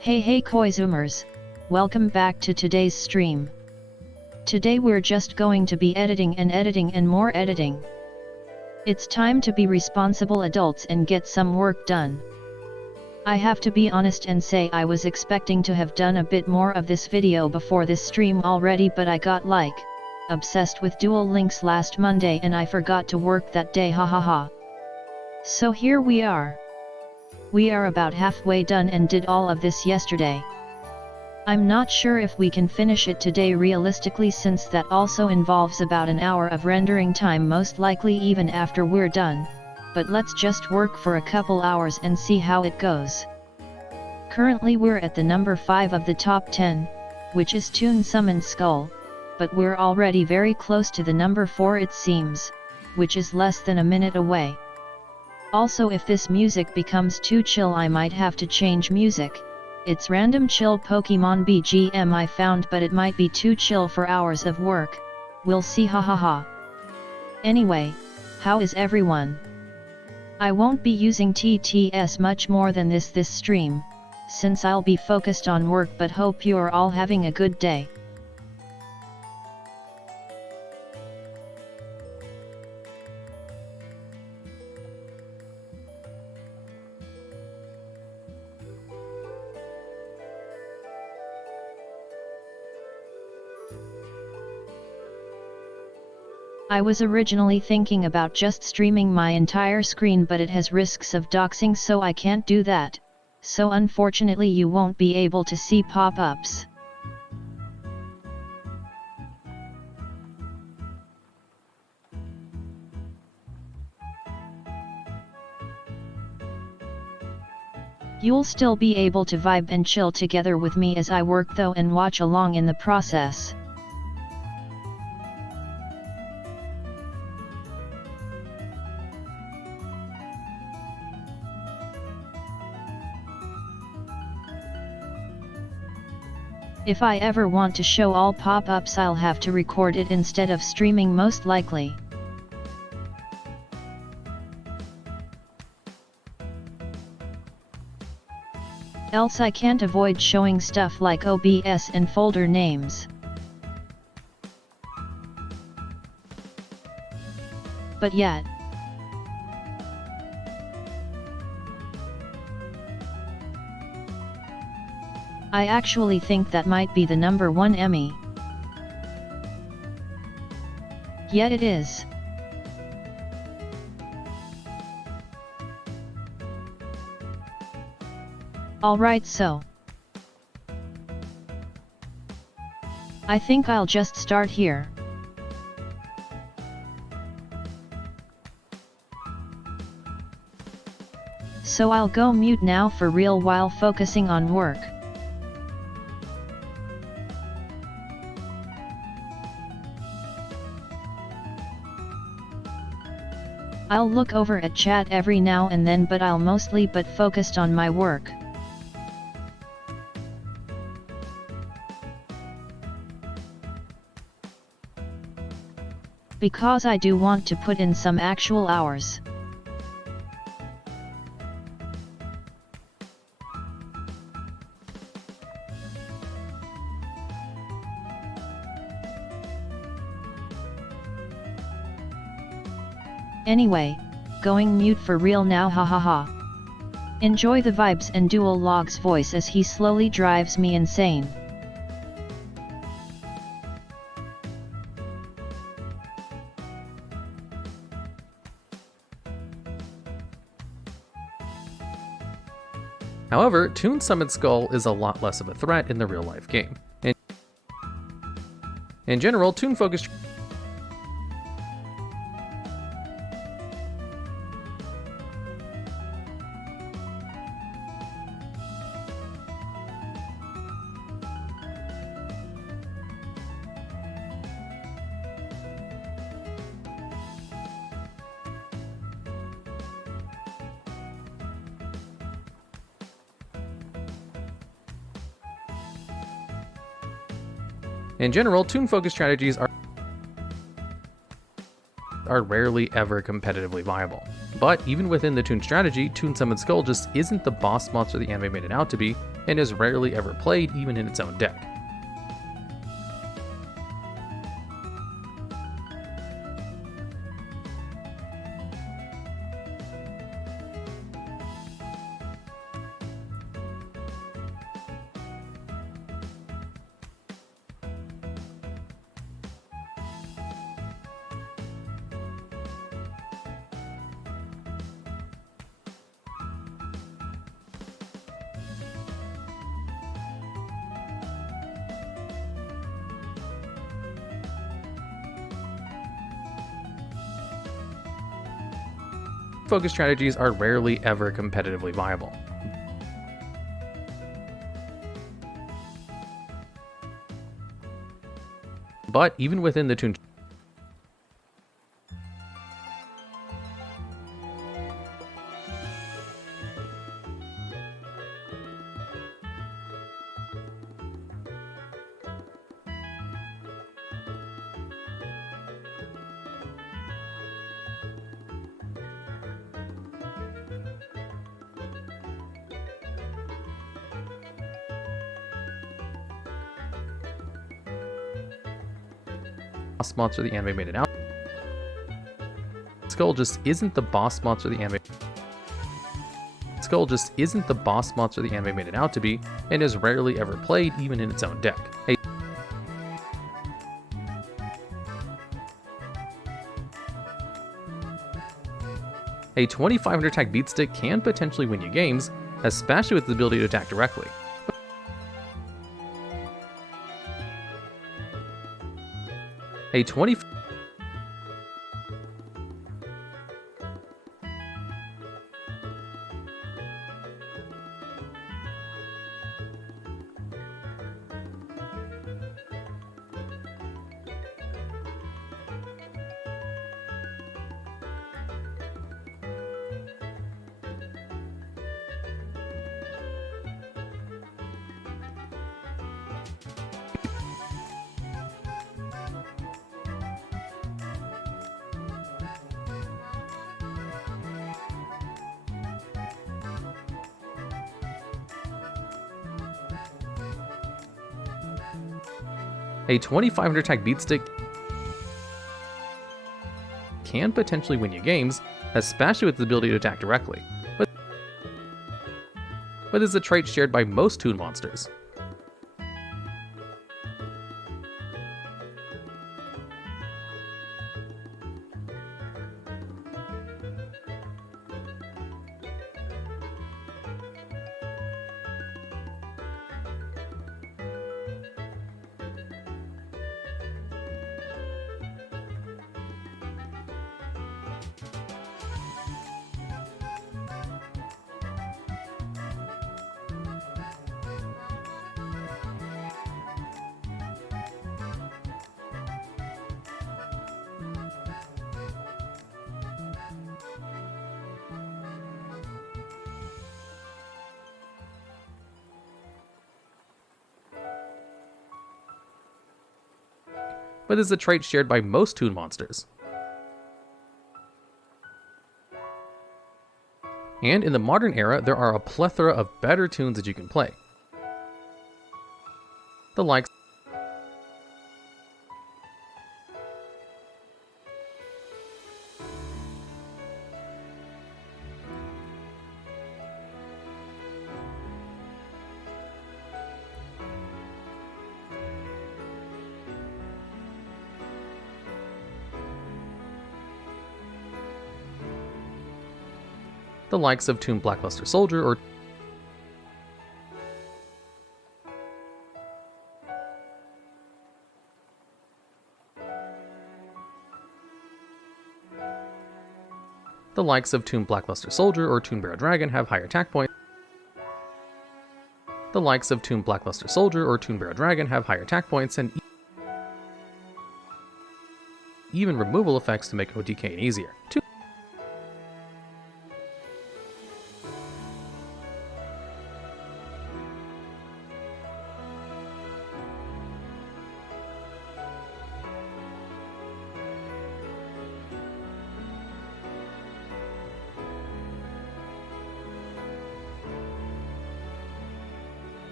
Hey Koi Zoomers, welcome back to today's stream. Today we're just going to be editing and more editing. It's time to be responsible adults and get some work done. I have to be honest and say I was expecting to have done a bit more of this video before this stream already, but I got obsessed with dual links last Monday and I forgot to work that day, hahaha. So here we are. We are about halfway done and did all of this yesterday. I'm not sure if we can finish it today realistically, since that also involves about an hour of rendering time, most likely even after we're done, but let's just work for a couple hours and see how it goes. Currently we're at the number 5 of the top 10, which is Toon Summoned Skull, but we're already very close to the number 4 it seems, which is less than a minute away. Also, if this music becomes too chill I might have to change music. It's random chill Pokemon BGM I found, but it might be too chill for hours of work, we'll see, hahaha. Anyway, how is everyone? I won't be using TTS much more than this stream, since I'll be focused on work, but hope you are all having a good day. I was originally thinking about just streaming my entire screen, but it has risks of doxing, so I can't do that, so unfortunately you won't be able to see pop-ups. You'll still be able to vibe and chill together with me as I work though, and watch along in the process. If I ever want to show all pop-ups I'll have to record it instead of streaming, most likely. Else I can't avoid showing stuff like OBS and folder names. But yet, I actually think that might be the number 1 Emmy. Yet it is. Alright, so I think I'll just start here. So I'll go mute now for real while focusing on work. I'll look over at chat every now and then, but I'll mostly focused on my work. Because I do want to put in some actual hours. Anyway, going mute for real now, hahaha. Enjoy the vibes and Dual Log's voice as he slowly drives me insane. However, Toon Summoned Skull is a lot less of a threat in the real-life game. In general, Toon-focused strategies are rarely ever competitively viable. But even within the Toon strategy, Toon Summoned Skull just isn't the boss monster the anime made it out to be, and is rarely ever played even in its own deck. Focus strategies are rarely ever competitively viable. But even within the toon boss monster the anime made it out. Skull just isn't the boss monster the anime. Skull just isn't the boss monster the anime made it out to be, and is rarely ever played even in its own deck. A 2500 attack beatstick can potentially win you games, especially with the ability to attack directly. A 20 A 2500 attack beatstick can potentially win you games, especially with the ability to attack directly, but is a trait shared by most toon monsters. But is a trait shared by most toon monsters. And in the modern era, there are a plethora of better toons that you can play. The likes of Toon Blackluster Soldier or the likes of Toon Blackluster Soldier or Toon Barrow Dragon have higher attack points. The likes of Toon Blackluster Soldier or Toon Barrow Dragon have higher attack points and even removal effects to make OTKing easier.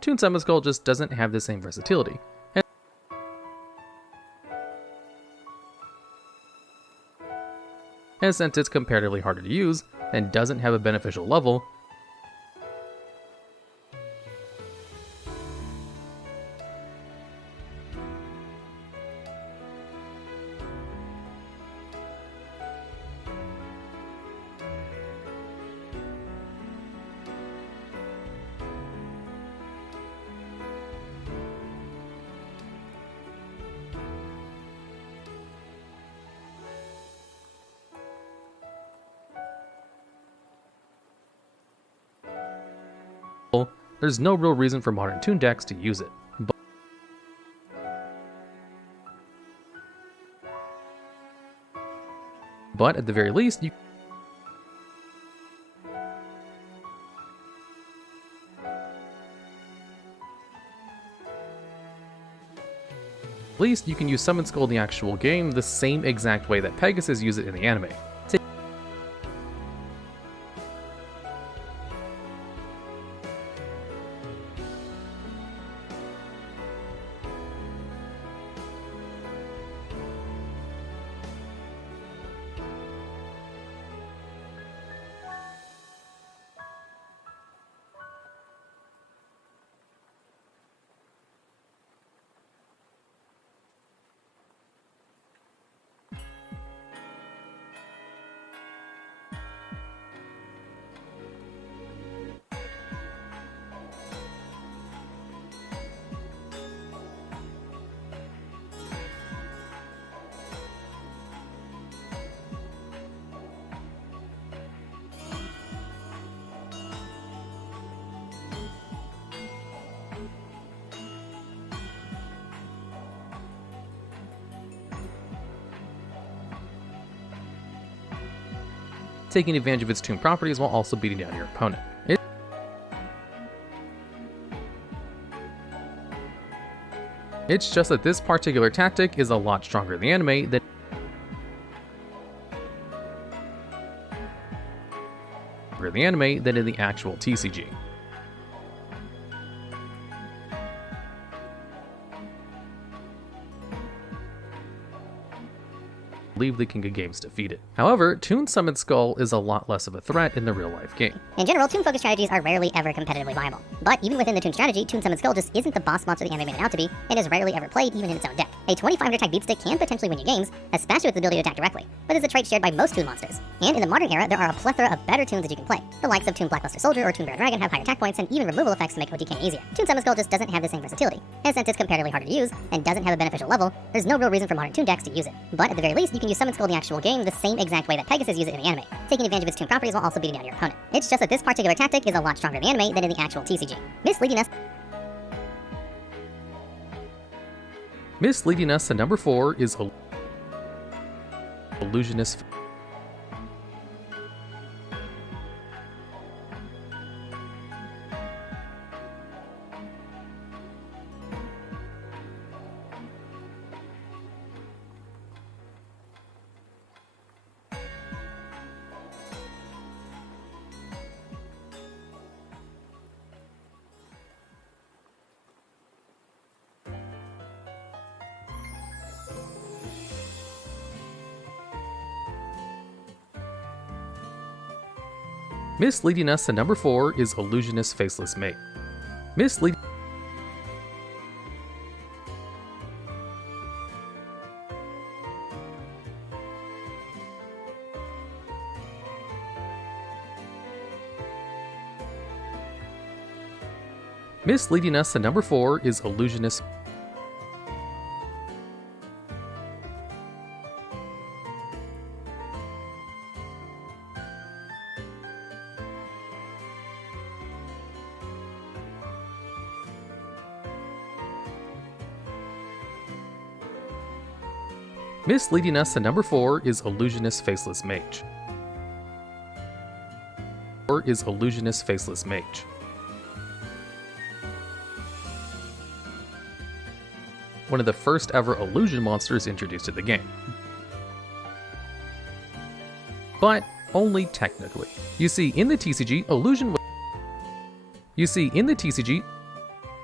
Toon Summon Skull just doesn't have the same versatility. And since it's comparatively harder to use, and doesn't have a beneficial level, there's no real reason for modern Toon decks to use it. But at the very least, you can use Summon Skull in the actual game the same exact way that Pegasus used it in the anime. Taking advantage of its Toon properties while also beating down your opponent. It's just that this particular tactic is a lot stronger in the anime than in the actual TCG. Leave the King of Games defeated. However, Toon Summon Skull is a lot less of a threat in the real-life game. In general, Toon-focused strategies are rarely ever competitively viable. But even within the Toon strategy, Toon Summon Skull just isn't the boss monster the anime made it out to be, and is rarely ever played even in its own deck. A 2500 attack beatstick can potentially win you games, especially with the ability to attack directly, but is a trait shared by most Toon monsters. And in the modern era, there are a plethora of better Toons that you can play. The likes of Toon Blackluster Soldier or Toon Bear Dragon have higher attack points and even removal effects to make OTK easier. Toon Summon Skull just doesn't have the same versatility, and since it's comparatively harder to use, and doesn't have a beneficial level, there's no real reason for modern Toon decks to use it. But at the very least, you can use Summon Skull in the actual game the same exact way that Pegasus used it in the anime, taking advantage of its Toon properties while also beating down your opponent. It's just that this particular tactic is a lot stronger in the anime than in the actual TCG. Misleading us to number 4 is Illusionist. Misleading us to number 4 is Illusionist Faceless Mage. Misleading us to number 4 is Illusionist. Misleading us to number 4 is Illusionist Faceless Mage. Is Illusionist Faceless Mage. One of the first ever illusion monsters introduced to the game. But only technically. You see, in the TCG,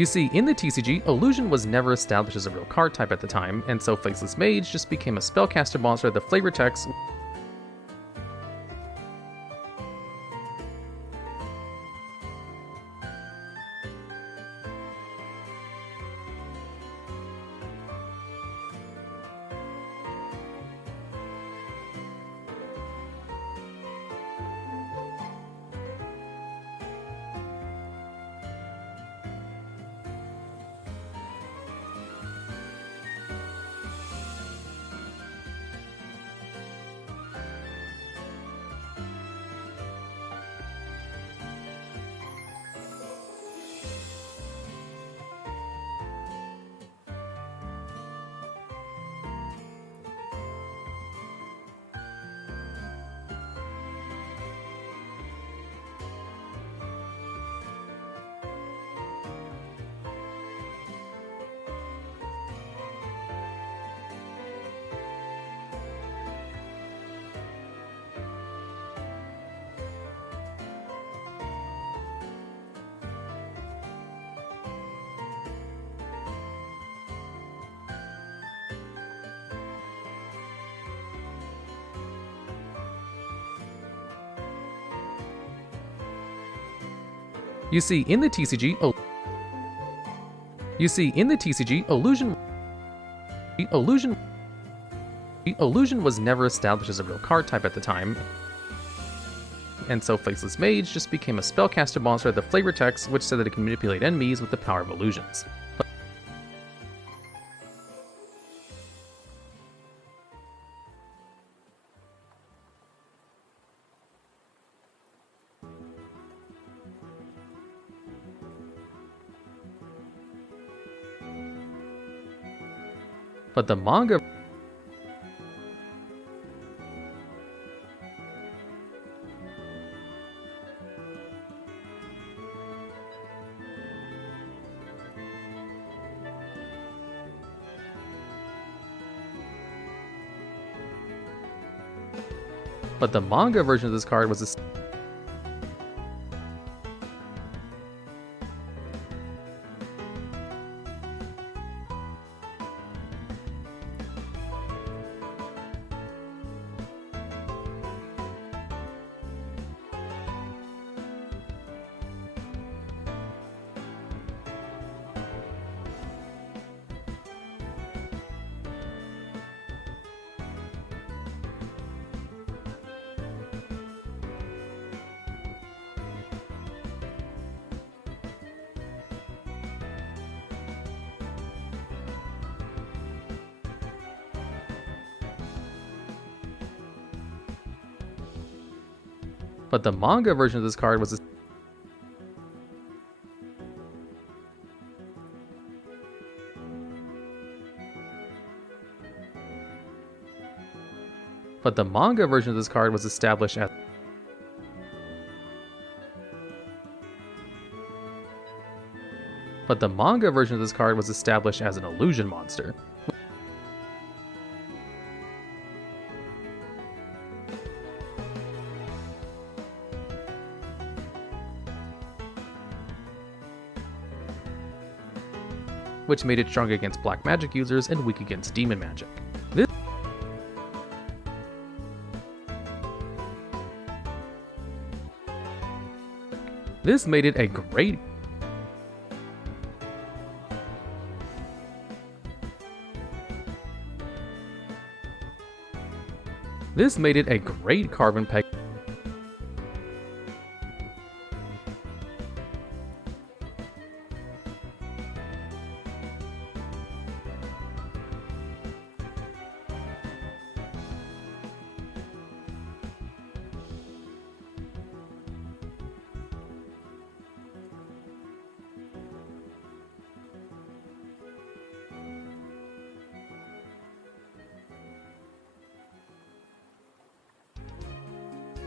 You see, in the TCG, Illusion was never established as a real card type at the time, and so Faceless Mage just became a spellcaster monster with the flavor text. You see, in the TCG, Illusion was never established as a real card type at the time, and so Faceless Mage just became a spellcaster monster with the flavor text which said that it can manipulate enemies with the power of illusions. But the manga version of this card was a But the manga version of this card was a established as an illusion monster. Which made it strong against black magic users and weak against demon magic. This made it a great carbon peg.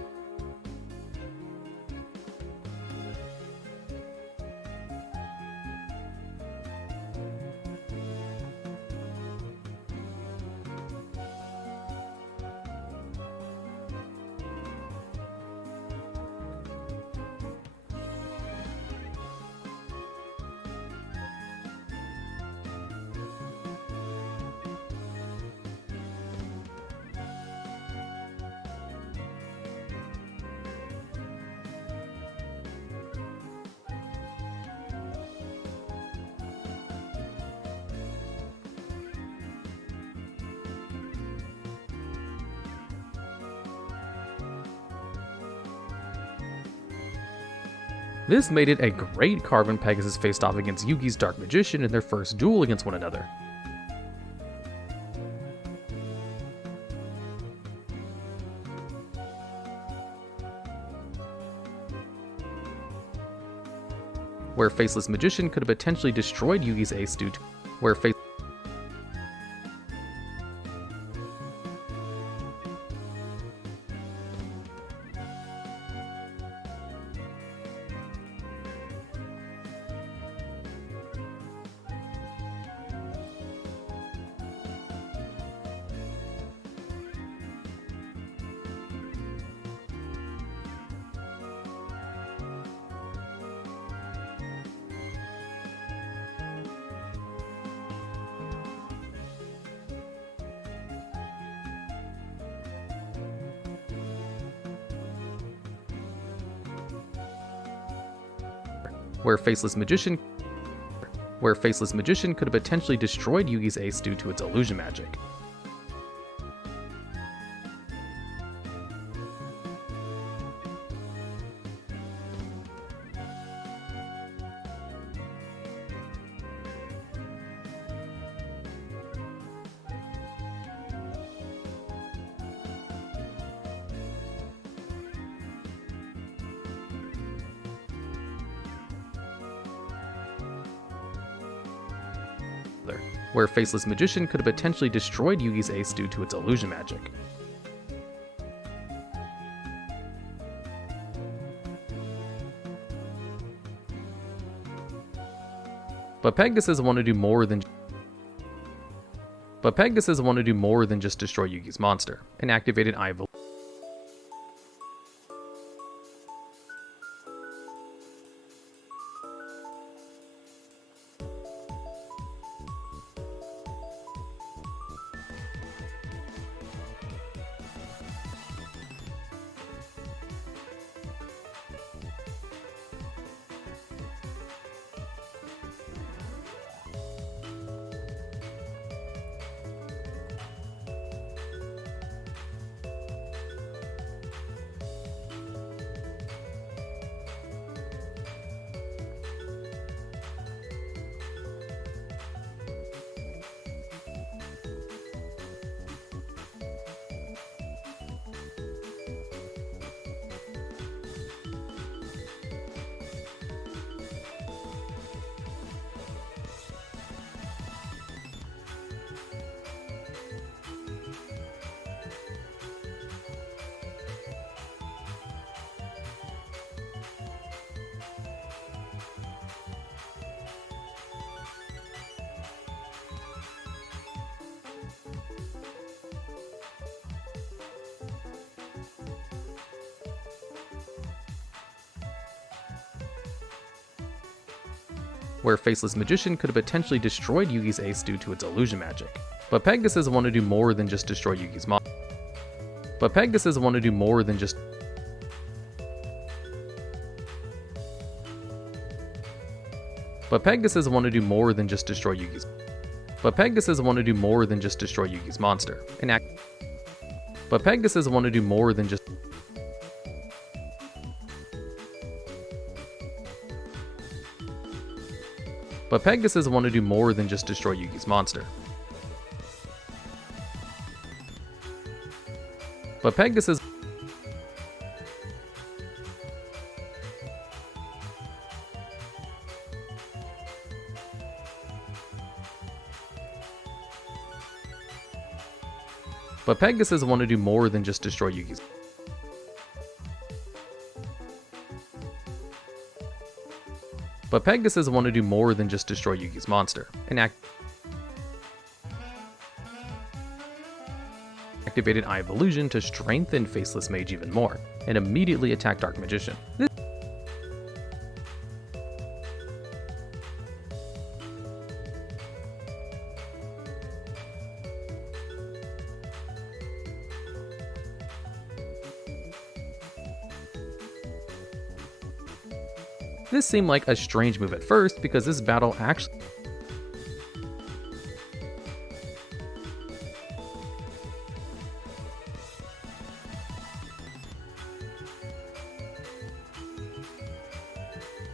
This made it a great card when Pegasus faced off against Yugi's Dark Magician in their first duel against one another. Where Faceless Magician could have potentially destroyed Yugi's ace due to where Faceless Magician could have potentially destroyed Yugi's ace due to its illusion magic. Where Faceless Magician could have potentially destroyed Yugi's ace due to its illusion magic. But Pegasus wanted to do more than just destroy Yugi's monster, and activated Ivo. Where Faceless Magician could have potentially destroyed Yugi's ace due to its illusion magic. But Pegasus wanted to do more than just destroy Yugi's monster. But Pegasus wanted to do more than just destroy Yugi's. But Pegasus wanted to do more than just destroy Yugi's monster. But Pegasus wanted to do more than just. But Pegasus wanted to do more than just destroy Yugi's monster. But Pegasus. But Pegasus wanted to do more than just destroy Yugi's. But Pegasus wanted to do more than just destroy Yugi's monster, and activated Eye of Illusion to strengthen Faceless Mage even more, and immediately attacked Dark Magician. This seemed like a strange move at first, because this battle actually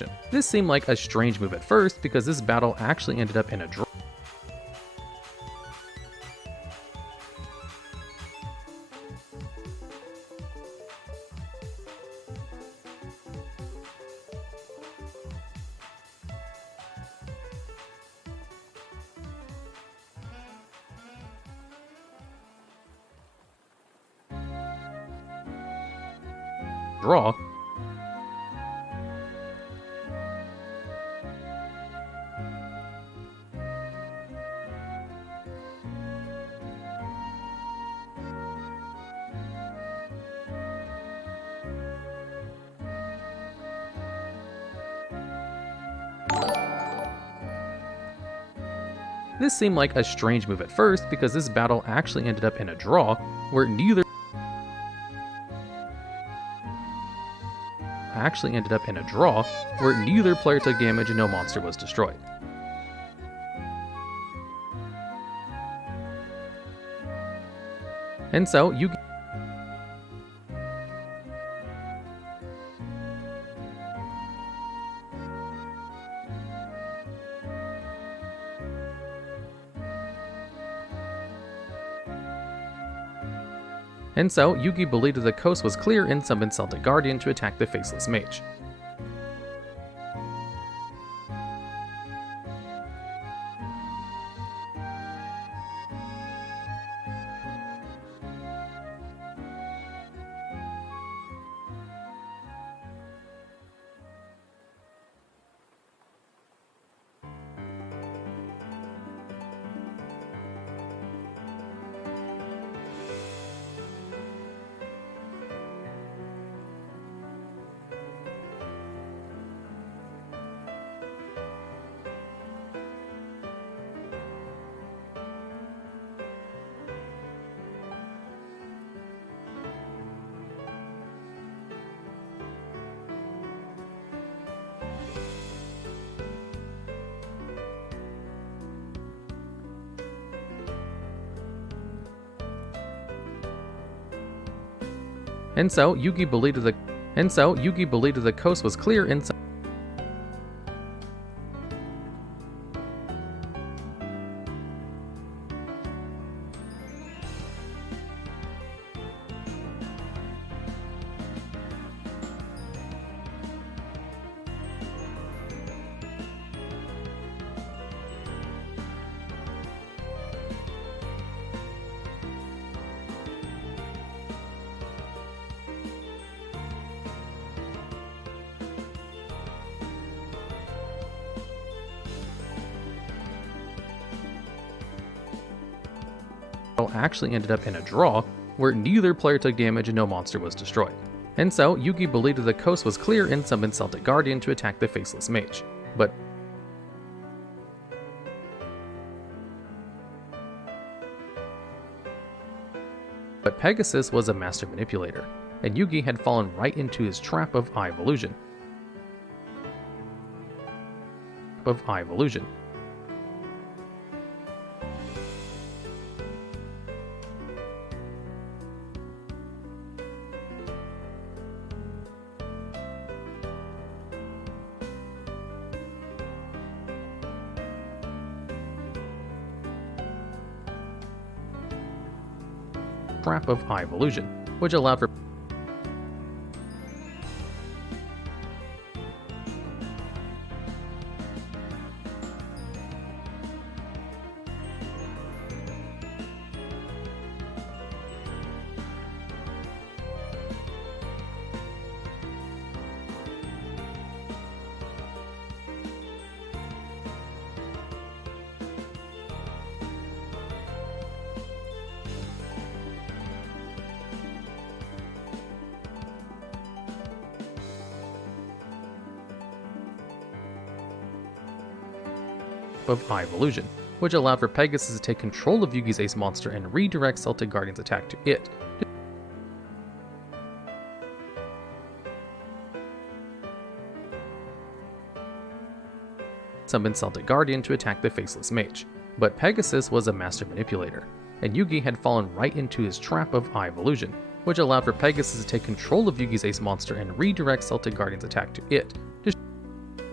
action. This seemed like a strange move at first because this battle actually ended up in a draw. This seemed like a strange move at first because this battle actually ended up in a draw where neither player took damage and no monster was destroyed. And so Yugi believed that the coast was clear and summoned Celtic Guardian to attack the Faceless Mage. And so Yugi believed that the coast was clear and actually ended up in a draw where neither player took damage and no monster was destroyed. And so Yugi believed that the coast was clear and summoned Celtic Guardian to attack the Faceless Mage. But Pegasus was a master manipulator, and Yugi had fallen right into his trap of eye illusion. Which allowed for eye illusion, which allowed for Pegasus to take control of Yugi's ace monster and redirect Celtic Guardian's attack to it. Summon Celtic Guardian to attack the Faceless Mage. But Pegasus was a master manipulator, and Yugi had fallen right into his trap of eye illusion, which allowed for Pegasus to take control of Yugi's ace monster and redirect Celtic Guardian's attack to it.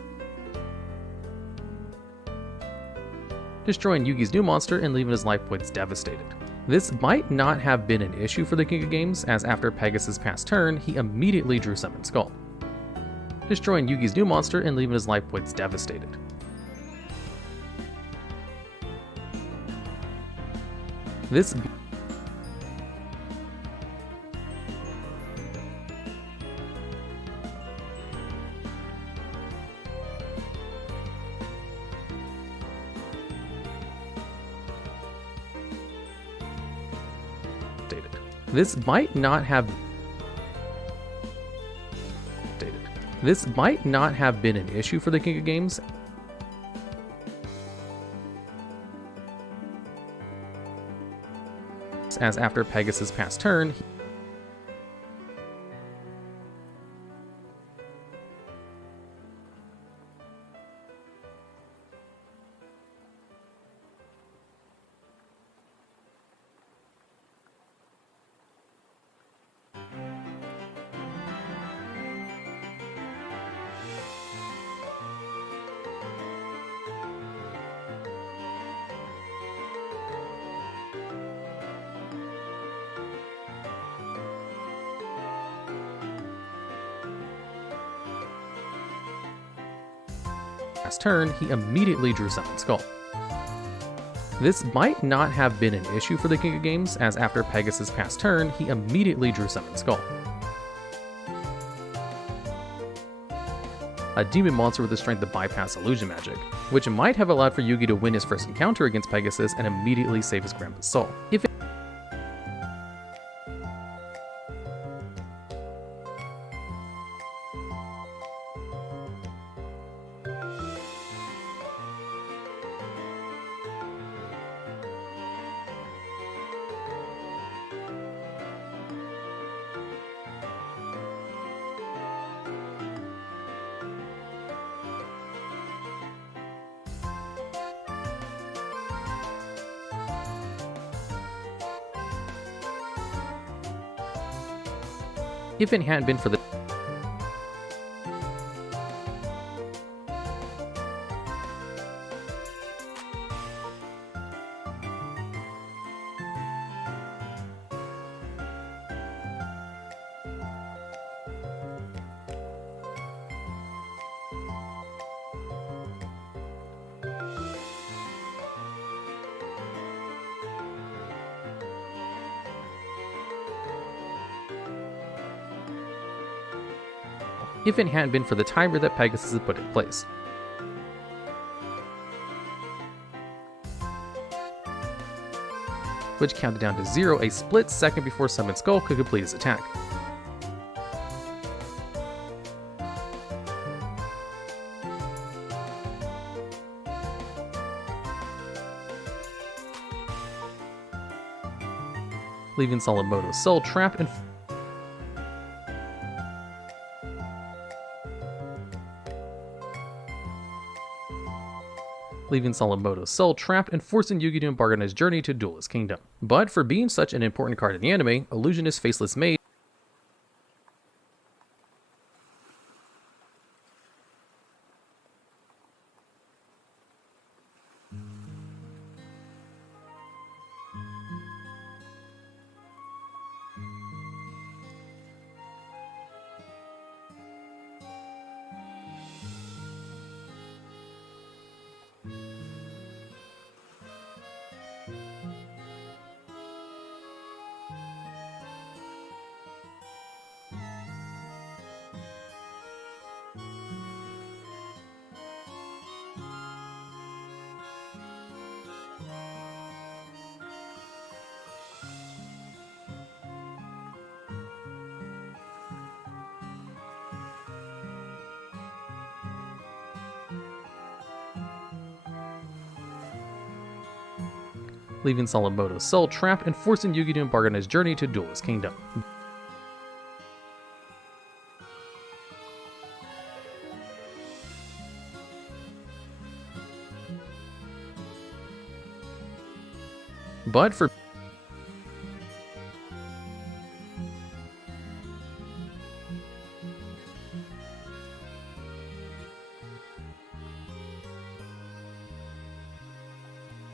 destroying Yugi's new monster and leaving his life points devastated. This might not have been an issue for the King of Games, as after Pegasus passed turn, he immediately drew Summon Skull, destroying Yugi's new monster and leaving his life points devastated. This might not have been an issue for the King of Games, as after Pegasus passed turn, he immediately drew Summon Skull. This might not have been an issue for the King of Games, as after Pegasus passed turn, he immediately drew Summon Skull, a demon monster with the strength to bypass illusion magic, which might have allowed for Yugi to win his first encounter against Pegasus and immediately save his grandpa's soul. If it hadn't been for the timer that Pegasus had put in place, which counted down to 0 a split second before Summon Skull could complete his attack. Leaving Sumimono's soul trapped and forcing Yugi to embark on his journey to Duelist Kingdom. But for being such an important card in the anime, Illusionist Faceless Mage leaving Sumimono's soul trapped and forcing Yugi to embark on his journey to Duelist Kingdom. But for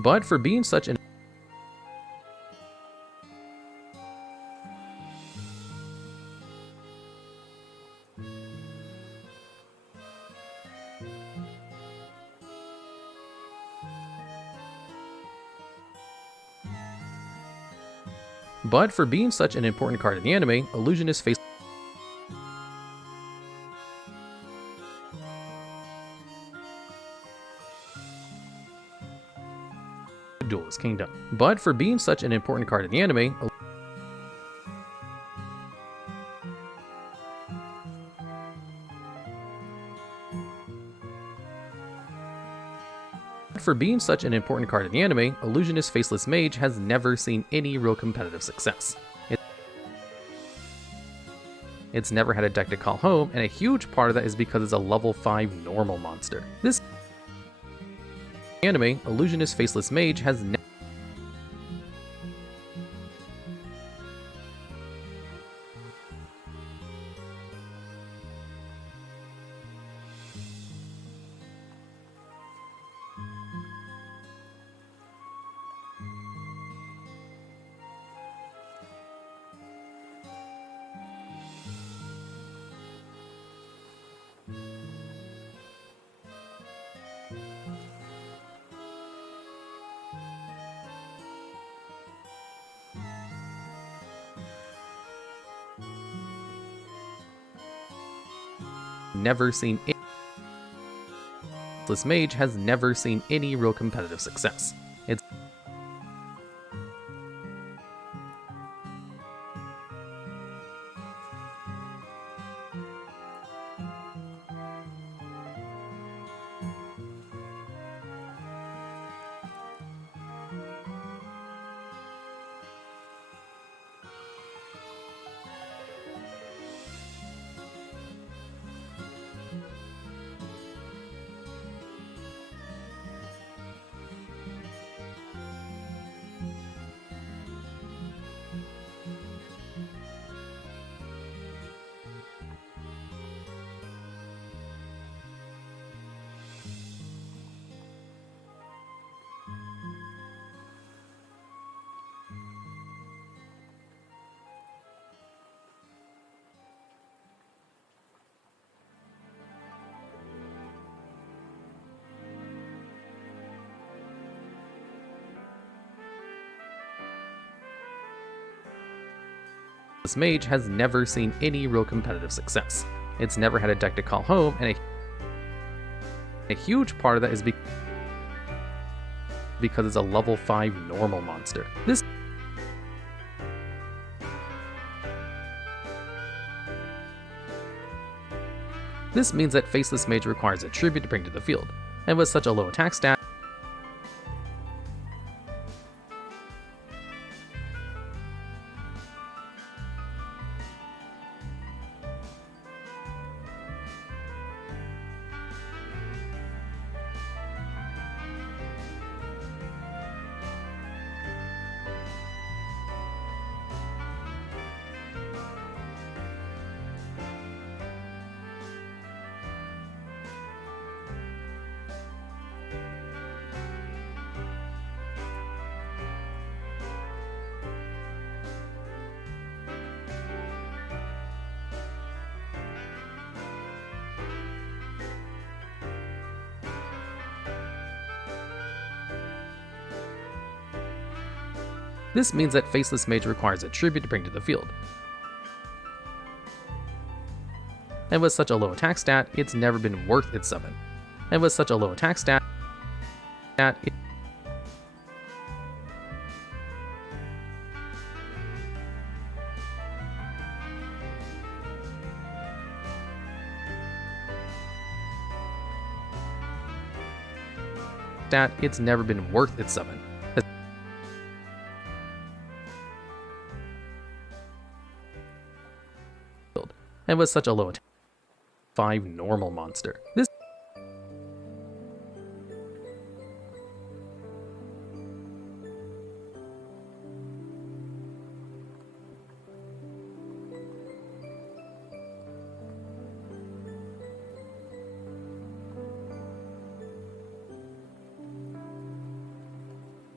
But for being such an important card in the anime, Illusionist Face Duelist Kingdom. But for being such an important card in the anime, Illusionist Faceless Mage has never seen any real competitive success. It's never had a deck to call home, and a huge part of that is because it's a level 5 normal monster. This anime, Illusionist Faceless Mage has never seen Faceless Mage has never seen any real competitive success. This mage has never seen any real competitive success. It's never had a deck to call home, and a huge part of that is because it's a level 5 normal monster. This means that Faceless Mage requires a tribute to bring to the field, and with such a low attack stat, this means that Faceless Mage requires a tribute to bring to the field. And with such a low attack stat, it's never been worth its summon. And with such a low attack stat, it's never been worth its summon. And with such a low attack, 5 normal monster.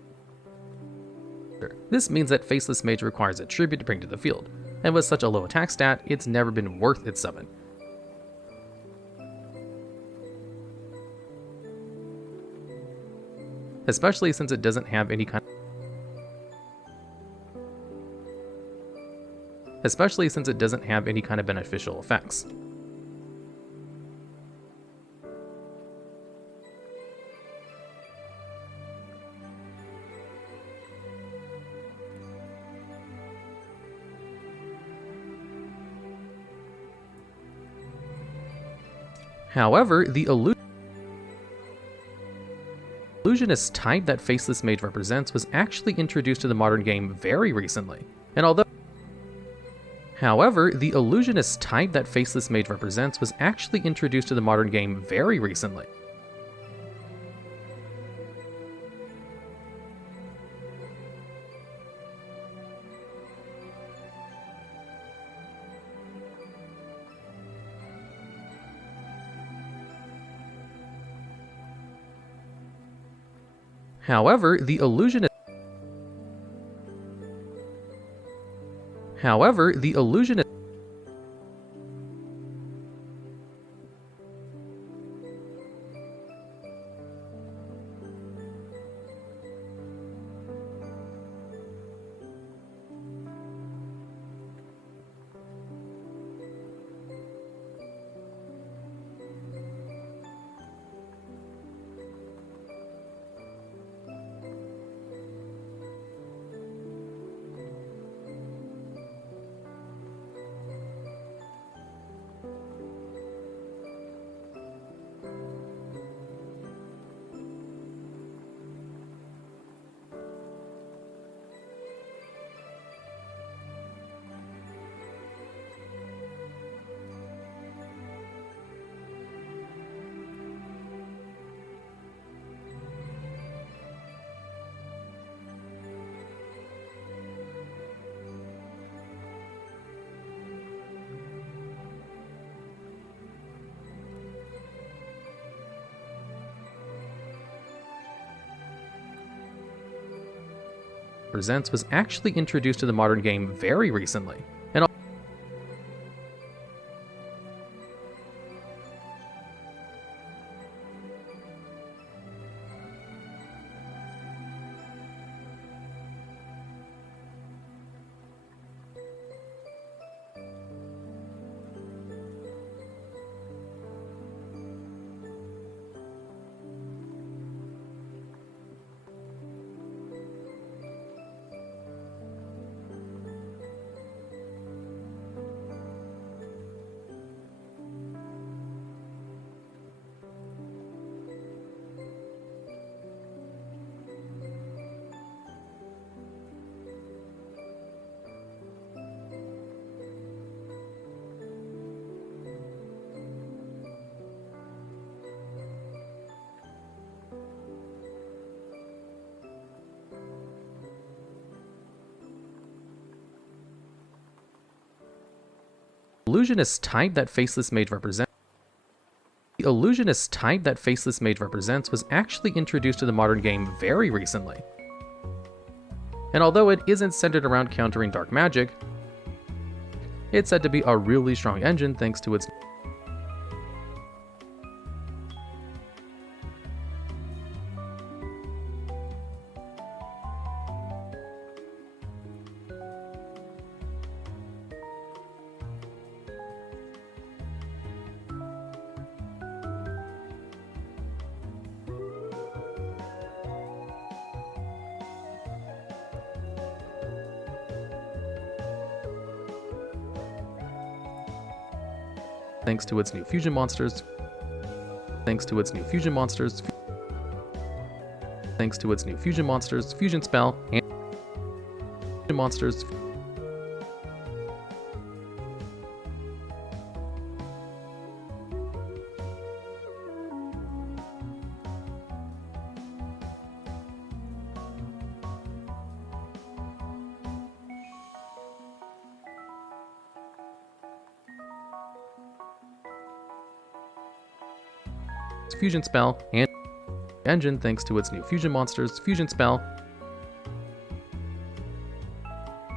This means that Faceless Mage requires a tribute to bring to the field, and with such a low attack stat, it's never been worth its summon. Especially since it doesn't have any kind of beneficial effects. However, the illusionist type that Faceless Mage represents was actually introduced to the modern game very recently. And although the illusionist type that Faceless Mage represents was actually introduced to the modern game very recently. However, the illusionist presents was actually introduced to the modern game very recently. And illusionist type that Faceless Mage represents. The illusionist type that Faceless Mage represents was actually introduced to the modern game very recently. And although it isn't centered around countering dark magic, it's said to be a really strong engine thanks to its thanks to its new fusion monsters, fusion spell, and monsters. Fusion spell and engine thanks to its new fusion monsters, fusion spell,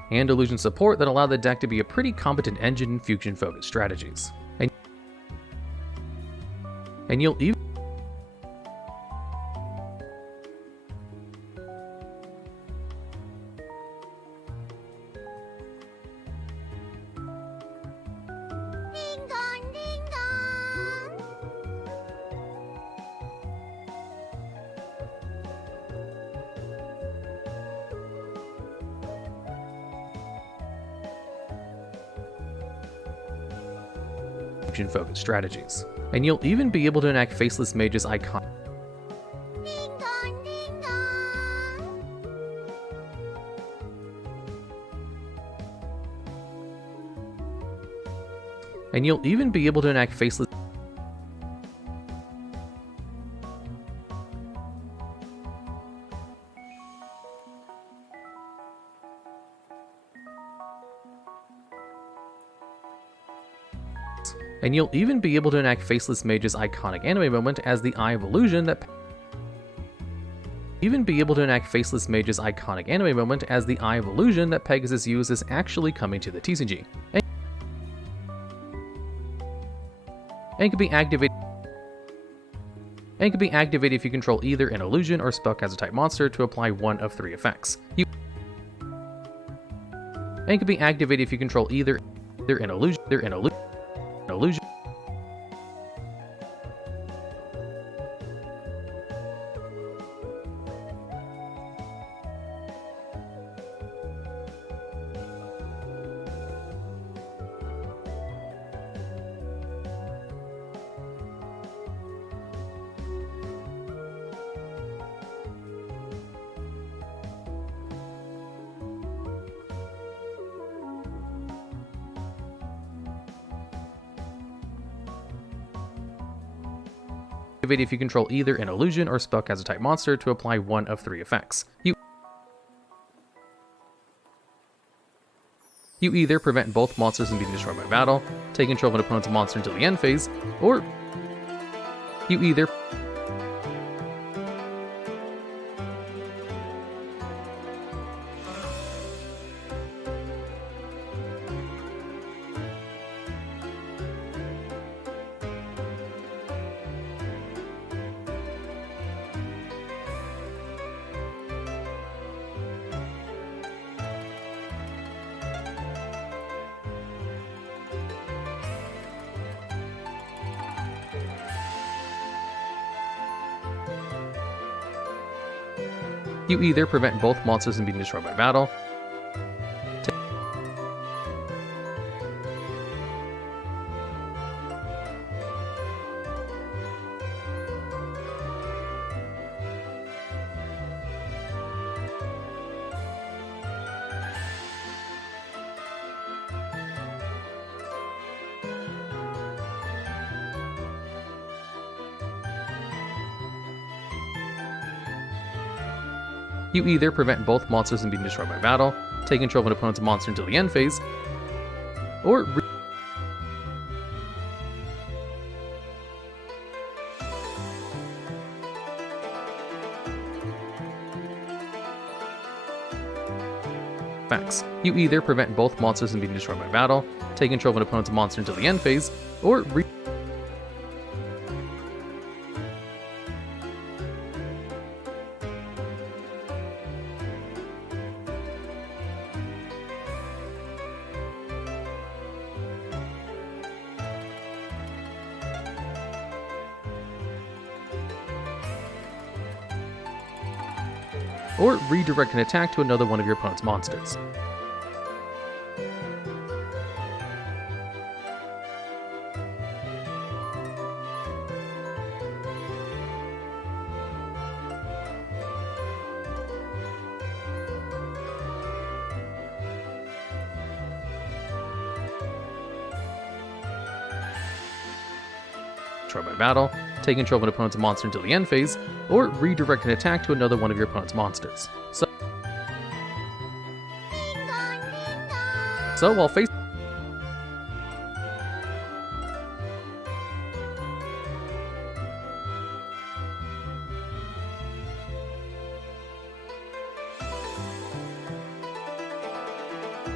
and illusion support that allow the deck to be a pretty competent engine in fusion-focused strategies. And you'll even focused strategies. And you'll even be able to enact Faceless Mage's icon. And you'll even be able to enact Faceless. And you'll even be able to enact Faceless Mage's iconic anime moment as the Eye of Illusion that Pegasus used is actually coming to the TCG. And can be activated if you control either an illusion or spellcaster type monster to apply one of three effects. And can be activated if you control either an illusion. If you control either an illusion or spellcaster type monster to apply one of three effects. You either prevent both monsters from being destroyed by battle, take control of an opponent's monster until the end phase, or you either prevent both monsters from being destroyed by battle. You either prevent both monsters from being destroyed by battle, take control of an opponent's monster until the end phase, or effects. You either prevent both monsters from being destroyed by battle, take control of an opponent's monster until the end phase, or redirect an attack to another one of your opponent's monsters. Destroy by battle, take control of an opponent's monster until the end phase, or redirect an attack to another one of your opponent's monsters. So while facing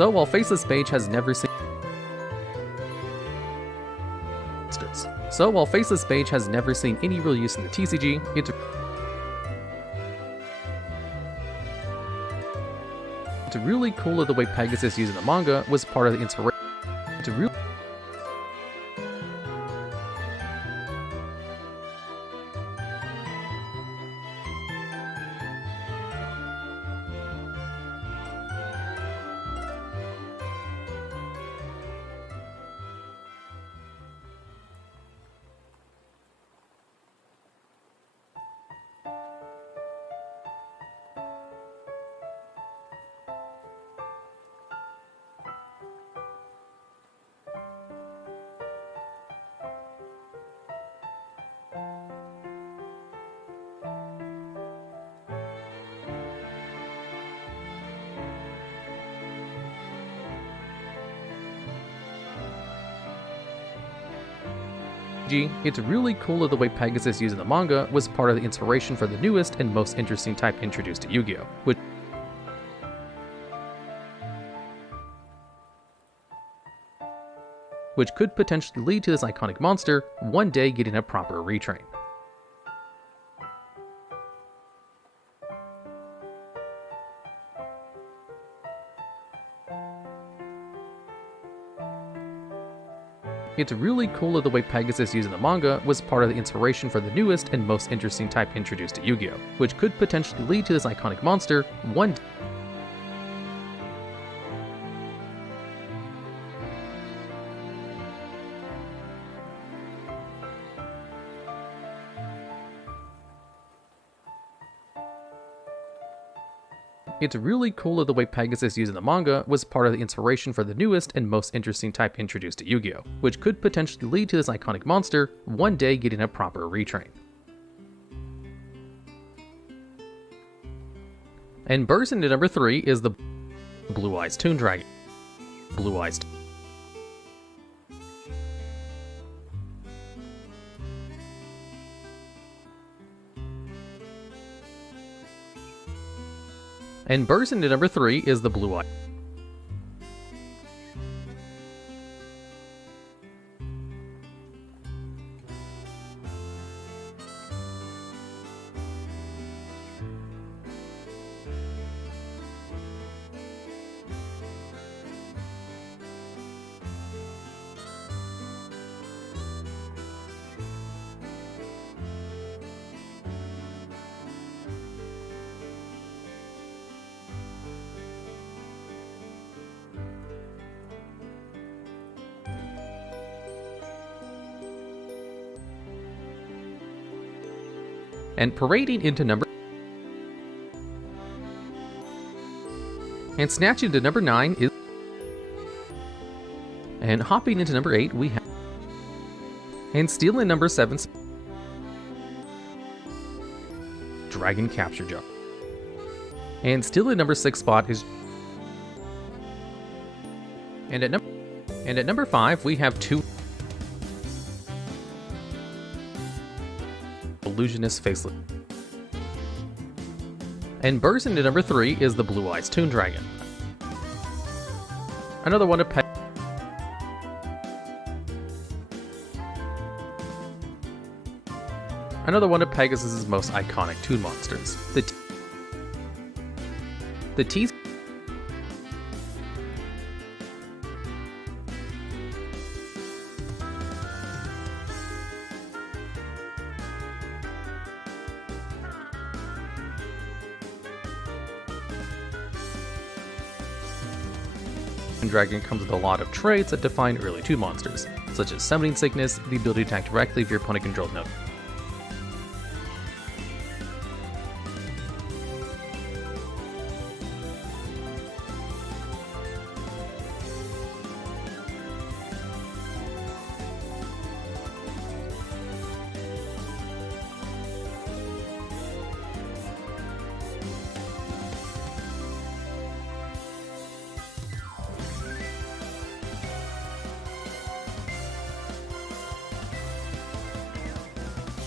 So while Faceless Mage has never seen any real use in the TCG, it's really cool that the way Pegasus used in the manga was part of the inspiration. It's really cool that the way Pegasus used in the manga was part of the inspiration for the newest and most interesting type introduced to Yu-Gi-Oh! Which could potentially lead to this iconic monster one day getting a proper retrain. It's really cool that the way Pegasus used in the manga was part of the inspiration for the newest and most interesting type introduced to Yu-Gi-Oh! Which could potentially lead to this iconic monster one day. It's really cool that the way Pegasus used in the manga was part of the inspiration for the newest and most interesting type introduced to Yu-Gi-Oh! Which could potentially lead to this iconic monster one day getting a proper retrain. And burst into number 3 is the Blue Eyes Toon Dragon. Blue Eyes. And burst into number 3 is the Blue Eye. And parading into number... And snatching into number 9 is... And hopping into number 8 we have... And stealing number 7... Dragon Capture Jump. And stealing number 6 spot is... And at number 5 we have 2... Illusionist Faceless. And burst into number 3 is the Blue Eyes Toon Dragon. Another one of Pegasus's most iconic toon monsters. The T Dragon comes with a lot of traits that define early toon monsters, such as Summoning Sickness, the ability to attack directly if your opponent controls no.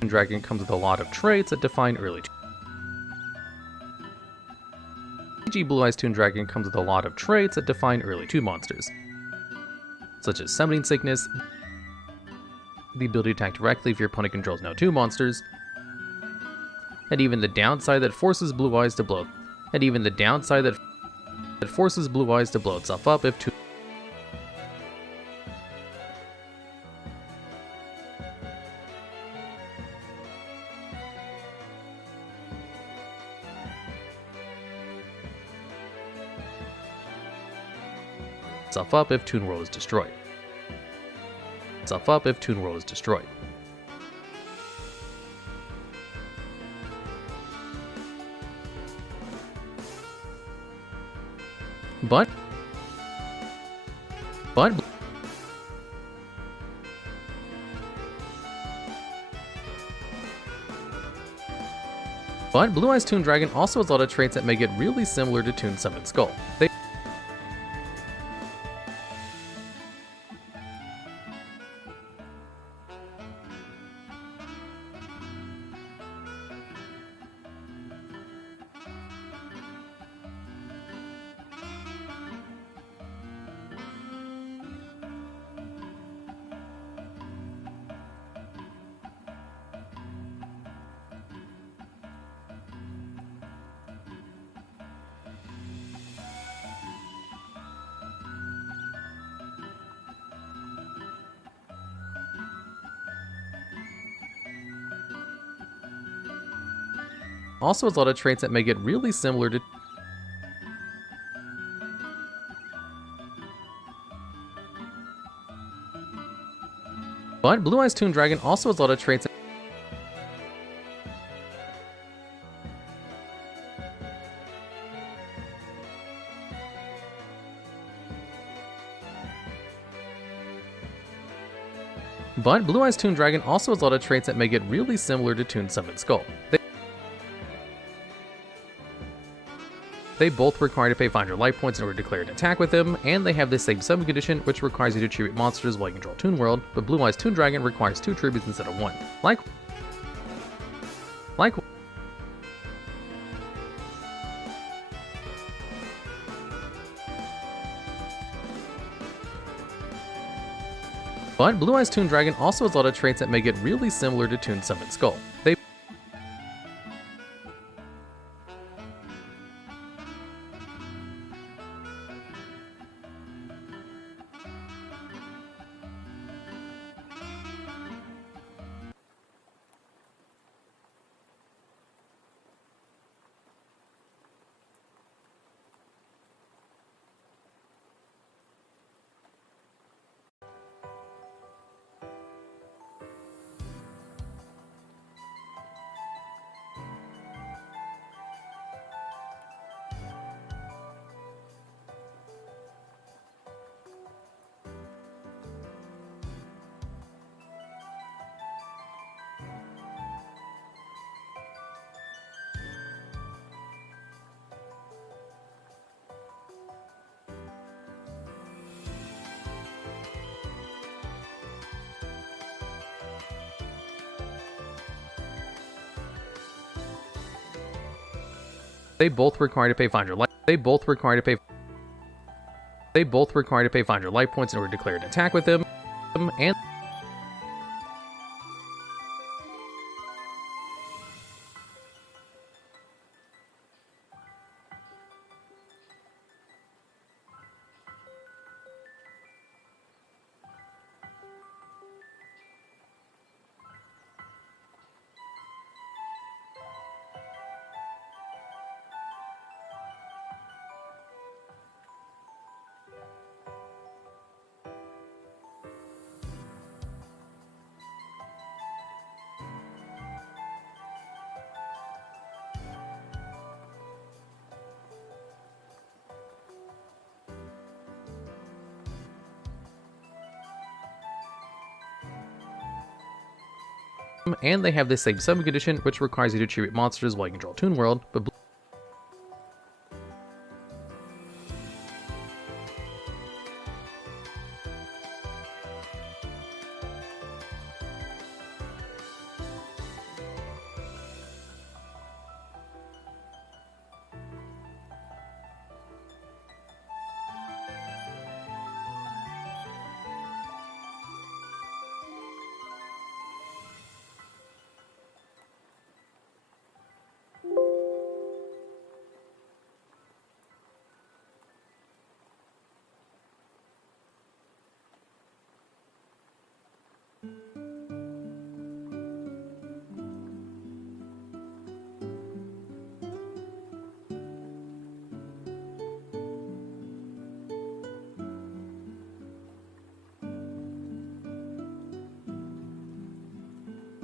Dragon comes with a lot of traits that define early. PG Blue Eyes Toon Dragon comes with a lot of traits that define early 2 monsters, such as Summoning Sickness, the ability to attack directly if your opponent controls no 2 monsters, and even the downside that forces Blue Eyes to blow. Itself up if 2 itself up if Toon World is destroyed. But Blue Eyes Toon Dragon also has a lot of traits that make it really similar to Toon Summon Skull. Also has a lot of traits that make it really similar to Blue Eyes Toon Dragon also has a lot of traits Blue Eyes Toon Dragon also has a lot of traits that make it really similar to Toon Summon Skull. They both require to pay 500 life points in order to declare an attack with them, and they have the same summon condition, which requires you to tribute monsters while you control Toon World, but Blue Eyes Toon Dragon requires 2 tributes instead of 1. But Blue Eyes Toon Dragon also has a lot of traits that make it really similar to Toon Summon Skull. They both require to pay 500 life. They both require to pay 500 life points in order to declare an attack with them, and they have the same summon condition, which requires you to tribute monsters while you control Toon World, but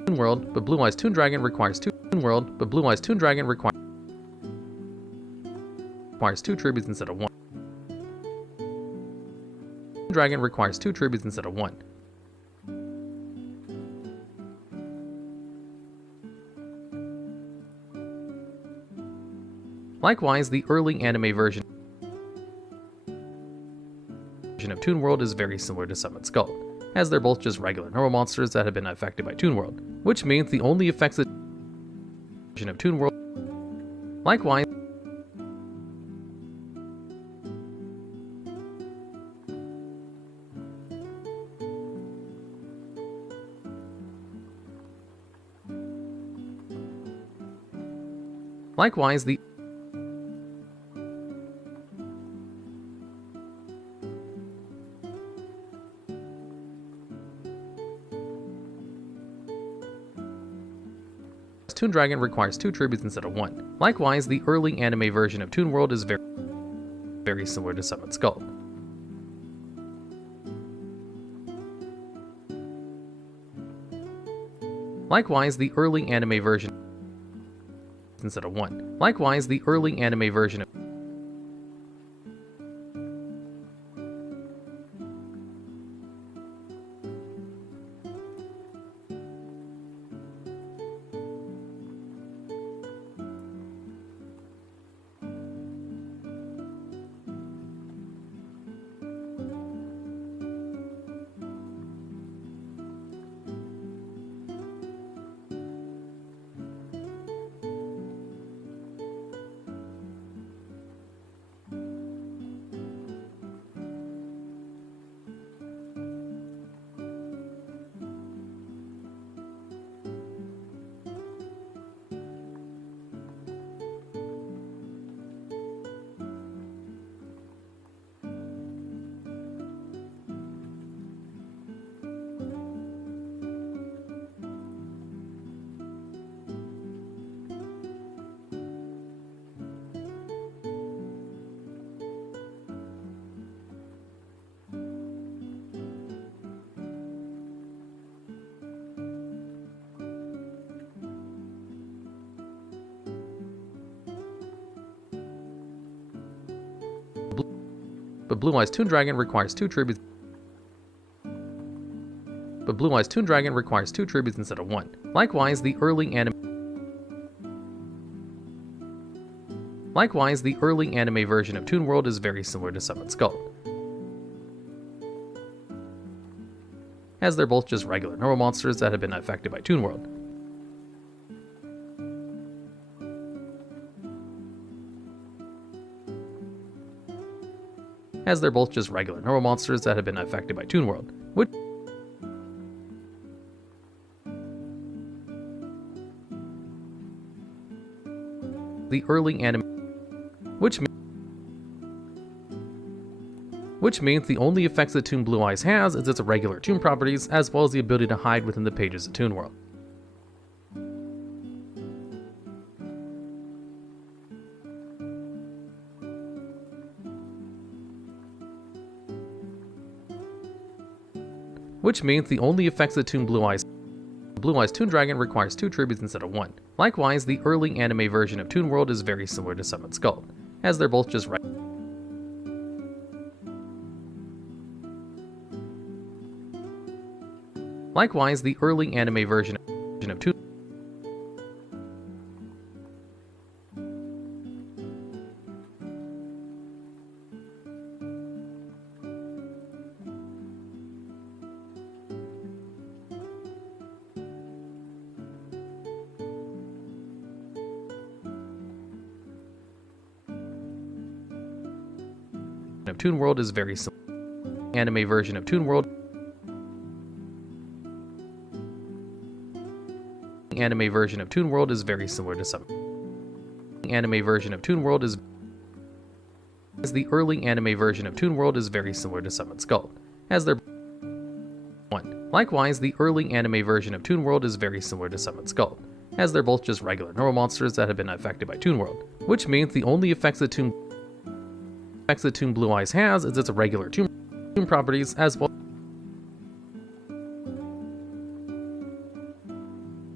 World, but Blue Eyes Toon Dragon requires 2 World, but Blue Eyes Toon Dragon requires 2 tributes instead of 1. Dragon requires 2 tributes instead of 1. Likewise, the early anime version of Toon World is very similar to Summon Skull, as they're both just regular normal monsters that have been affected by Toon World, which means the only effects of Toon World. Likewise, the Toon Dragon requires 2 tributes instead of 1. Likewise, the early anime version of Toon World is very similar to Summon Skull. Likewise, the early anime version instead of 1. Likewise, the early anime version of but Blue Eyes Toon Dragon requires 2 tributes. But Blue Eyes Toon Dragon requires 2 tributes instead of 1. Likewise, the early anime version of Toon World is very similar to Summon Skull, as they're both just regular normal monsters that have been affected by Toon World. As they're both just regular normal monsters that have been affected by Toon World, which the early anime, which means the only effects that Toon Blue Eyes has is its regular Toon properties, as well as the ability to hide within the pages of Toon World. Which means the only effects that Toon Blue Eyes Toon Dragon requires 2 tributes instead of 1. Likewise, the early anime version of Toon World is very similar to Summon Skull, as they're both just Likewise, the early anime version of Toon World is very similar. Anime version of Toon World. Anime version of Toon World is very similar to some. Anime version of Toon World is the early anime version of Toon World is very similar to Summon Skull, as they're 1. Likewise, the early anime version of Toon World is very similar to Summon Skull, as they're both just regular normal monsters that have been affected by Toon World, which means the only effects that Toon Blue Eyes has is its regular Toon properties, as well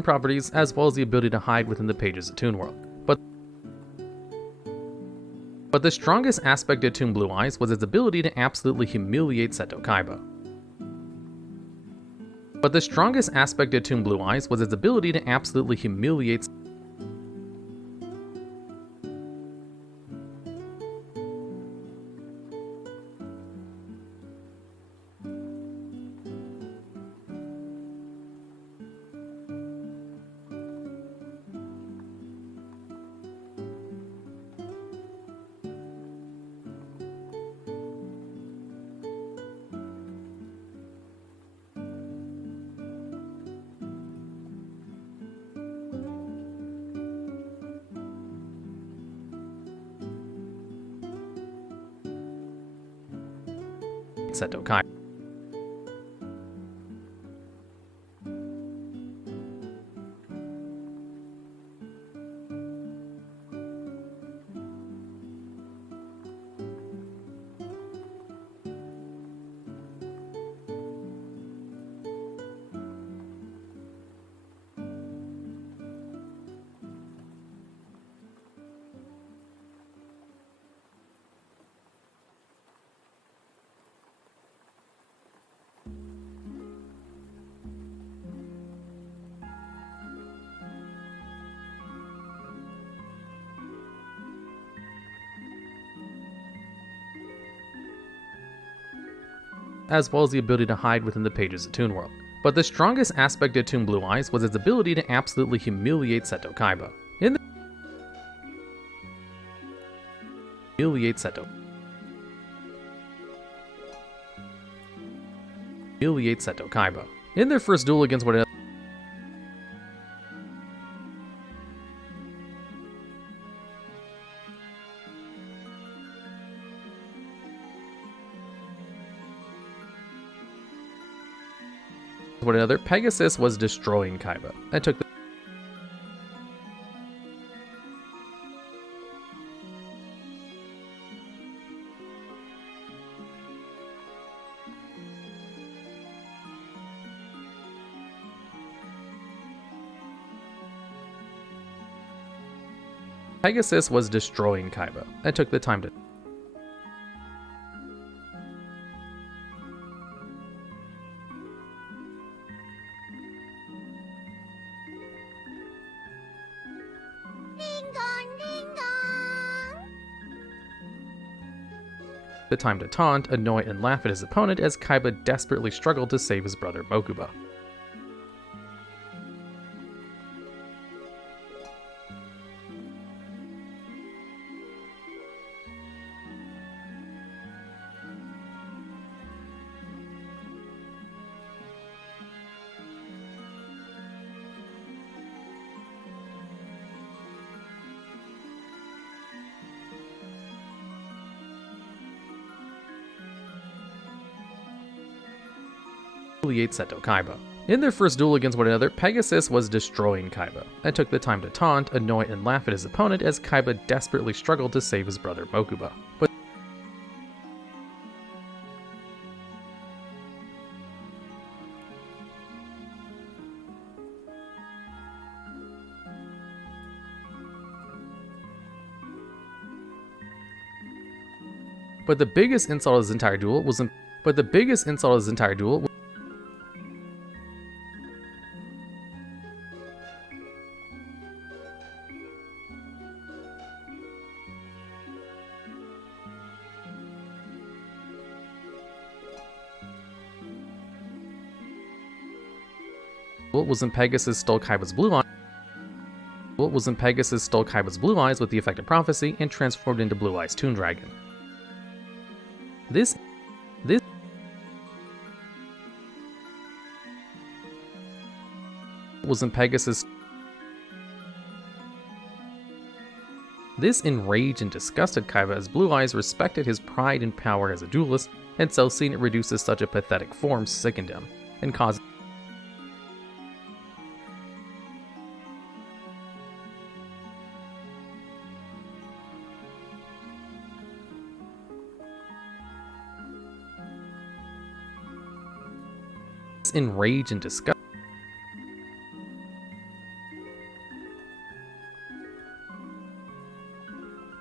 properties, as well as the ability to hide within the pages of Toon World. But the strongest aspect of Toon Blue Eyes was its ability to absolutely humiliate Seto Kaiba. But the strongest aspect of Toon Blue Eyes was its ability to absolutely humiliate Seto Kaiba. As well as the ability to hide within the pages of Toon World. But the strongest aspect of Toon Blue Eyes was its ability to absolutely humiliate Seto Kaiba. Humiliate Seto Kaiba. In their first duel against one another, Pegasus was destroying Kaiba and took the time to taunt, annoy, and laugh at his opponent as Kaiba desperately struggled to save his brother Mokuba. Seto Kaiba. In their first duel against one another, Pegasus was destroying Kaiba, and took the time to taunt, annoy, and laugh at his opponent as Kaiba desperately struggled to save his brother Mokuba. But the biggest insult of his entire duel was when Pegasus stole Kaiba's blue eyes with the effect of prophecy and transformed into Blue Eyes Toon Dragon. This was when Pegasus. This enraged and disgusted Kaiba as Blue Eyes respected his pride and power as a duelist, and so seeing it reduced to such a pathetic form sickened him, and caused enraged and disgust.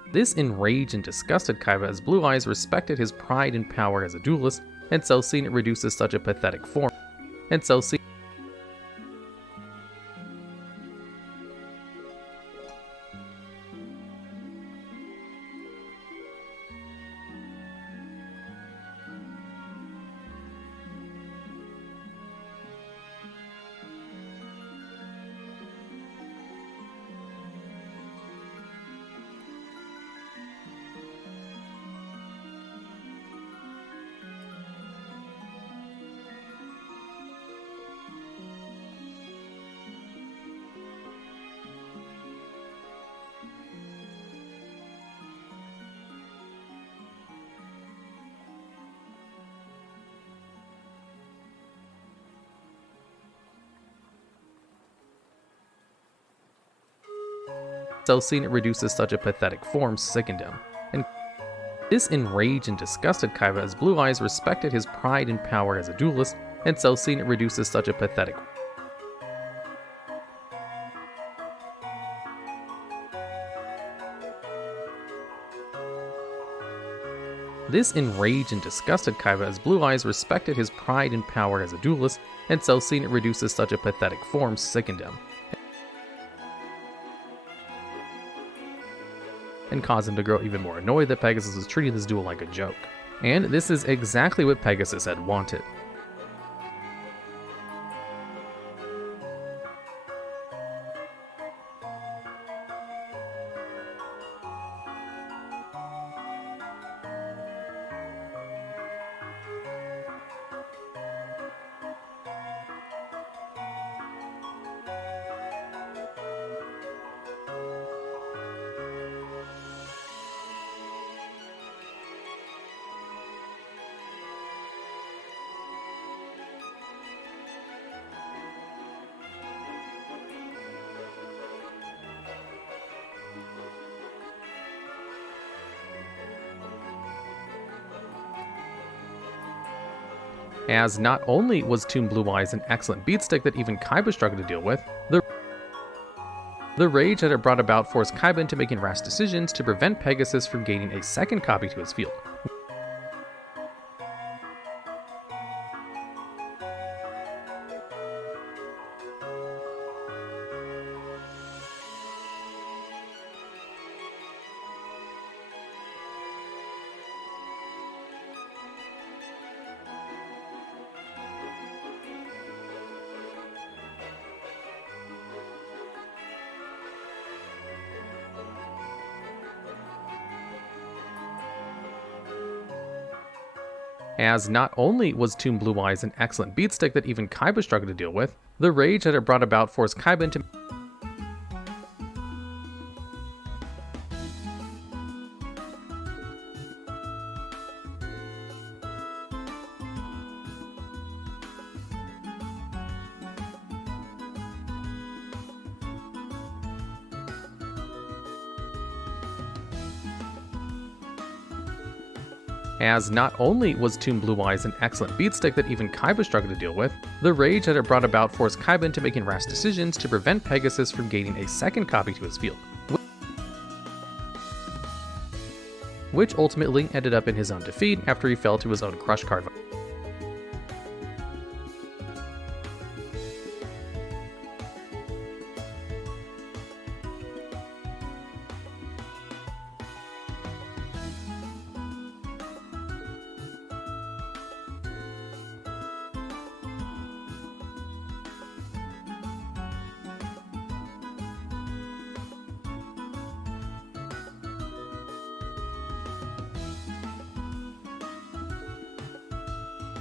This enraged and disgusted Kaiba as Blue Eyes respected his pride and power as a duelist, and so seeing it reduced to such a pathetic form. Seeing it reduced to such a pathetic form sickened him. And this enraged and disgusted Kaiba as Blue Eyes respected his pride and power as a duelist, and so seeing it reduced to such a pathetic This enraged and disgusted Kaiba as Blue Eyes respected his pride and power as a duelist, and so seeing it reduced to such a pathetic form sickened him. And caused him to grow even more annoyed that Pegasus was treating this duel like a joke. And this is exactly what Pegasus had wanted. As not only was Toon Blue Eyes an excellent beatstick that even Kaiba struggled to deal with, the rage that it brought about forced Kaiba into making rash decisions to prevent Pegasus from gaining a second copy to his field. As not only was Toon Blue Eyes an excellent beatstick that even Kaiba struggled to deal with, the rage that it brought about forced Kaiba into As not only was Toon Blue Eyes an excellent beatstick that even Kaiba struggled to deal with, the rage that it brought about forced Kaiba into making rash decisions to prevent Pegasus from gaining a second copy to his field, which ultimately ended up in his own defeat after he fell to his own crush card.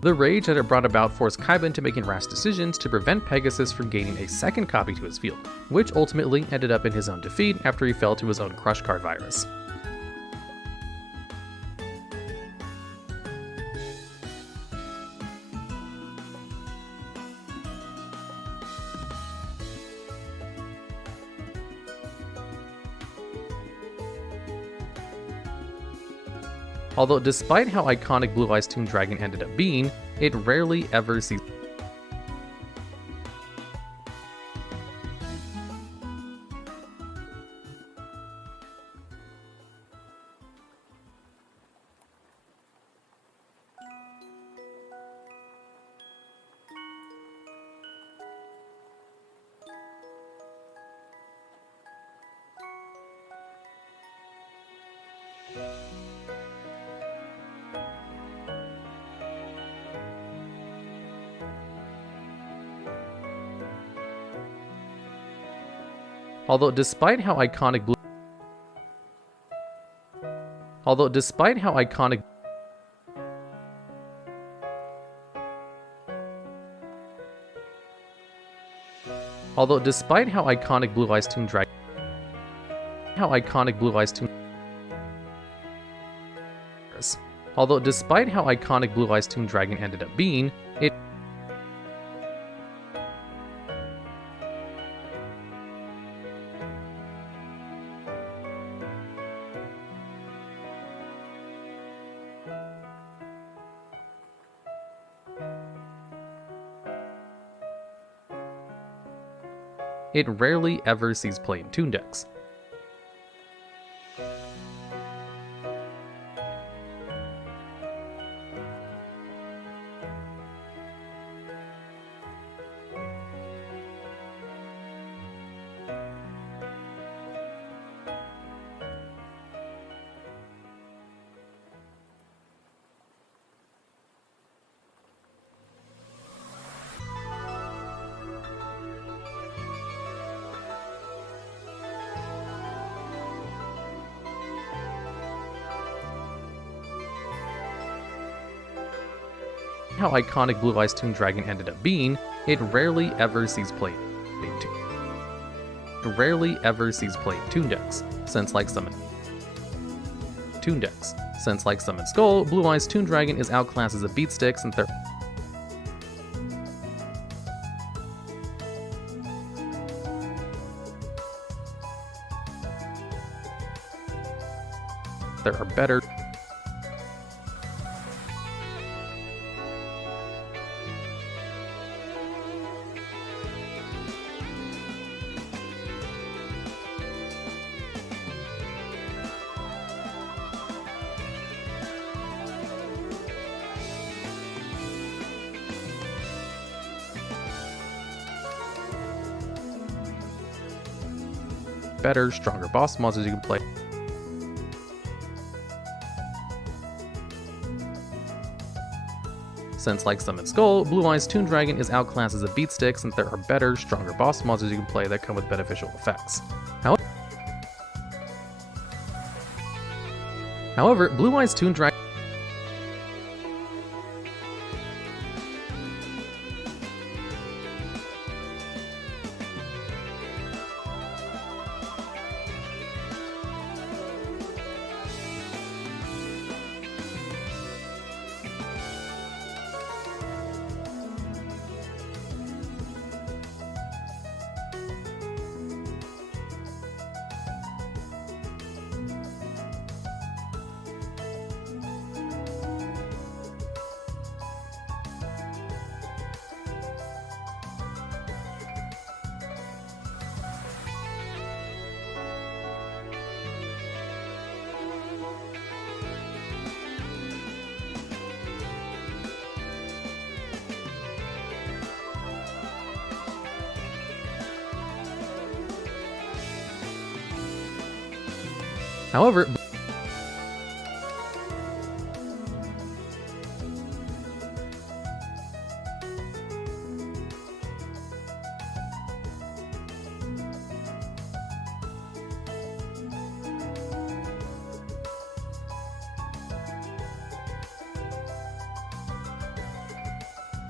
The rage that it brought about forced Kaiba into making rash decisions to prevent Pegasus from gaining a second copy to his field, which ultimately ended up in his own defeat after he fell to his own crush card virus. Although despite how iconic Blue Eyes Toon Dragon ended up being, it rarely ever sees Although despite how iconic Blue Eyes Toon Dragon ended up being, it rarely ever sees play in Toon decks. How iconic Blue Eyes Toon Dragon ended up being, it rarely ever sees play in Toon decks, since like Summon Skull, Blue Eyes Toon Dragon is outclassed as a beat sticks and there are better stronger boss monsters you can play. Since like Summon Skull, Blue Eyes Toon Dragon is outclassed as a beat sticks, and there are better, stronger boss monsters you can play that come with beneficial effects. However, Blue Eyes Toon Dragon However,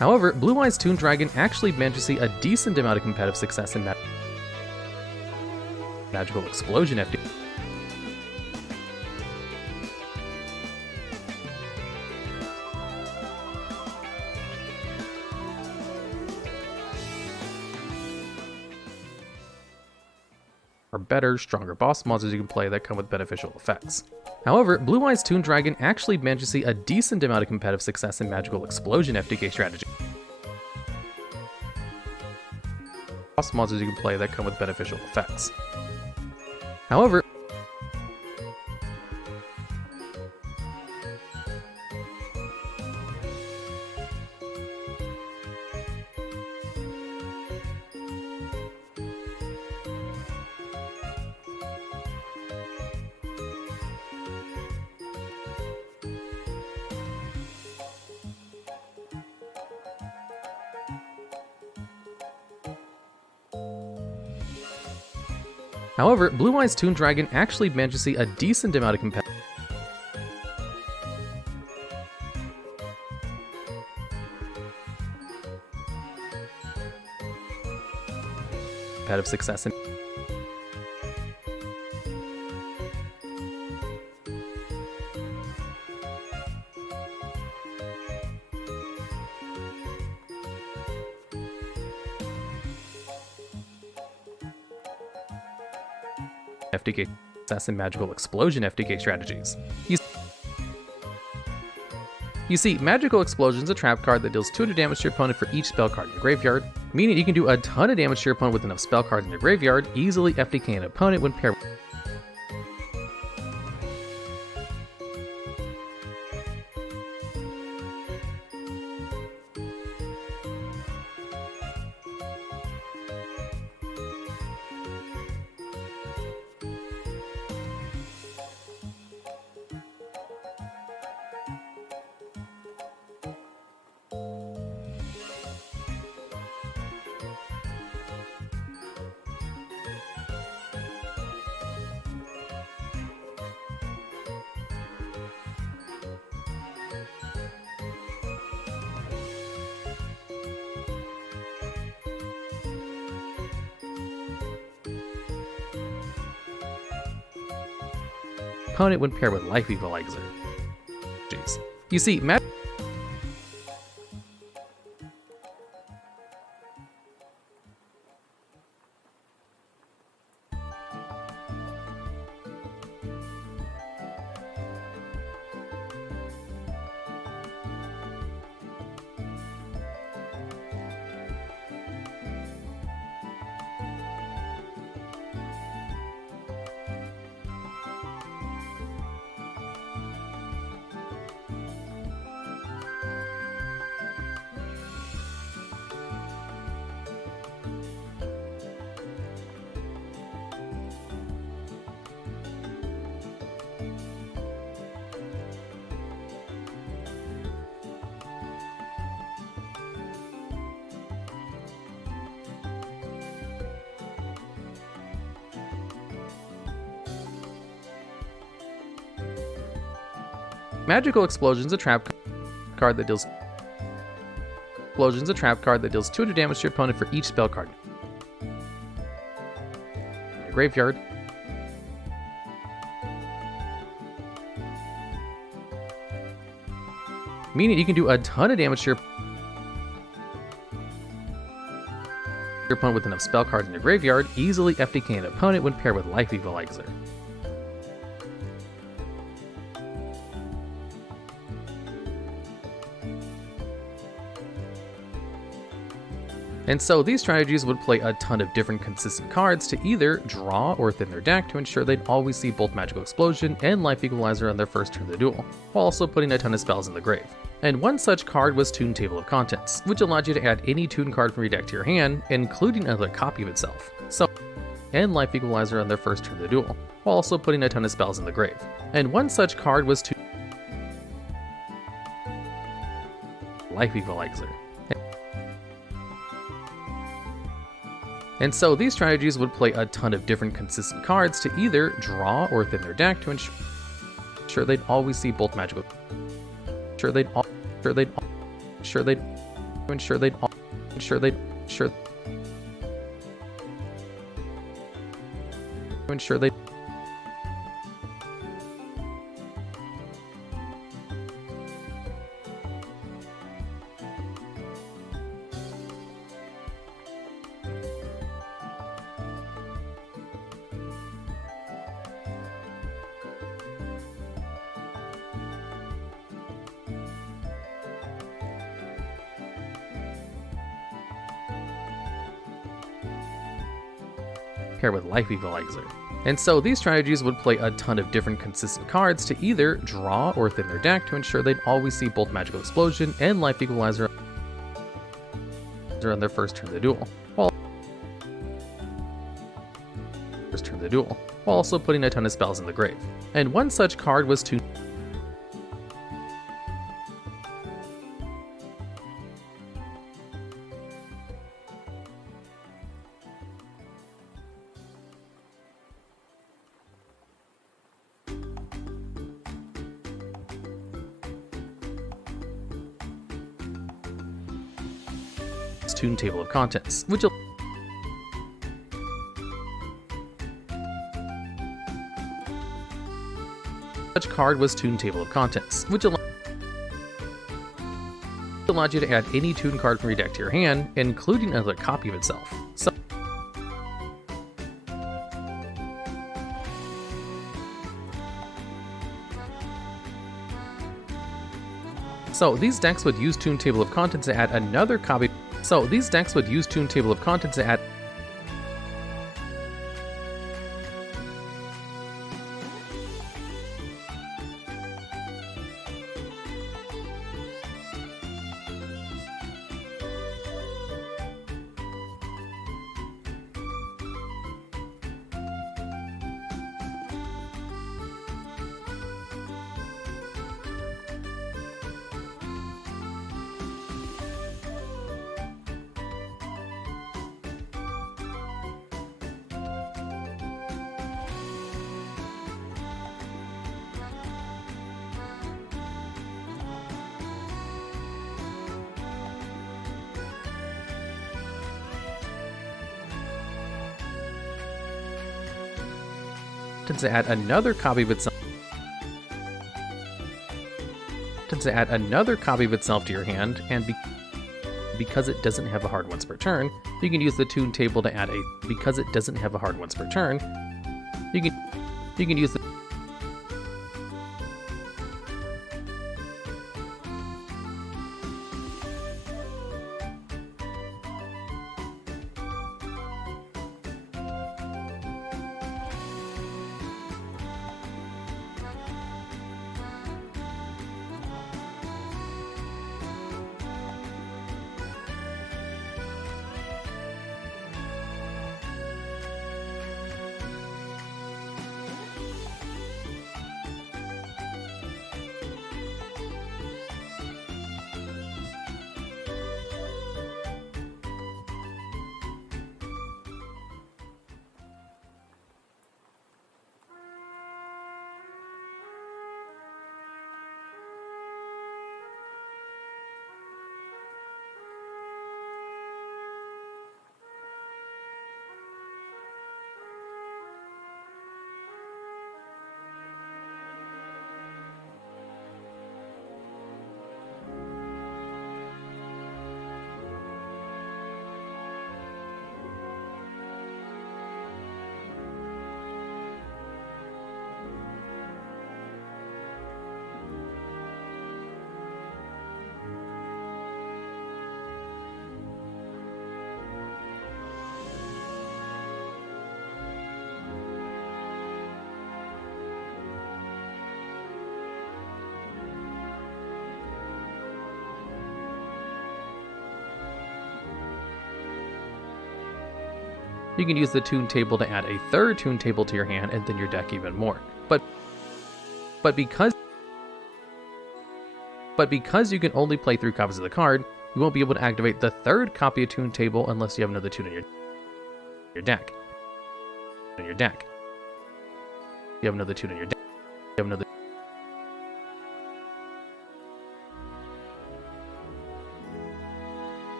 However, Blue Eyes Toon Dragon actually managed to see a decent amount of competitive success in Magical Explosion FD. Are better, stronger boss monsters you can play that come with beneficial effects. However, Blue Eyes Toon Dragon actually managed to see a decent amount of competitive success in Magical Explosion FDK strategy. Boss monsters you can play that come with beneficial effects. However, Blue Eyes Toon Dragon actually managed to see a decent amount of competitive success in FDK success in Magical Explosion FDK strategies. You see, Magical Explosion is a trap card that deals 200 damage to your opponent for each spell card in your graveyard, meaning you can do a ton of damage to your opponent with enough spell cards in your graveyard, easily FDK an opponent when paired with opponent when paired with Life Equalizer. Jeez. You see, Magical Explosion is a trap card that deals 200 damage to your opponent for each spell card in your graveyard. Meaning you can do a ton of damage to your opponent with enough spell cards in your graveyard, easily FDK an opponent when paired with Life Equalizer. And so these strategies would play a ton of different consistent cards to either draw or thin their deck to ensure they'd always see both Magical Explosion and Life Equalizer on their first turn of the duel, while also putting a ton of spells in the grave. And one such card was Toon Table of Contents, which allowed you to add any Toon card from your deck to your hand, including another copy of itself, and Life Equalizer on their first turn of the duel, while also putting a ton of spells in the grave. And one such card was Life Equalizer. And so these strategies would play a ton of different consistent cards to either draw or thin their deck to ensure they'd always see both Magical ensure they'd ensure they'd ensure ensure they pair with Life Equalizer. And so these strategies would play a ton of different consistent cards to either draw or thin their deck to ensure they'd always see both Magical Explosion and Life Equalizer on their first turn of the duel, while also putting a ton of spells in the grave. And one such card was Toon Table of Contents, which such card was Toon Table of Contents, which allowed you to add any Toon card from your deck to your hand, including another copy of itself. So these decks would use Toon Table of Contents to add another copy. So these decks would use Toon Table of Contents to add. To add another copy of itself to your hand, and because it doesn't have a hard once per turn, you can use the Toon Table to add a. Because it doesn't have a hard once per turn, you can use the. You can use the Toon Table to add a third Toon Table to your hand and thin your deck even more. But because you can only play 3 copies of the card, you won't be able to activate the third copy of Toon Table unless you have another Toon in your deck. You have another Toon in your deck. You have another.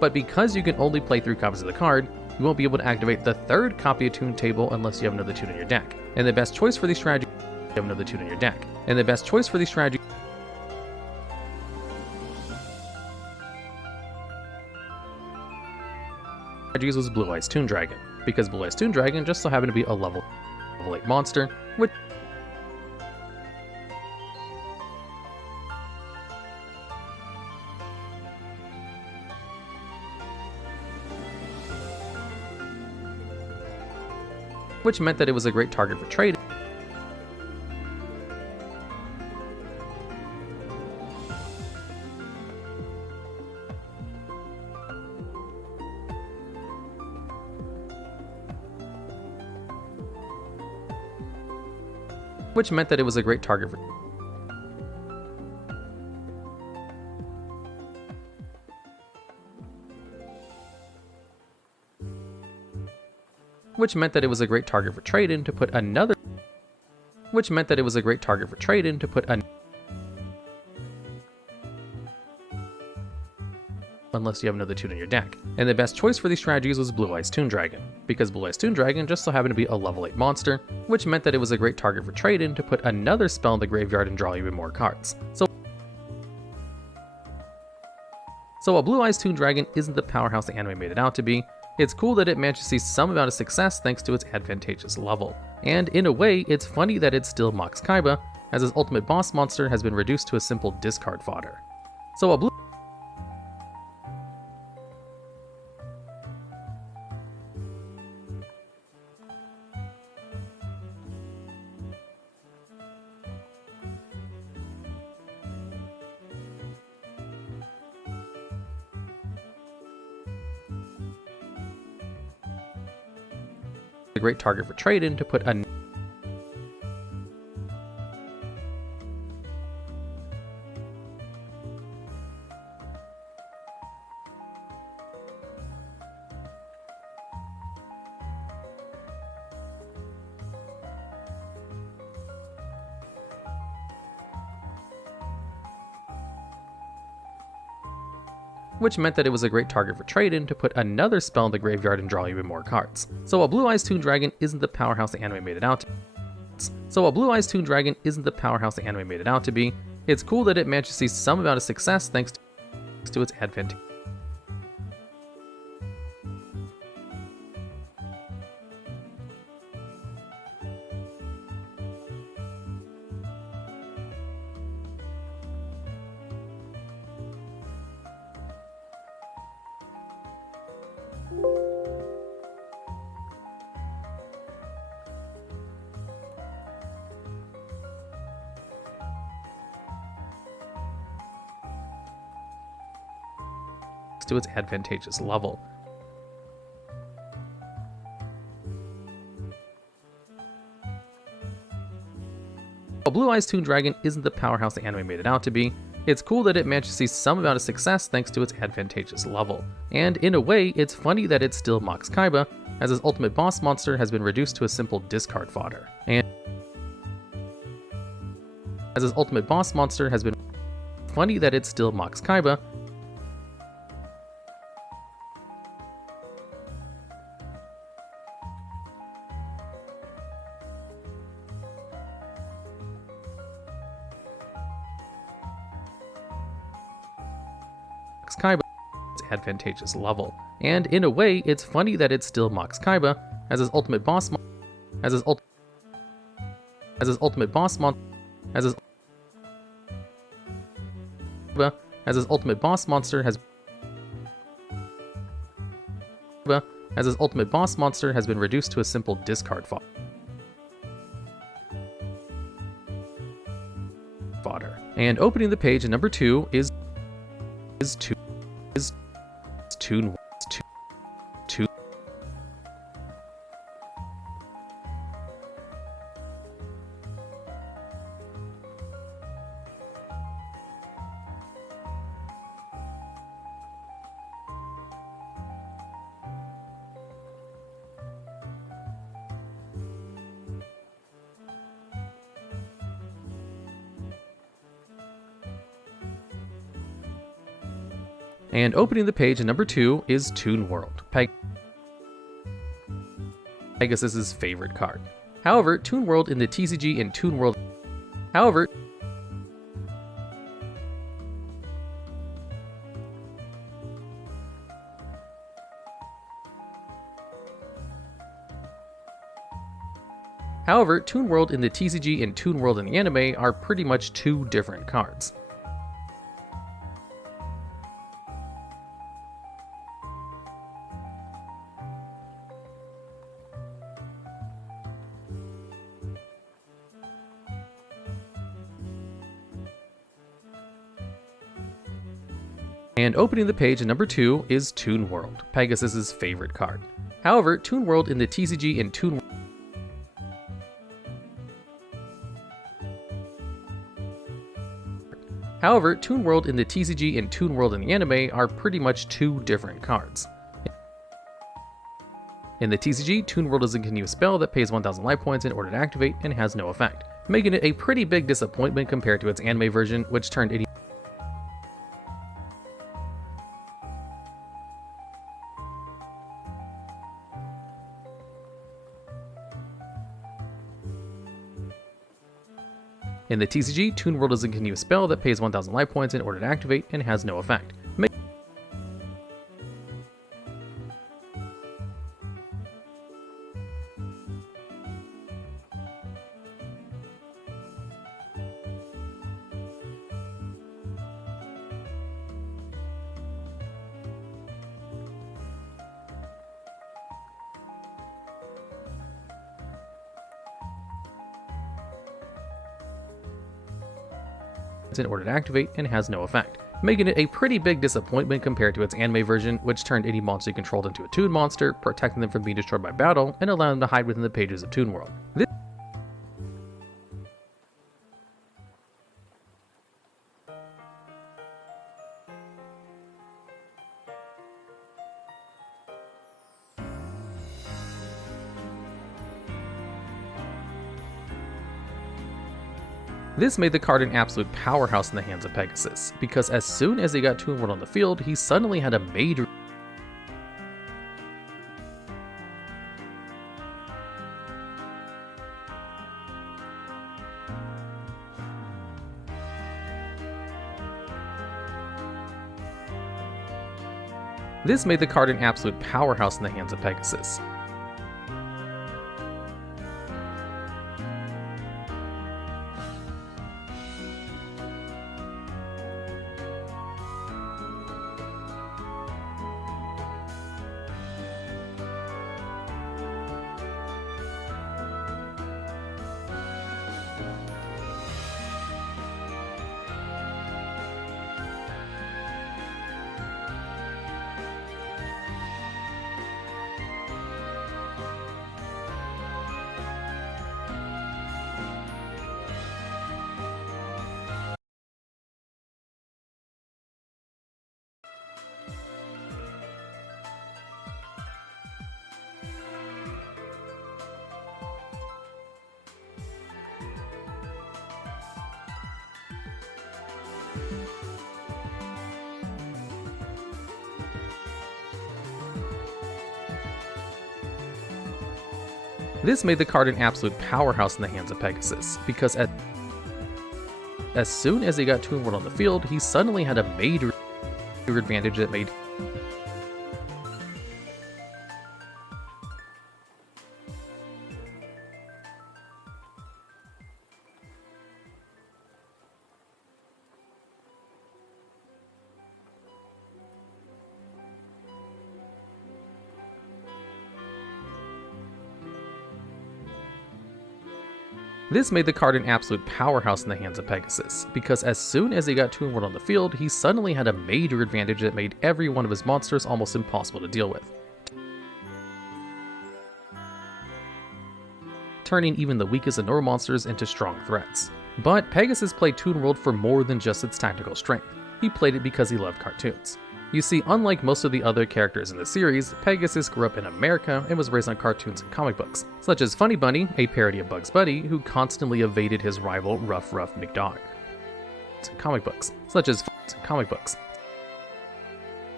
But because you can only play 3 copies of the card, you won't be able to activate the 3rd copy of Toon Table unless you have another Toon in your deck. And the best choice for these strategies you have another Toon in your deck. And the best choice for these strategies was Blue Eyes Toon Dragon, because Blue Eyes Toon Dragon just so happened to be a level 8 monster, which meant that it was a great target for trading. Which meant that it was a great target for which meant that it was a great target for trade-in to put another unless you have another Toon in your deck. And the best choice for these strategies was Blue Eyes Toon Dragon, because Blue Eyes Toon Dragon just so happened to be a level 8 monster, which meant that it was a great target for trade-in to put another spell in the graveyard and draw even more cards. So while Blue Eyes Toon Dragon isn't the powerhouse the anime made it out to be, it's cool that it managed to see some amount of success thanks to its advantageous level. And in a way, it's funny that it's still Mox Kaiba, as his ultimate boss monster has been reduced to a simple discard fodder. So while Blue a great target for trade-in to put a which meant that it was a great target for trade-in to put another spell in the graveyard and draw even more cards. So while Blue Eyes Toon Dragon isn't the powerhouse the anime made it out to be, it's cool that it managed to see some amount of success thanks to its advantage. To its advantageous level. While Blue Eyes Toon Dragon isn't the powerhouse the anime made it out to be, it's cool that it managed to see some amount of success thanks to its advantageous level. And in a way, it's funny that it's still Mox Kaiba, as his ultimate boss monster has been reduced to a simple discard fodder. And as his ultimate boss monster has been funny that it's still Mox Kaiba, Kaiba advantageous level. And in a way, it's funny that it's still Mox Kaiba, as his ultimate boss monster has been reduced to a simple discard fodder. And opening the page at number 2 is Toon. And opening the page at number 2 is Toon World, Pegasus's favorite card. However, Toon World in the TCG and Toon World Toon World in the TCG and Toon World in the anime are pretty much two different cards. And opening the page at number 2 is Toon World, Pegasus's favorite card. However, Toon World in the TCG and Toon World in the anime are pretty much two different cards. In the TCG, Toon World is a continuous spell that pays 1000 life points in order to activate and has no effect, making it a pretty big disappointment compared to its anime version, which turned 80. In the TCG, Toon World is a continuous spell that pays 1000 life points in order to activate and has no effect. In order to activate and has no effect, making it a pretty big disappointment compared to its anime version, which turned any monster you controlled into a Toon monster, protecting them from being destroyed by battle, and allowing them to hide within the pages of Toon World. This made the card an absolute powerhouse in the hands of Pegasus, because as soon as he got Toon World on the field, he suddenly had a major This made the card an absolute powerhouse in the hands of Pegasus, because as soon as he got Toon World on the field, he suddenly had a major advantage that made This made the card an absolute powerhouse in the hands of Pegasus, because as soon as he got Toon World on the field, he suddenly had a major advantage that made every one of his monsters almost impossible to deal with, turning even the weakest of normal monsters into strong threats. But Pegasus played Toon World for more than just its tactical strength. He played it because he loved cartoons. You see, unlike most of the other characters in the series, Pegasus grew up in America and was raised on cartoons and comic books, such as Funny Bunny, a parody of Bugs Bunny, who constantly evaded his rival Ruff Ruff McDog. Comic books.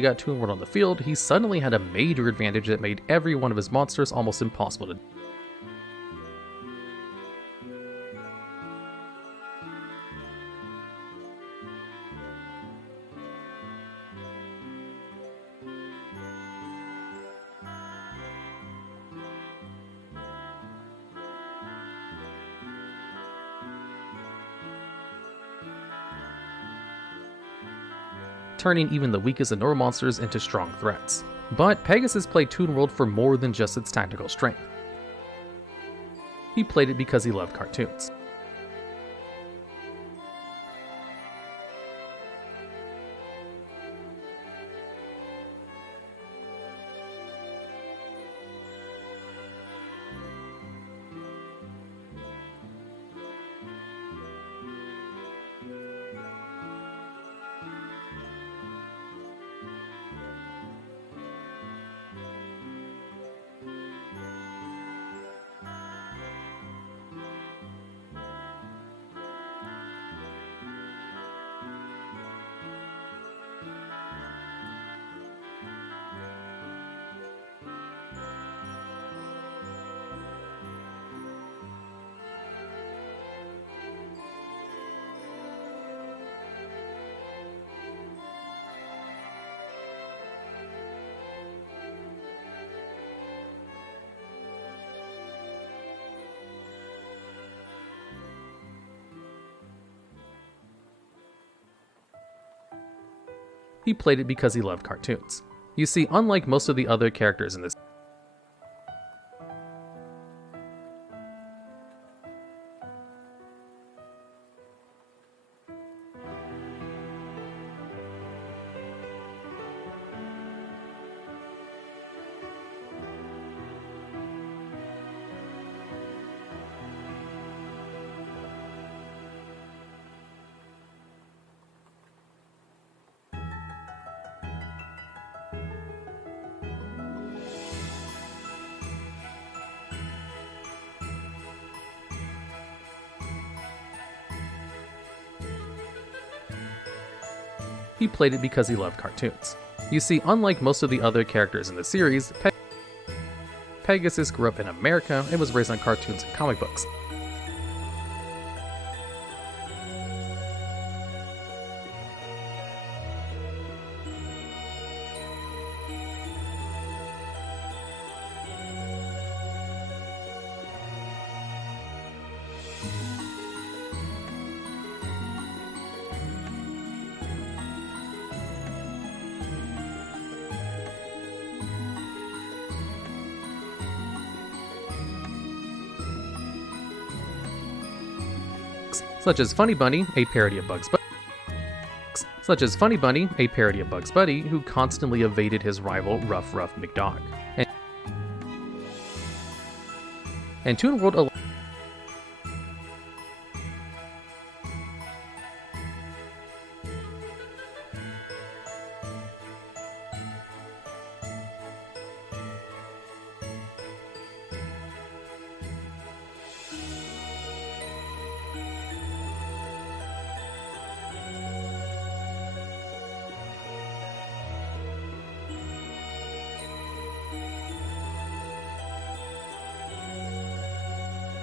he got Toon World on the field, he suddenly had a major advantage that made every one of his monsters almost impossible to. Turning even the weakest of normal monsters into strong threats. But Pegasus played Toon World for more than just its tactical strength. He played it because he loved cartoons. He played it because he loved cartoons. You see, unlike most of the other characters in this, he played it because he loved cartoons. You see, unlike most of the other characters in the series, Pegasus grew up in America and was raised on cartoons and comic books. Such as Funny Bunny, a parody of Bugs Bunny, who constantly evaded his rival Ruff Ruff McDog. And Toon World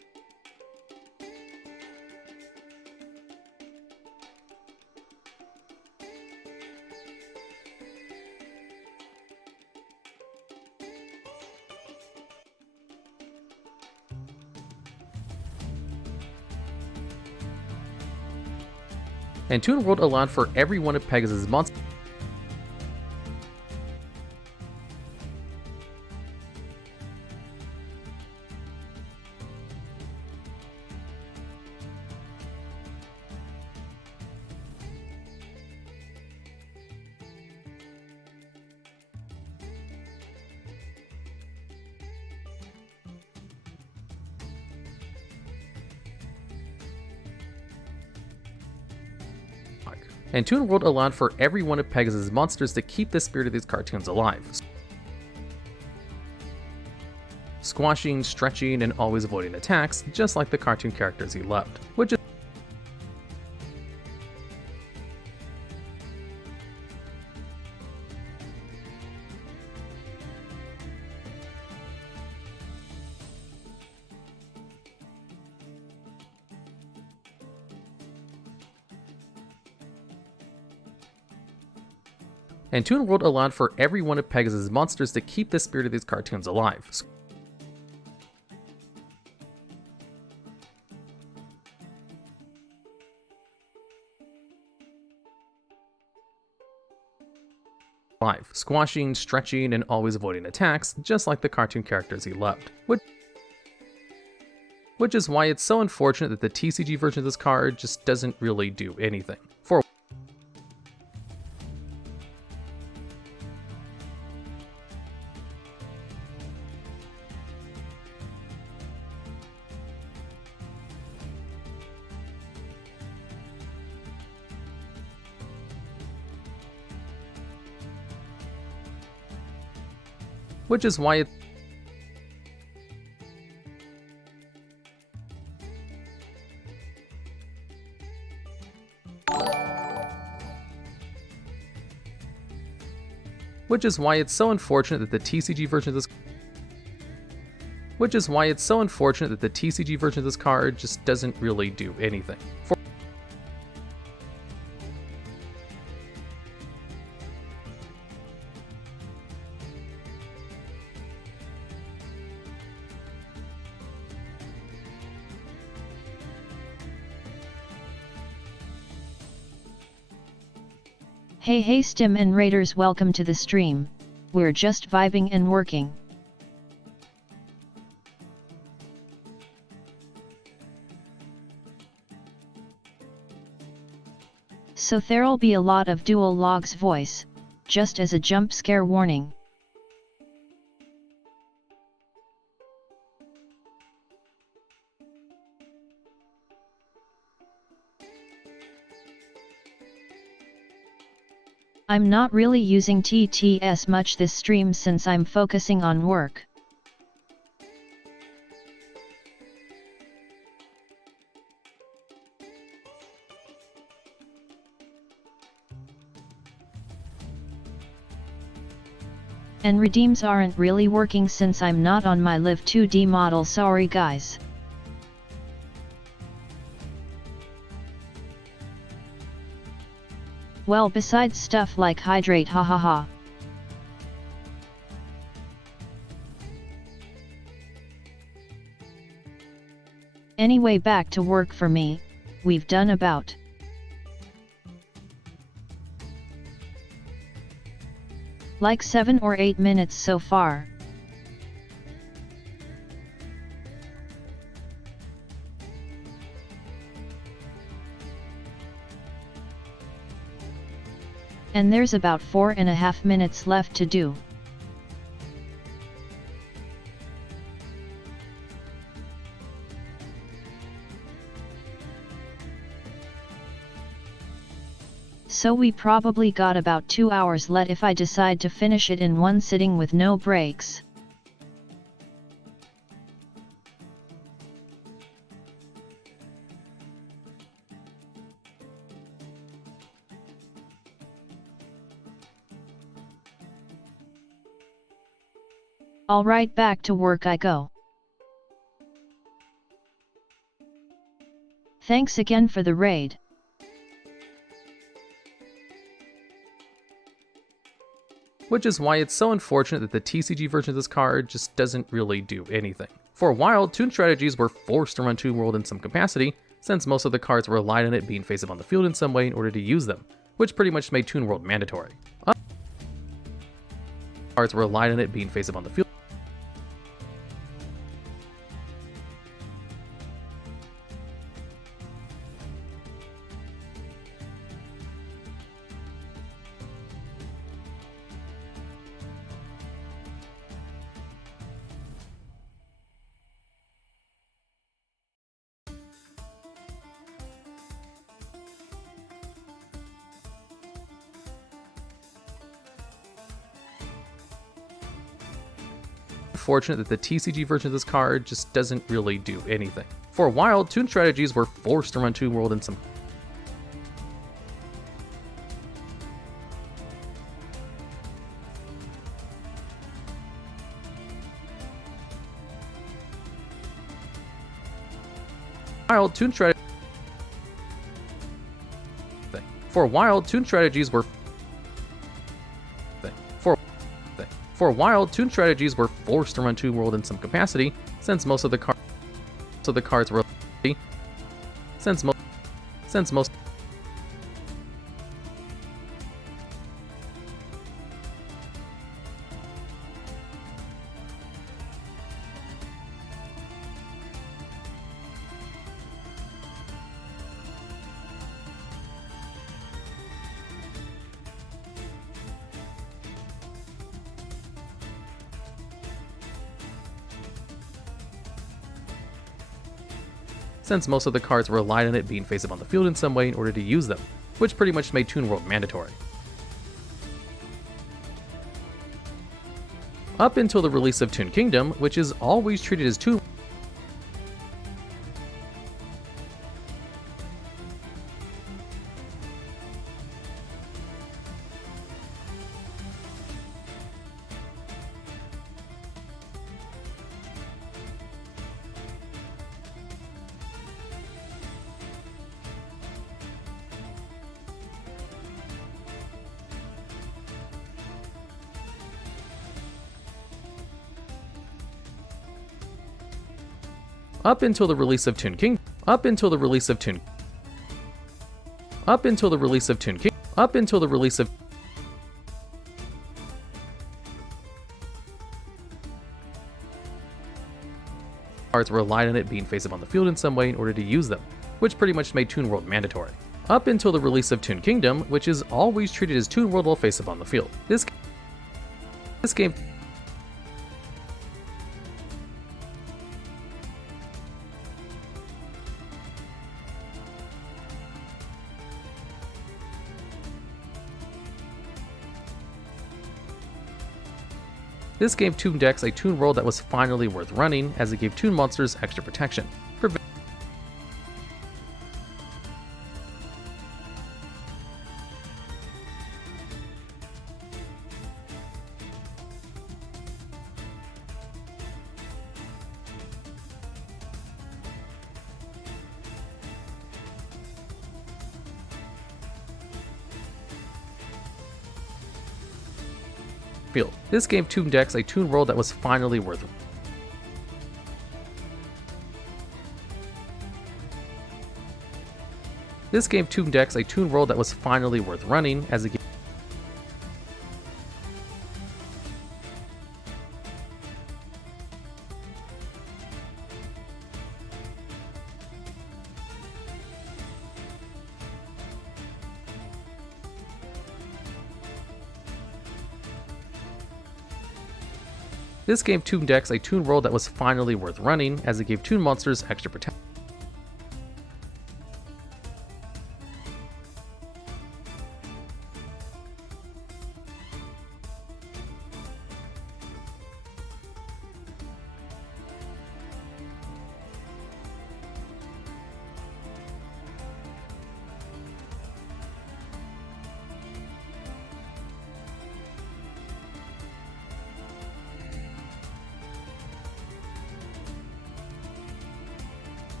And Toon World allowed for every one of Pegasus' monsters. And Toon World allowed for every one of Pegasus' monsters to keep the spirit of these cartoons alive, squashing, stretching, and always avoiding attacks, just like the cartoon characters he loved, which And Toon World allowed for every one of Pegasus' monsters to keep the spirit of these cartoons alive, squashing, stretching, and always avoiding attacks, just like the cartoon characters he loved. Which is why it's so unfortunate that the TCG version of this card just doesn't really do anything. Which is why it's so unfortunate that the TCG version of this card just doesn't really do anything. Hey Stim and Raiders, welcome to the stream. We're just vibing and working. So there'll be a lot of dual logs voice, just as a jump scare warning. I'm not really using TTS much this stream since I'm focusing on work. And redeems aren't really working since I'm not on my Live 2D model, sorry guys. Well, besides stuff like hydrate, hahaha. Anyway, back to work for me. We've done about like 7 or 8 minutes so far. And there's about 4.5 minutes left to do. So we probably got about 2 hours left if I decide to finish it in one sitting with no breaks. Alright, back to work I go. Thanks again for the raid. Which is why it's so unfortunate that the TCG version of this card just doesn't really do anything. For a while, Toon strategies were forced to run Toon World in some capacity, since most of the cards relied on it being face-up on the field in some way in order to use them, which pretty much made Toon World mandatory. Cards relied on it being face-up on the field. Fortunate that the TCG version of this card just doesn't really do anything. For a while, Toon strategies were forced to run Toon World in some Toon strategies. For a while, Toon strategies were forced to run Toon World in some capacity, since most of the cards were since most of the cards relied on it being face-up on the field in some way in order to use them, which pretty much made Toon World mandatory. Up until the release of Toon Kingdom, which is always treated as Toon Up until the release of Toon King, cards relied on it being face-up on the field in some way in order to use them, which pretty much made Toon World mandatory. Up until the release of Toon Kingdom, which is always treated as Toon World while face-up on the field. This game This gave Toon decks a Toon World that was finally worth running, as it gave Toon monsters extra protection. This gave Toon decks a Toon World that was finally worth running, as it gave This gave Toon decks a Toon World that was finally worth running, as it gave Toon monsters extra protection.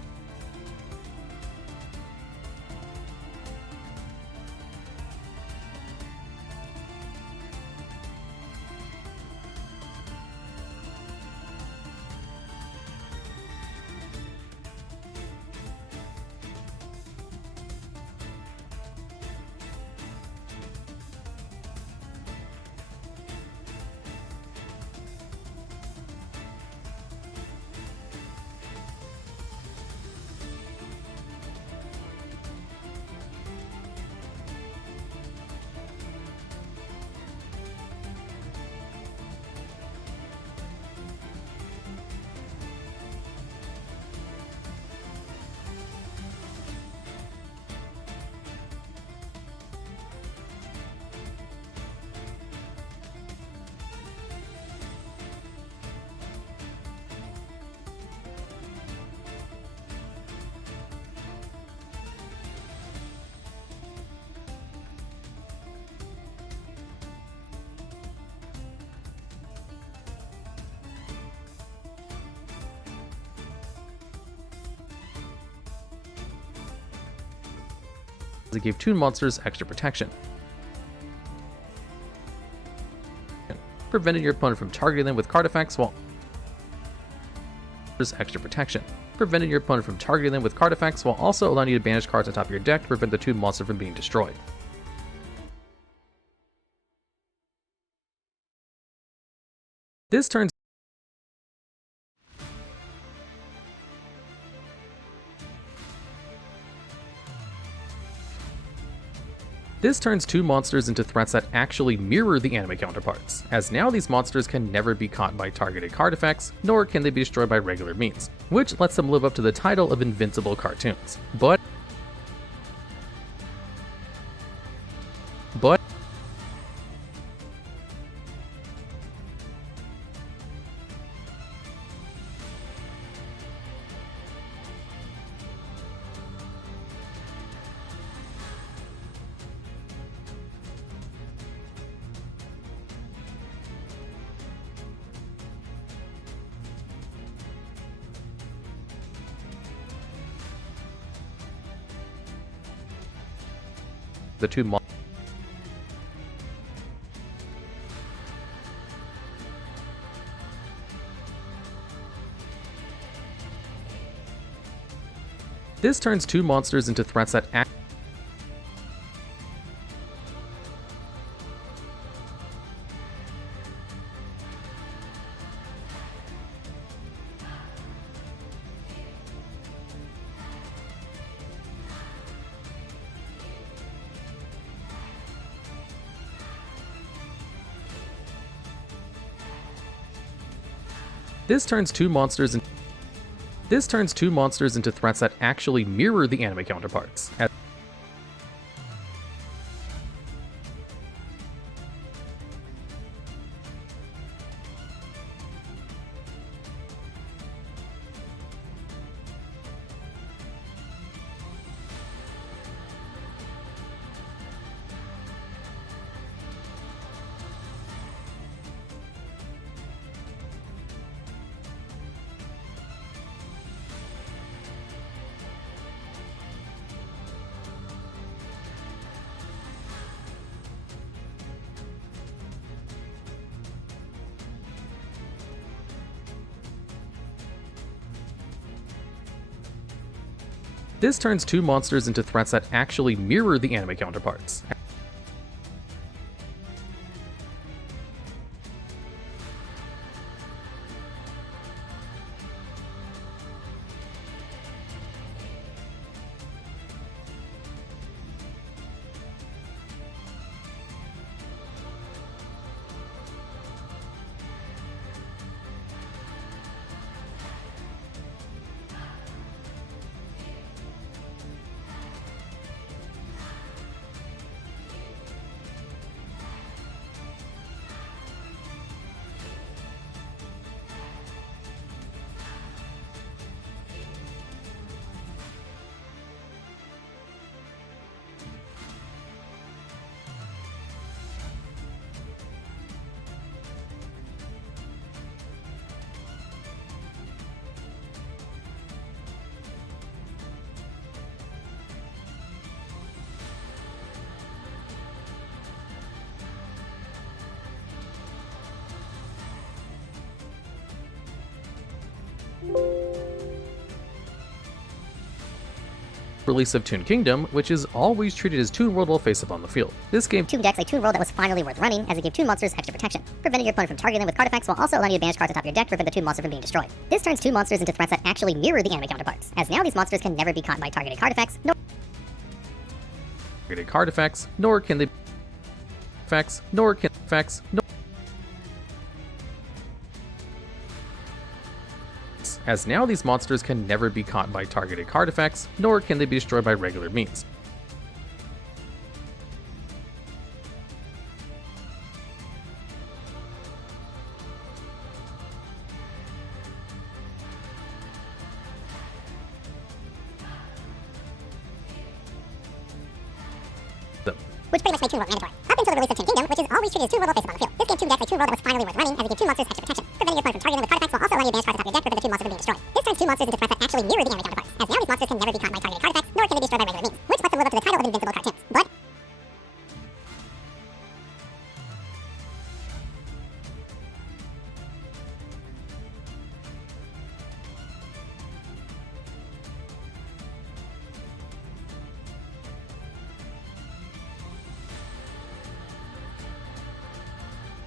as it gave Toon monsters extra protection. Prevented your opponent from targeting them with card effects while extra protection. Prevented your opponent from targeting them with card effects while also allowing you to banish cards on top of your deck to prevent the Toon monster from being destroyed. This turns Toon monsters into threats that actually mirror the anime counterparts, as now these monsters can never be caught by targeted card effects, nor can they be destroyed by regular means, which lets them live up to the title of invincible cartoons. But the Toon monsters This turns Toon monsters into threats that This turns Toon monsters into threats that actually mirror the anime counterparts. This turns Toon monsters into threats that actually mirror the anime counterparts. Release of Toon Kingdom, which is always treated as Toon World while face up on the field. This game Toon decks a Toon World that was finally worth running, as it gave Toon monsters extra protection, preventing your opponent from targeting them with card effects while also allowing you to banish cards on top of your deck to prevent the Toon monster from being destroyed. This turns Toon monsters into threats that actually mirror the anime counterparts, as now these monsters can never be caught by targeted card effects, nor can they as now these monsters can never be caught by targeted card effects, nor can they be destroyed by regular means. Which pretty much made Toon World mandatory. Up until the release of Toon Kingdom, which is always treated as Toon World while face up on the field. This gave Toon decks a Toon World that was finally worth running, as it gave Toon monsters extra protection, preventing your opponent from targeting them with card effects while also allowing you to banish cards on top of your deck to prevent the Toon monster from being destroyed. This turns Toon monsters into threats that actually mirror the anime counterparts, as now these monsters can never be caught by targeted card effects, nor can they be destroyed by regular means, which lets them live up to the title of invincible cartoons.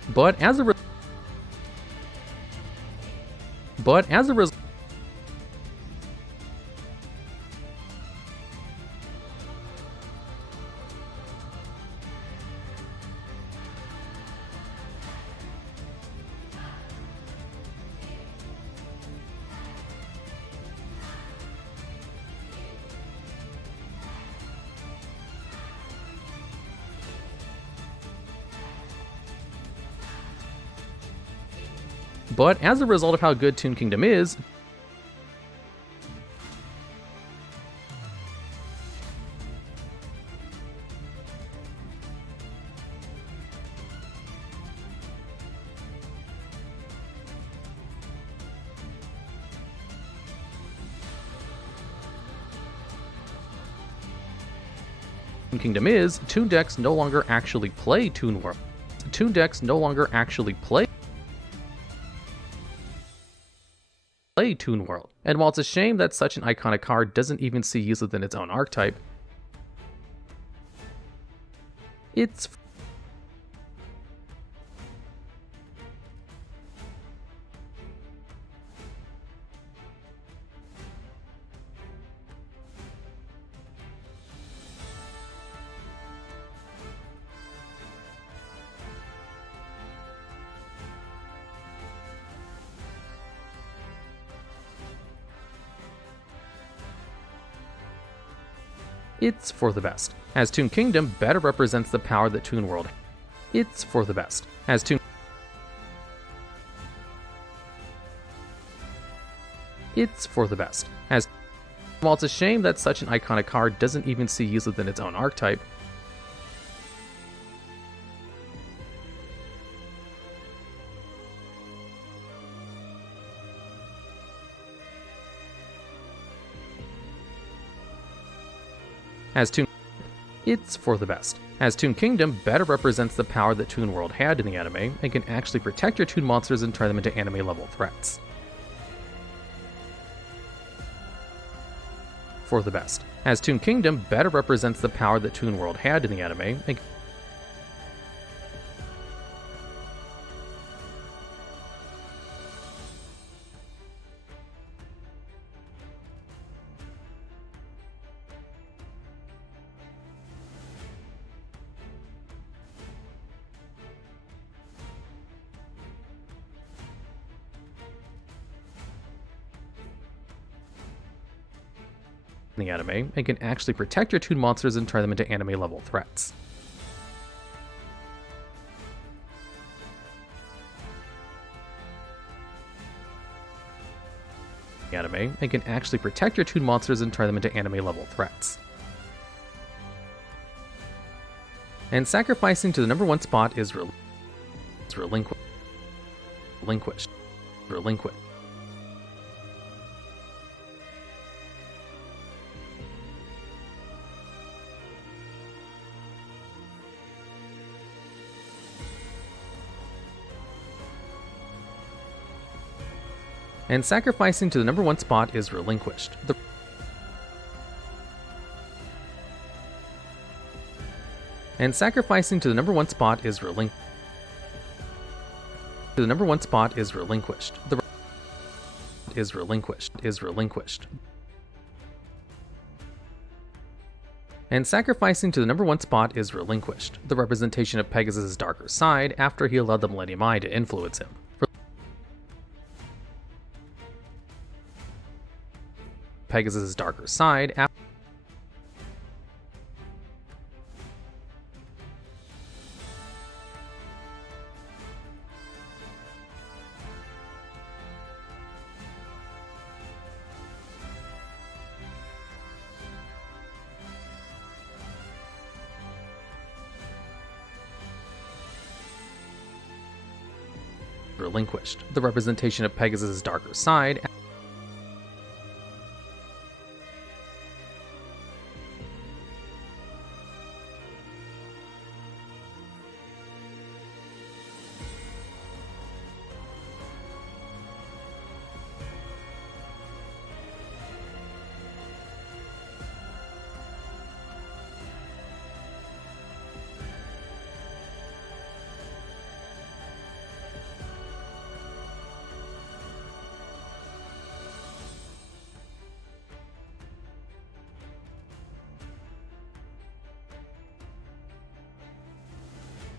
But as a result, of how good Toon Kingdom is, Toon decks no longer actually play Toon World. Toon decks no longer actually play Toon World. And while it's a shame that such an iconic card doesn't even see use within its own archetype, it's for the best, as Toon Kingdom better represents the power that Toon World. It's for the best, as Toon. It's for the best, as while it's a shame that such an iconic card doesn't even see use within its own archetype, it's for the best, as Toon Kingdom better represents the power that Toon World had in the anime and can actually protect your Toon monsters and turn them into anime level threats. For the best, as Toon Kingdom better represents the power that Toon World had in the anime and can actually protect your Toon monsters and turn them into anime level threats. And can actually protect your Toon monsters and turn them into anime level threats. And sacrificing to the number 1 spot is relinquished. And sacrificing to the number 1 spot is relinquished. And sacrificing to the number 1 spot is relinquished. The number 1 spot is relinquished. Is relinquished. And sacrificing to the number 1 spot is relinquished. The representation of Pegasus' darker side after he allowed the Millennium Eye to influence him. Pegasus' darker side after relinquished. The representation of Pegasus' darker side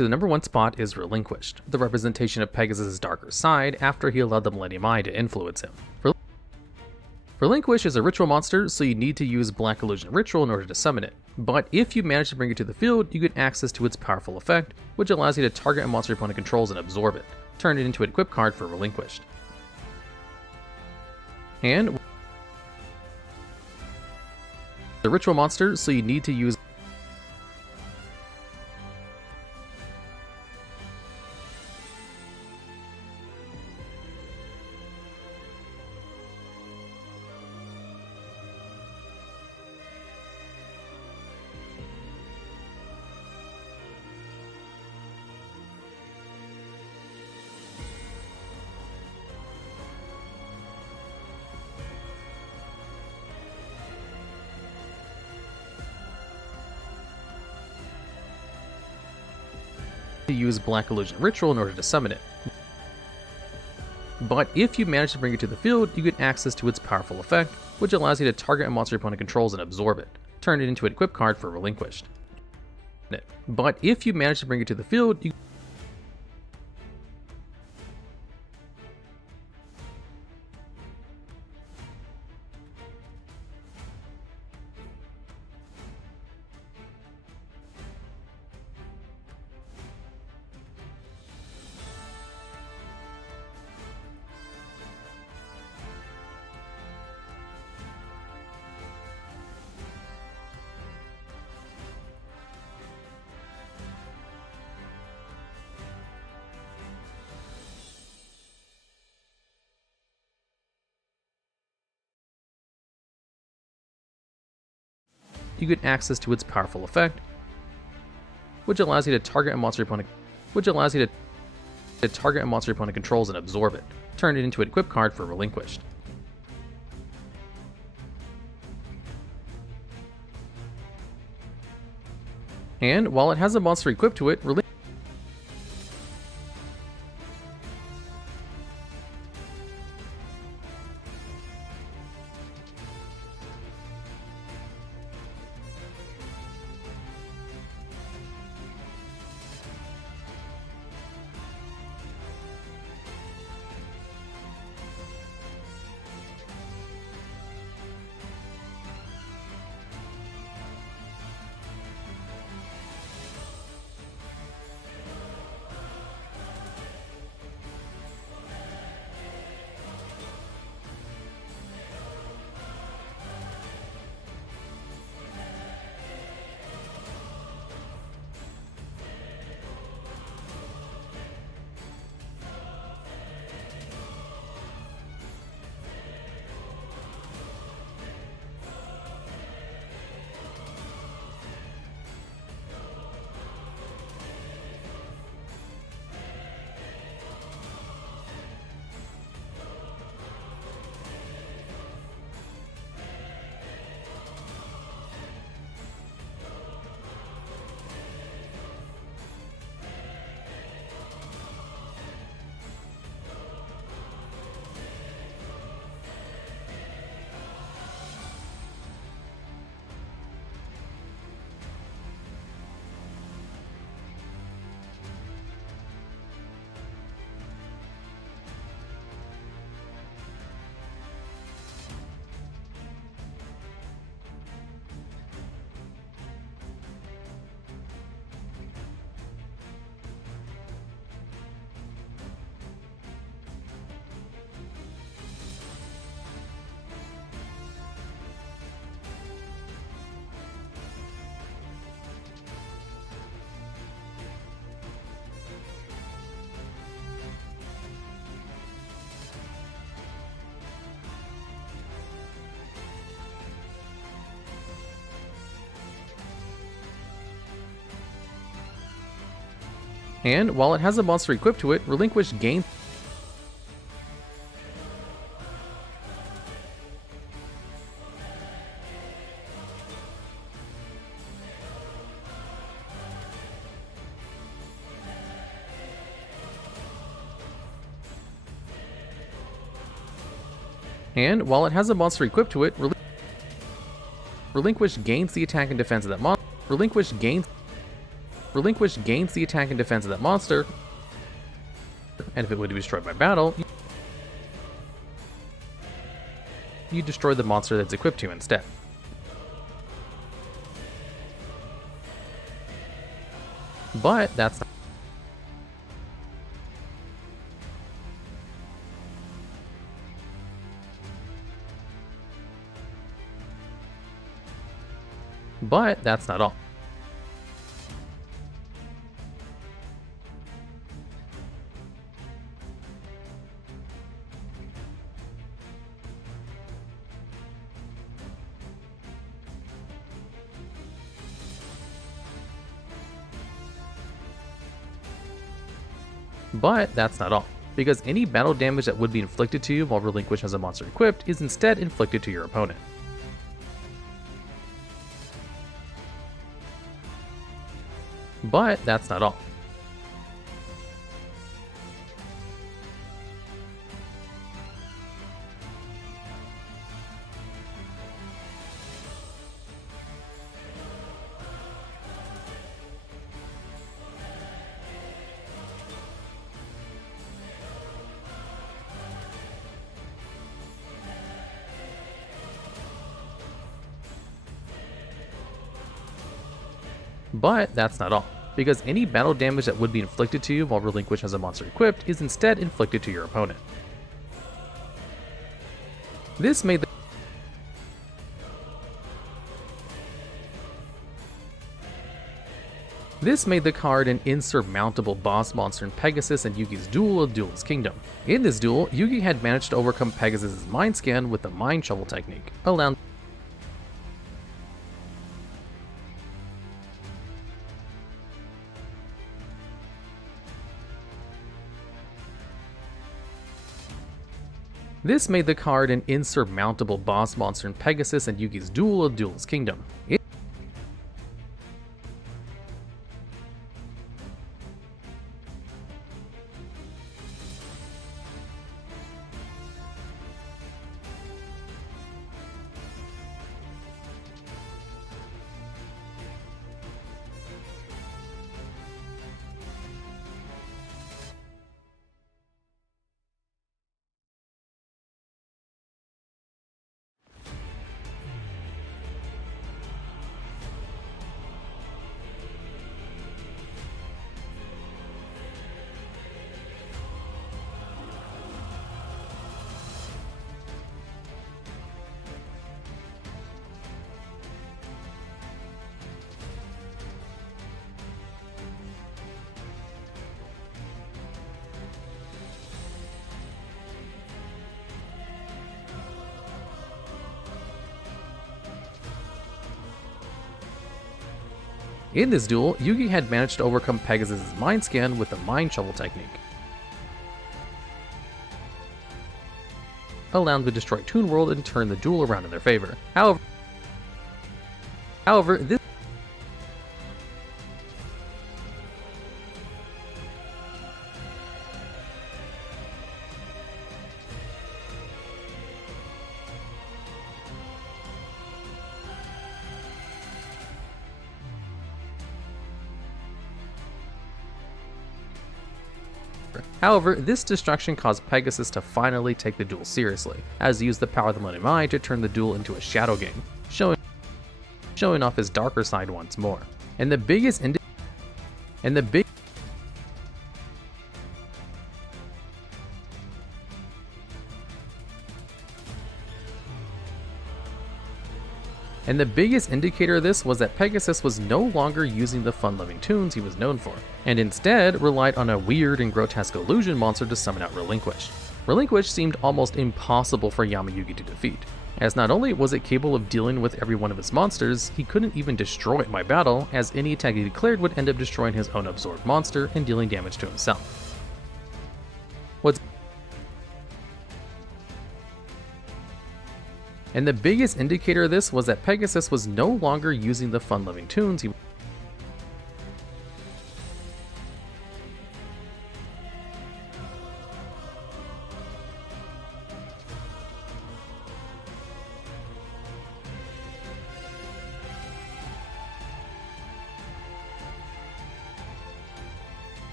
The number 1 spot is Relinquished, the representation of Pegasus' darker side after he allowed the Millennium Eye to influence him. Relinquish is a ritual monster, so you need to use Black Illusion Ritual in order to summon it. But if you manage to bring it to the field, you get access to its powerful effect, which allows you to target a monster your opponent controls and absorb it. Turn it into an equip card for Relinquished. And the ritual monster, so you need to use Black Illusion Ritual in order to summon it. But if you manage to bring it to the field, you get access to its powerful effect, which allows you to target a monster your opponent controls and absorb it. Turn it into an equip card for Relinquished. But if you manage to bring it to the field, you get access to its powerful effect, which allows you to target a monster your opponent controls and absorb it. Turn it into an equip card for Relinquished. And while it has a monster equipped to it, and while it has a monster equipped to it, Relinquish gains And while it has a monster equipped to it, Relinquish gains the attack and defense of that monster. Relinquish gains Relinquish gains the attack and defense of that monster, and if it would be destroyed by battle, you destroy the monster that's equipped to instead. But that's not all. But that's not all, because any battle damage that would be inflicted to you while Relinquish has a monster equipped is instead inflicted to your opponent. But that's not all. But that's not all, because any battle damage that would be inflicted to you while Relinquish has a monster equipped is instead inflicted to your opponent. This made the card an insurmountable boss monster in Pegasus and Yugi's duel of Duelist Kingdom. In this duel, Yugi had managed to overcome Pegasus' mind scan with the Mind Shovel technique, allowing This made the card an insurmountable boss monster in Pegasus and Yugi's duel of Duelist Kingdom. In this duel, Yugi had managed to overcome Pegasus' mind scan with the Mind Shovel technique, allowing them to destroy Toon World and turn the duel around in their favor. However, this destruction caused Pegasus to finally take the duel seriously, as he used the power of the Millennium Eye to turn the duel into a shadow game, showing off his darker side once more. And the biggest indicator of this was that Pegasus was no longer using the fun-loving tunes he was known for, and instead relied on a weird and grotesque illusion monster to summon out Relinquish. Relinquish seemed almost impossible for Yamayugi to defeat, as not only was it capable of dealing with every one of his monsters, he couldn't even destroy it by battle, as any attack he declared would end up destroying his own absorbed monster and dealing damage to himself. And the biggest indicator of this was that Pegasus was no longer using the fun-loving tunes he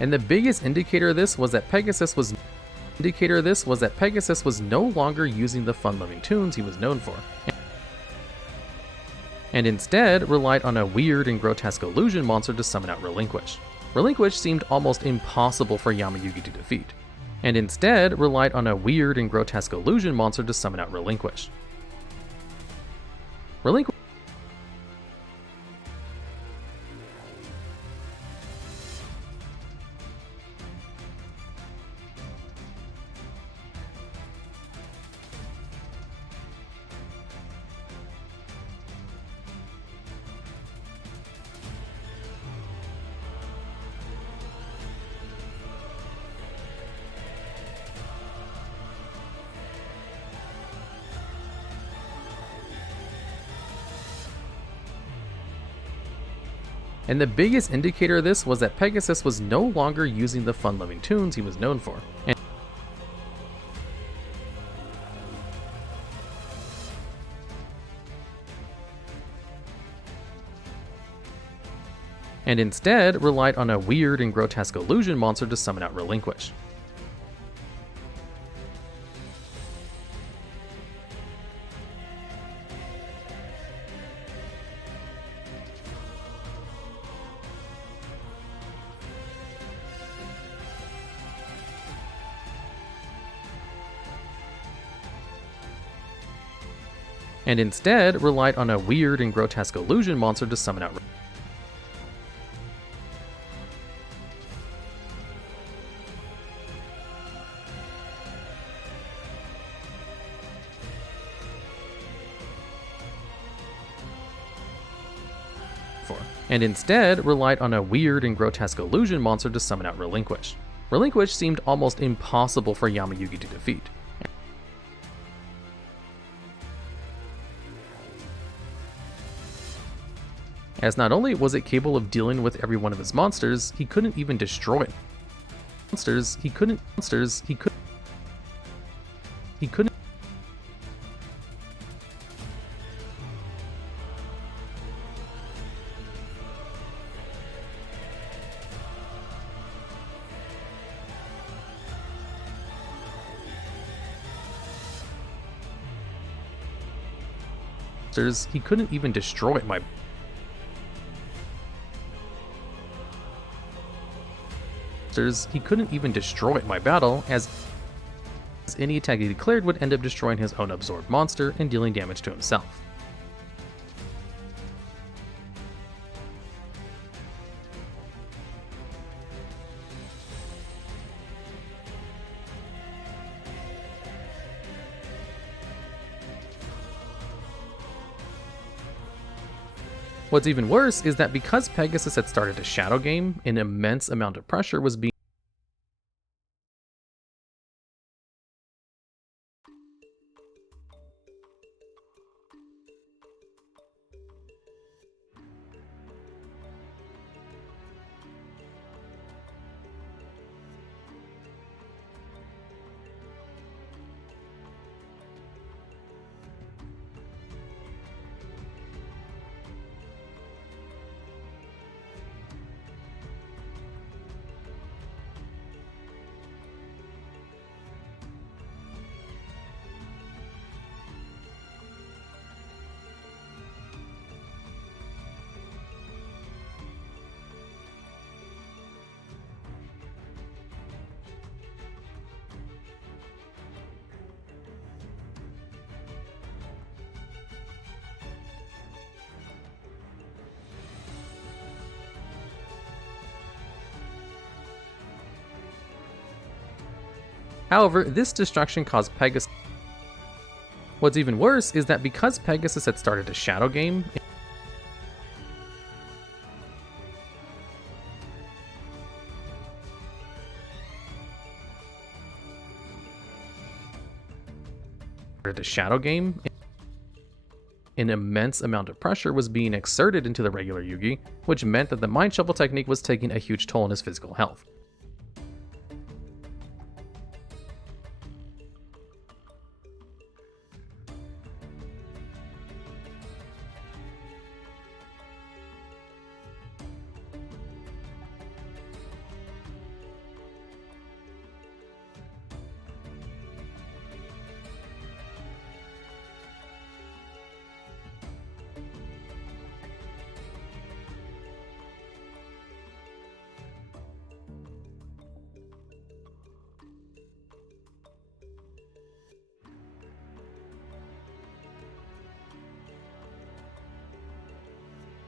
And the biggest indicator of this was that Pegasus was no longer using the fun-loving tunes he was known for, and instead relied on a weird and grotesque illusion monster to summon out Relinquish. Relinquish seemed almost impossible for Yamayugi to defeat, and instead relied on a weird and grotesque illusion monster to summon out Relinquish. And the biggest indicator of this was that Pegasus was no longer using the fun-loving tunes he was known for, and instead relied on a weird and grotesque illusion monster to summon out Relinquish. And instead relied on a weird and grotesque illusion monster to summon out. And instead relied on a weird and grotesque illusion monster to summon out Relinquish. Relinquish seemed almost impossible for Yamayugi to defeat, as not only was it capable of dealing with every one of his monsters, he couldn't even destroy it. He couldn't. He couldn't even destroy my. He couldn't even destroy my battle, as any attack he declared would end up destroying his own absorbed monster and dealing damage to himself. What's even worse is that because Pegasus had started a shadow game, an immense amount of pressure was being However, this destruction caused Pegasus. What's even worse is that because Pegasus had started a shadow game, an immense amount of pressure was being exerted into the regular Yugi, which meant that the Mind Shuffle technique was taking a huge toll on his physical health.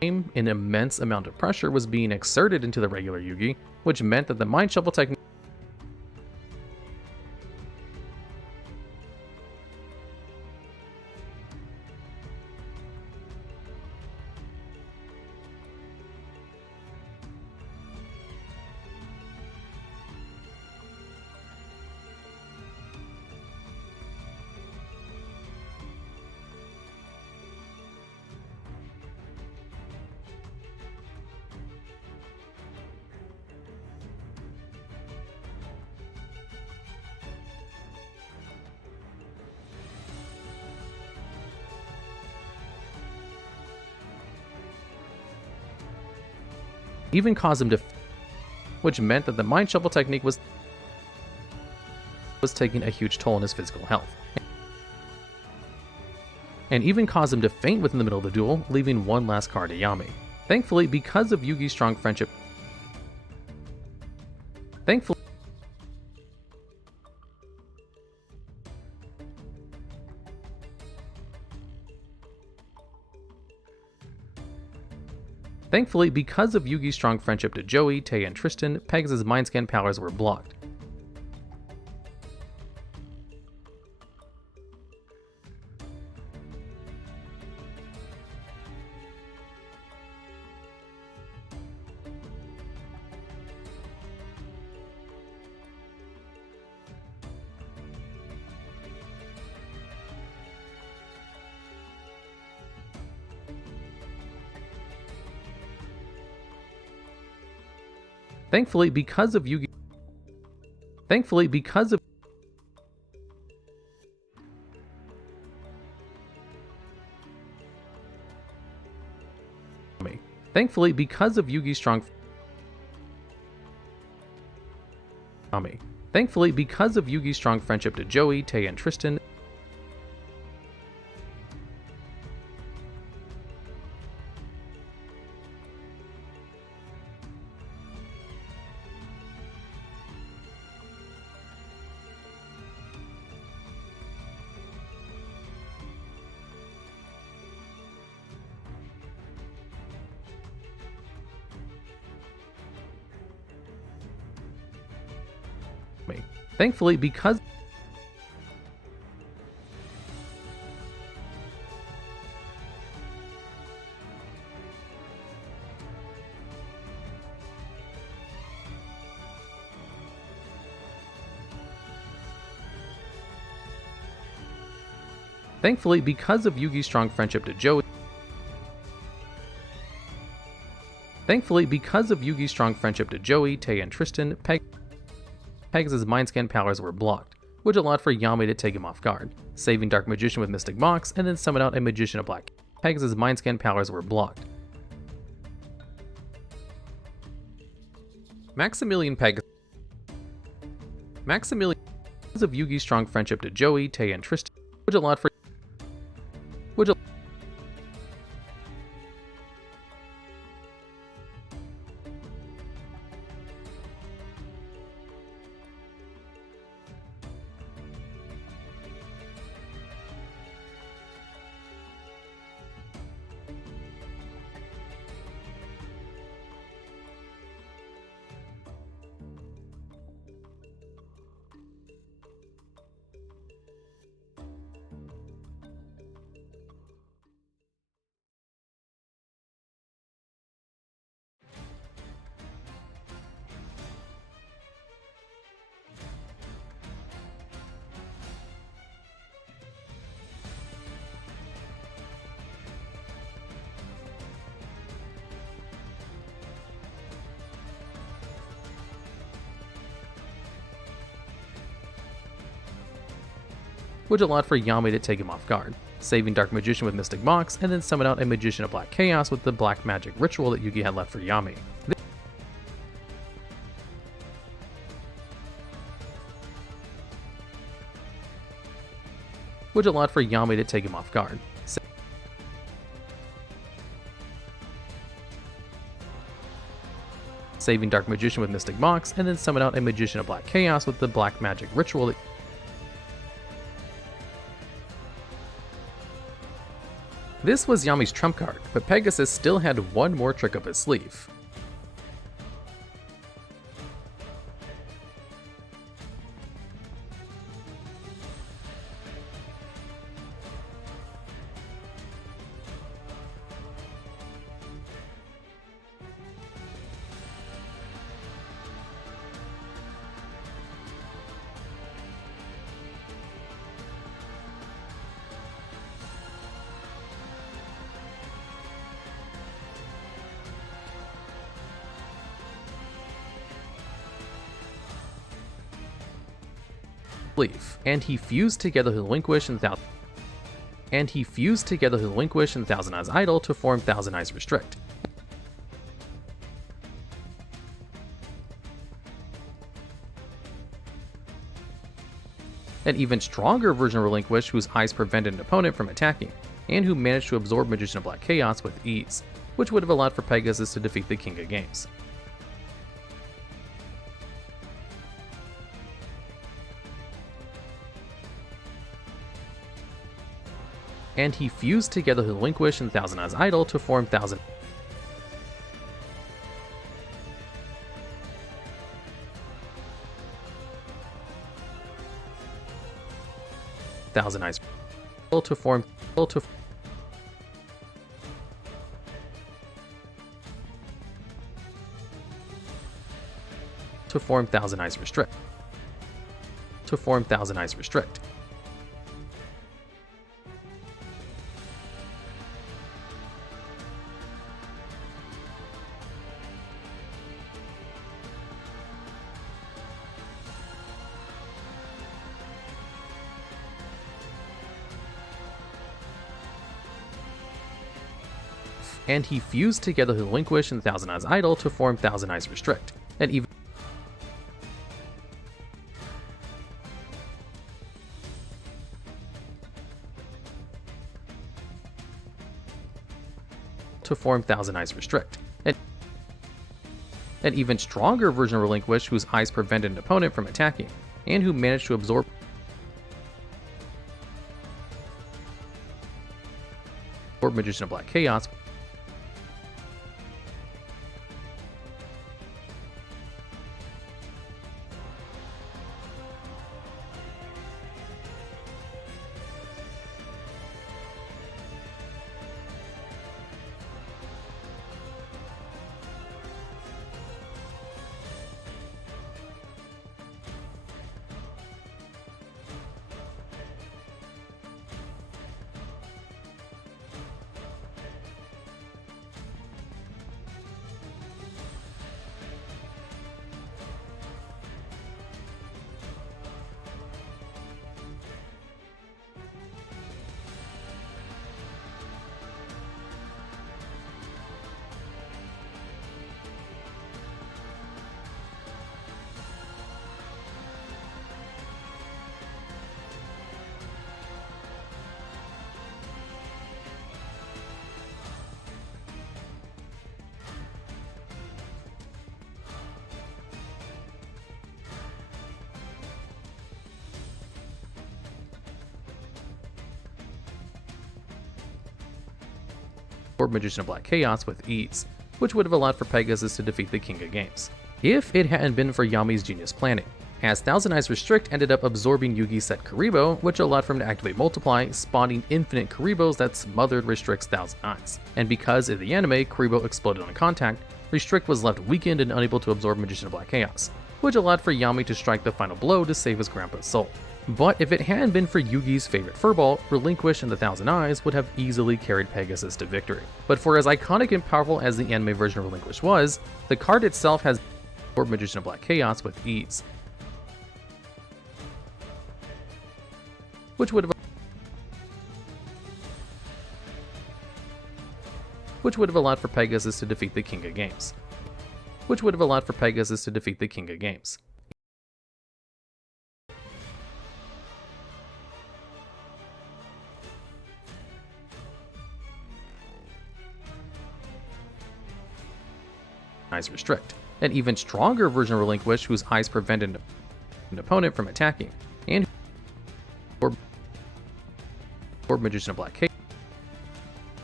An immense amount of pressure was being exerted into the regular Yugi, which meant that the Mind Shuffle technique even caused him to, which meant that the Mind Shuffle technique was taking a huge toll on his physical health, and even caused him to faint within the middle of the duel, leaving one last card to Yami. Thankfully, because of Yugi's strong friendship, Thankfully, because of Yugi's strong friendship to Joey, Tei, and Tristan, Pegasus' mind scan powers were blocked. Thankfully, because of Yugi. Thankfully, because of. Thankfully, because of Yugi's strong. Thankfully, because of Yugi's strong friendship to Joey, Tei, and Tristan. Thankfully, because. Thankfully, because of Yugi's strong friendship to Joey. Thankfully, because of Yugi's strong friendship to Joey, Tei, and Tristan, Pegasus' mind scan powers were blocked, which allowed for Yami to take him off guard, saving Dark Magician with Mystic Box and then summon out a Magician of Black. Pegasus' mind scan powers were blocked. Maximillion Pegasus of Yugi's strong friendship to Joey, Tei, and Tristan, which allowed for Yami to take him off guard, saving Dark Magician with Mystic Box and then summon out a Magician of Black Chaos with the Black Magic Ritual that Yugi had left for Yami. Which allowed for Yami to take him off guard. Saving Dark Magician with Mystic Box and then summon out a Magician of Black Chaos with the Black Magic Ritual that This was Yami's trump card, but Pegasus still had one more trick up his sleeve. And he fused together the Relinquish and Thousand Eyes Idol to form Thousand Eyes Restrict. An even stronger version of Relinquish whose eyes prevented an opponent from attacking, and who managed to absorb Magician of Black Chaos with ease, which would have allowed for Pegasus to defeat the King of Games. And he fused together the Relinquish and Thousand Eyes Idol to form Thousand Eyes to form Thousand Eyes Restrict. And he fused together the Relinquish and Thousand Eyes Idol to form Thousand Eyes Restrict, and even to form Thousand Eyes Restrict. An even stronger version of Relinquish whose eyes prevented an opponent from attacking, and who managed to absorb Magician of Black Chaos Magician of Black Chaos with ease, which would have allowed for Pegasus to defeat the King of Games, if it hadn't been for Yami's genius planning, as Thousand Eyes Restrict ended up absorbing Yugi's set Kuribo, which allowed for him to activate Multiply, spawning infinite Kuribos that smothered Restrict's Thousand Eyes, and because in the anime Kuribo exploded on contact, Restrict was left weakened and unable to absorb Magician of Black Chaos, which allowed for Yami to strike the final blow to save his grandpa's soul. But if it hadn't been for Yugi's favorite furball, Relinquish and the Thousand Eyes would have easily carried Pegasus to victory. But for as iconic and powerful as the anime version of Relinquish was, the card itself has absorbed Magician of Black Chaos with ease, which would have allowed for Pegasus to defeat the King of Games. Eyes Restrict, an even stronger version of Relinquish whose eyes prevented an opponent from attacking, and or Magician of Black Chaos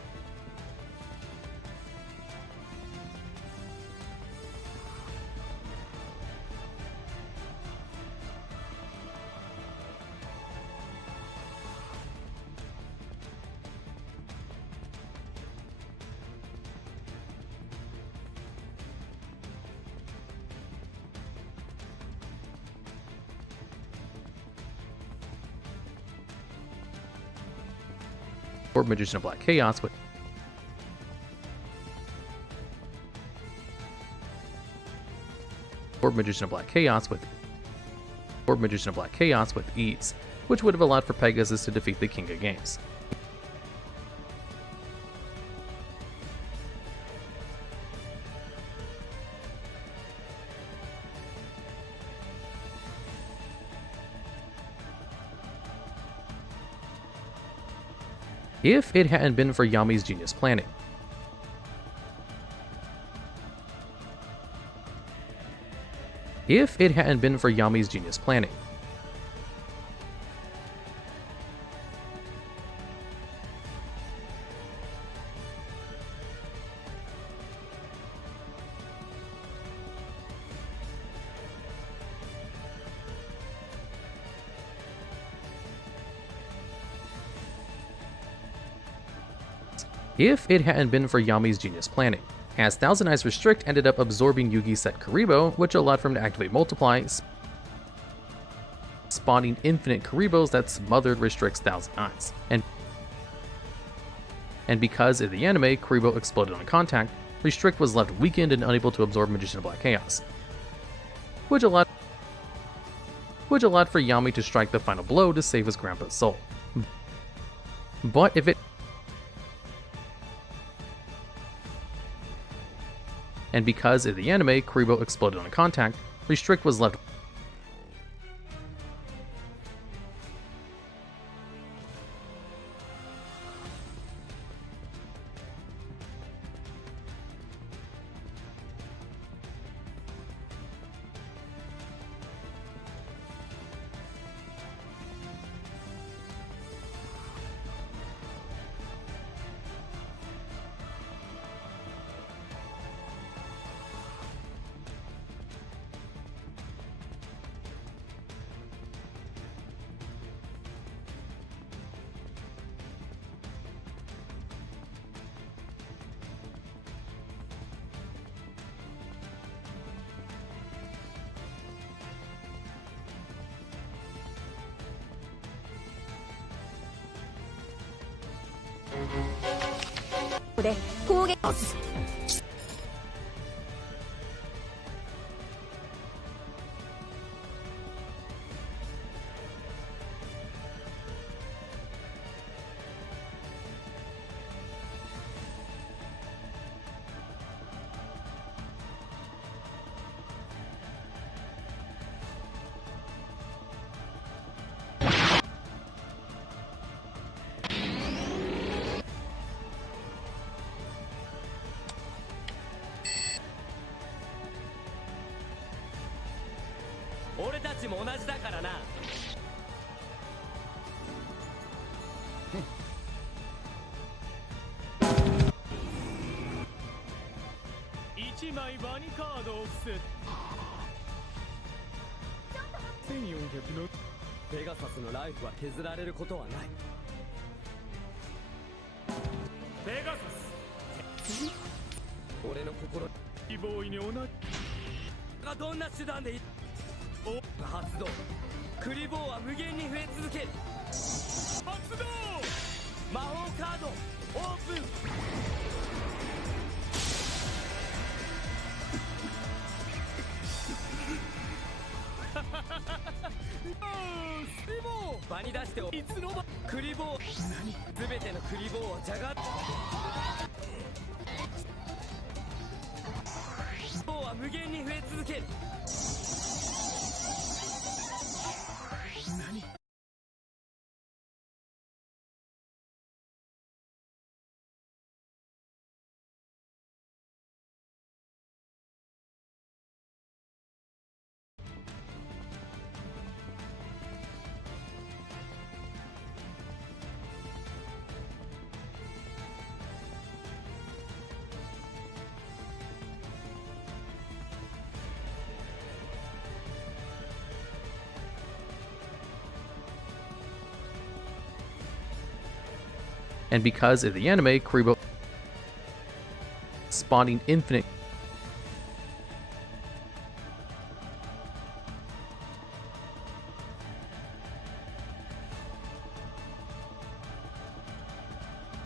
Magician of Black Chaos with Magician of Black Chaos with ease, which would have allowed for Pegasus to defeat the King of Games. If it hadn't been for Yami's genius planning. If it hadn't been for Yami's genius planning. If it hadn't been for Yami's genius planning, as Thousand Eyes Restrict ended up absorbing Yugi's set Kuribo, which allowed for him to activate Multiply, spawning infinite Kuribos that smothered Restrict's Thousand Eyes. And because in the anime, Kuribo exploded on contact, Restrict was left weakened and unable to absorb Magician of Black Chaos, which allowed for Yami to strike the final blow to save his grandpa's soul. But if it And because in the anime, Kuribo exploded on contact, Restrict was left俺たちも同じだからな。1枚バニカードを伏せ。1400のペガサスのライフは削られることはない。ペガサス。俺の心希望に同じがどんな手段でいい。発動。クリボーは無限に増え続ける。発動。魔法カードオープン。クリボー場に出していつの間クリボーすべてのクリボーをジャガクリボーは無限に増え続ける。And because in the anime, Kuribo spawning infinite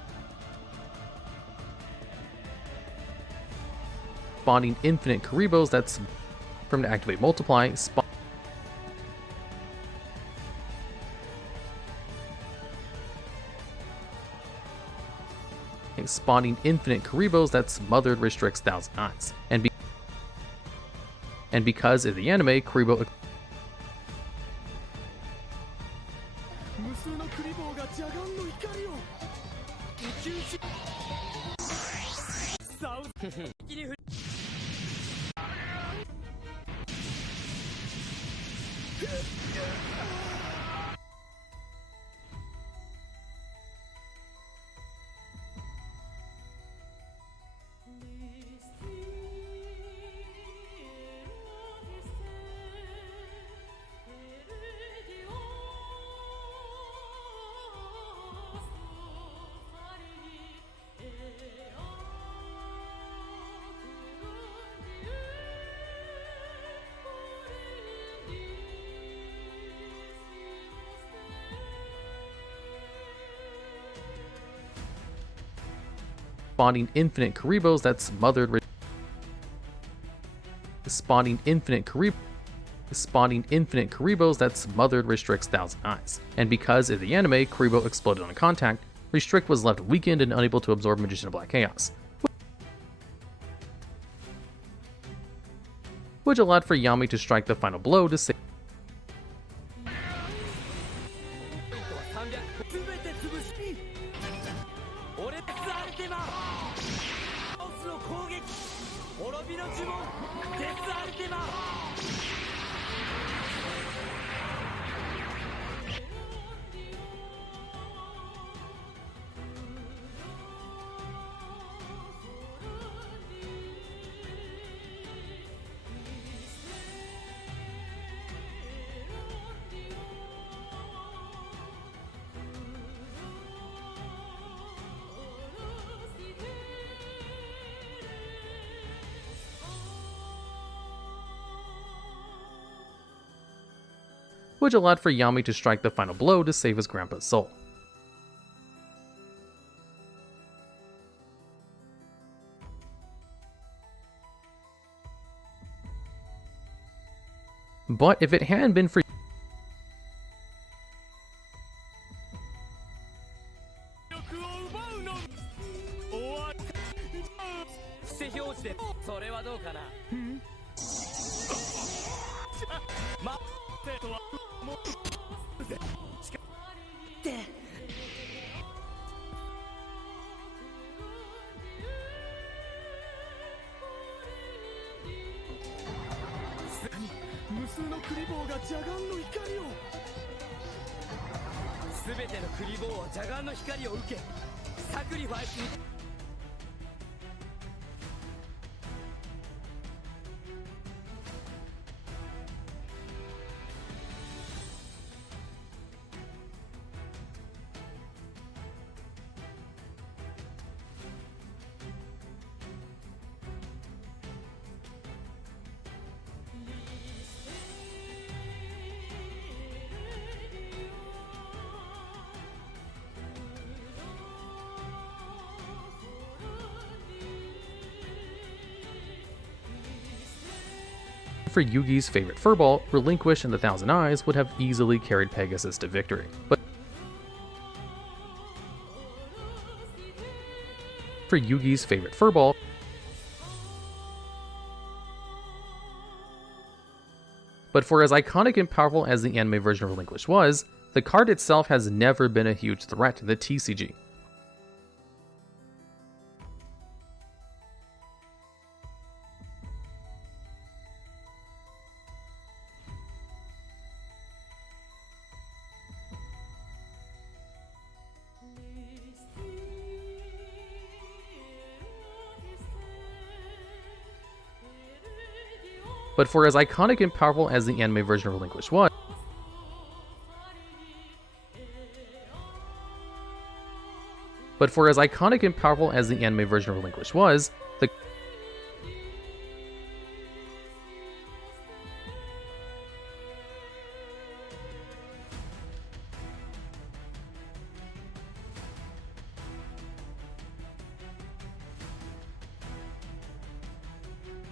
spawning infinite Karibos that's from to activate multiply, spawning infinite Karibos that's smothered restricts Thousand Eyes. And because in the anime, Karibo 無数のクリボーが邪眼の光を宇宙しサウス一気に振り spawning infinite Karibos that's smothered spawning infinite Karibos that smothered restricts Thousand Eyes. And because in the anime, Karibo exploded on contact, Restrict was left weakened and unable to absorb Magician of Black Chaos, which allowed for Yami to strike the final blow to save. which allowed for Yami to strike the final blow to save his grandpa's soul. But if it hadn't been for Yugi's favorite furball, Relinquish and the Thousand Eyes would have easily carried Pegasus to victory. But for Yugi's favorite furball, but for as iconic and powerful as the anime version of Relinquish was, the card itself has never been a huge threat to the TCG. But for as iconic and powerful as the anime version of Relinquish was, the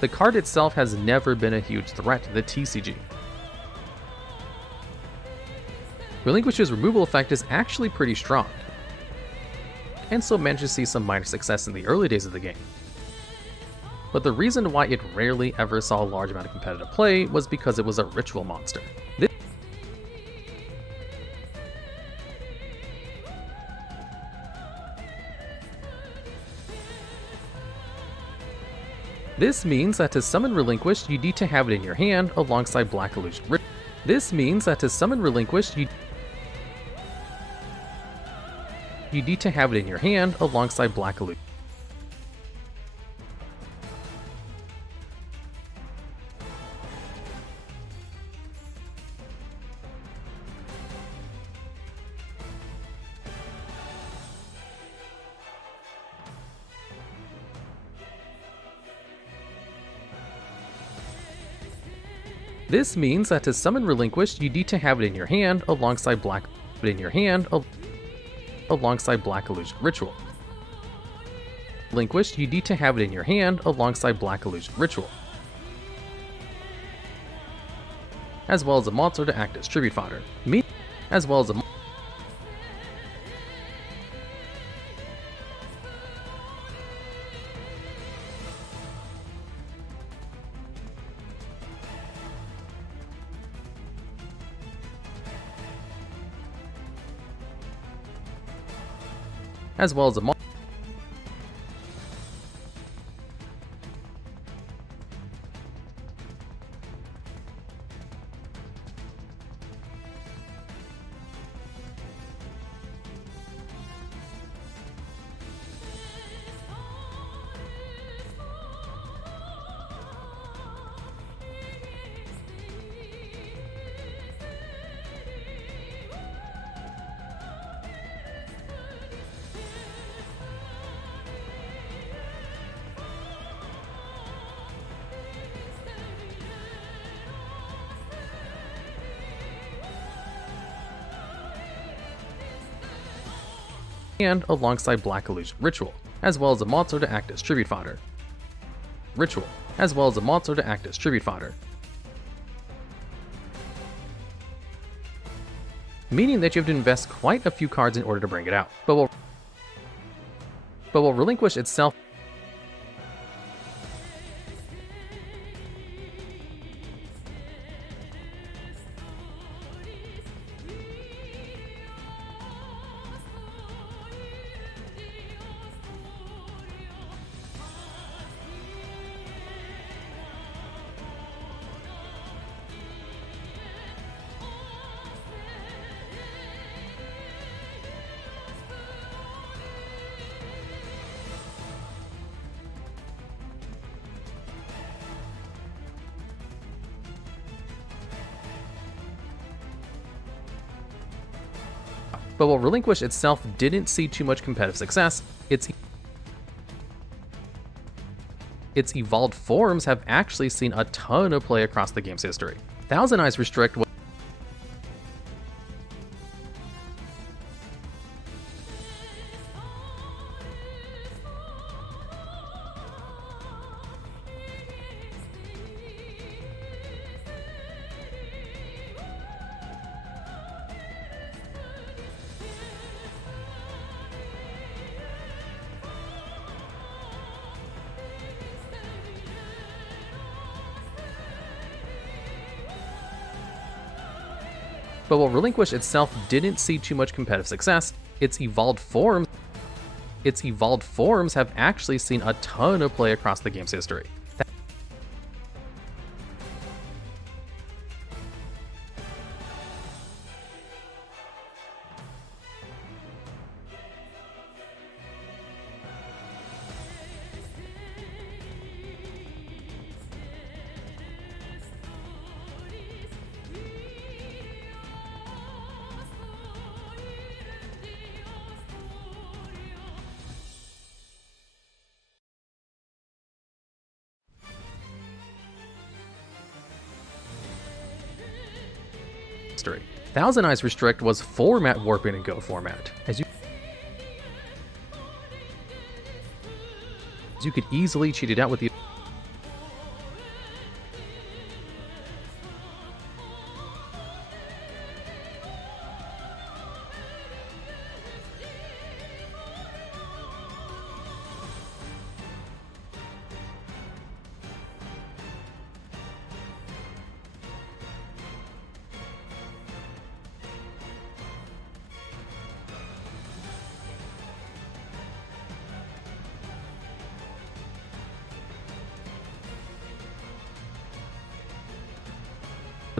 The card itself has never been a huge threat to the TCG. Relinquish's removal effect is actually pretty strong, and so managed to see some minor success in the early days of the game. But the reason why it rarely ever saw a large amount of competitive play was because it was a ritual monster. This means that to summon Relinquish, you need to have it in your hand alongside Black Illusion. This means that to summon Relinquish, you need to have it in your hand alongside Black Illusion. This means that to summon Relinquish, you need to have it in your hand alongside Black Illusion Ritual. Relinquish, you need to have it in your hand alongside Black Illusion Ritual, as well as a monster to act as tribute fodder. As well as a hand alongside Black Illusion Ritual, as well as a monster to act as tribute fodder. Meaning that you have to invest quite a few cards in order to bring it out. But while Relinquish itself But while Relinquish itself didn't see too much competitive success, its evolved forms have actually seen a ton of play across the game's history. Thousand Eyes Restrict was But while Relinquish itself didn't see too much competitive success, its evolved forms have actually seen a ton of play across the game's history. Thousand Eyes Restrict was format warping in Go format, as you could easily cheat it out with the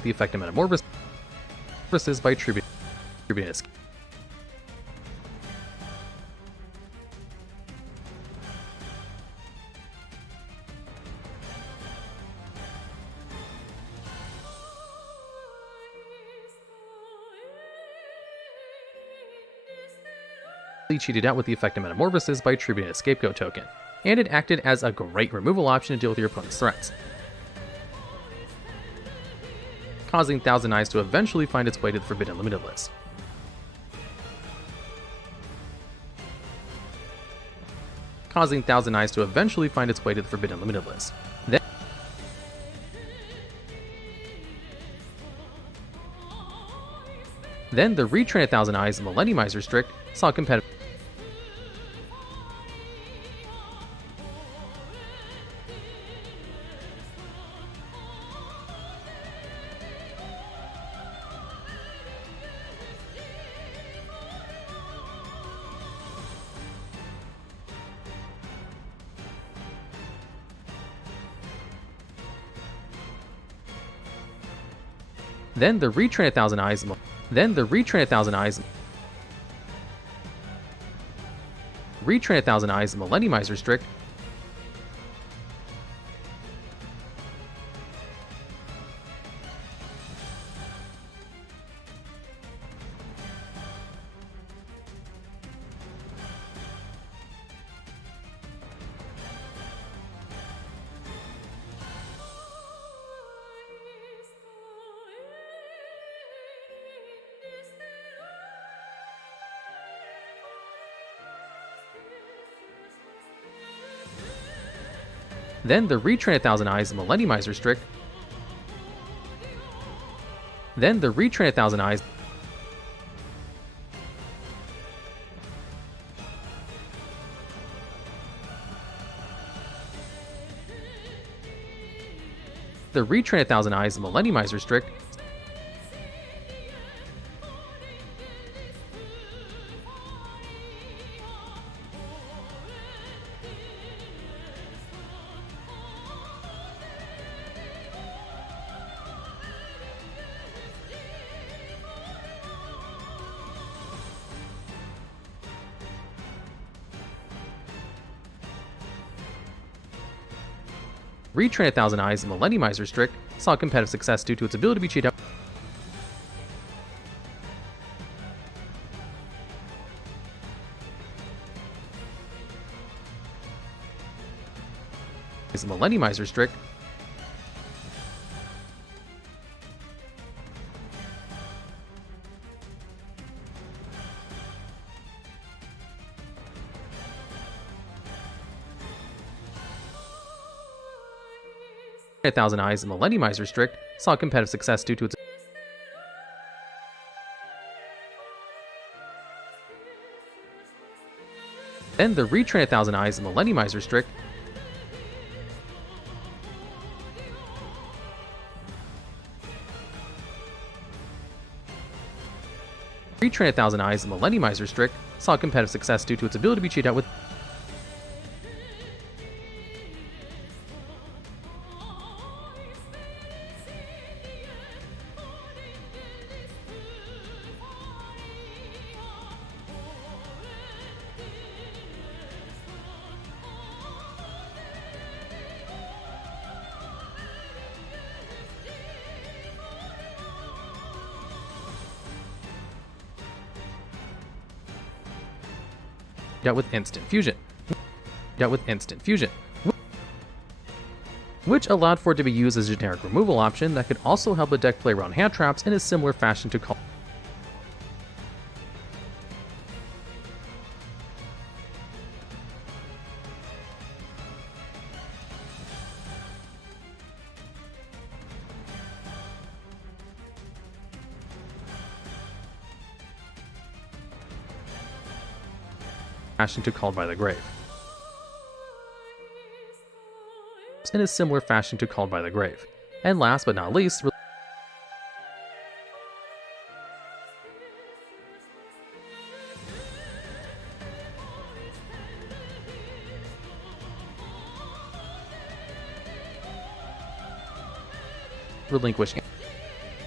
with the effect of metamorphosis by attributing its. Cheated out with the effect of metamorphosis by attributing a scapegoat token, and it acted as a great removal option to deal with your opponent's threats, causing Thousand Eyes to eventually find its way to the Forbidden Limited list. Causing Thousand Eyes to eventually find its way to the Forbidden Limited list. Then the retrain of Thousand Eyes Millenniumizer Strict saw competitive. Then the retrain of Thousand Eyes. Then the retrain of Thousand Eyes. Retrain of Thousand Eyes Millenniumizer Strict. Then the retrain of Thousand Eyes Millenniumizer Strict. Then the retrain of Thousand Eyes. The retrain of Thousand Eyes Millenniumizer Strict. Retrain of Thousand Eyes Millenniumizer Strict saw competitive success due to its ability to be cheated out. Millenniumizer Strict. Thousand Eyes Millenniumizer Strict saw competitive success due to its Then the retrain of Thousand Eyes Millenniumizer Strict. Retrain of Thousand Eyes Millenniumizer Strict saw competitive success due to its ability to be cheated out with Instant Fusion. Instant Fusion. Which allowed for it to be used as a generic removal option that could also help a deck play around hand traps in a similar fashion to call. To Called by the Grave. In a similar fashion to Called by the Grave. And last but not least, Relinquish.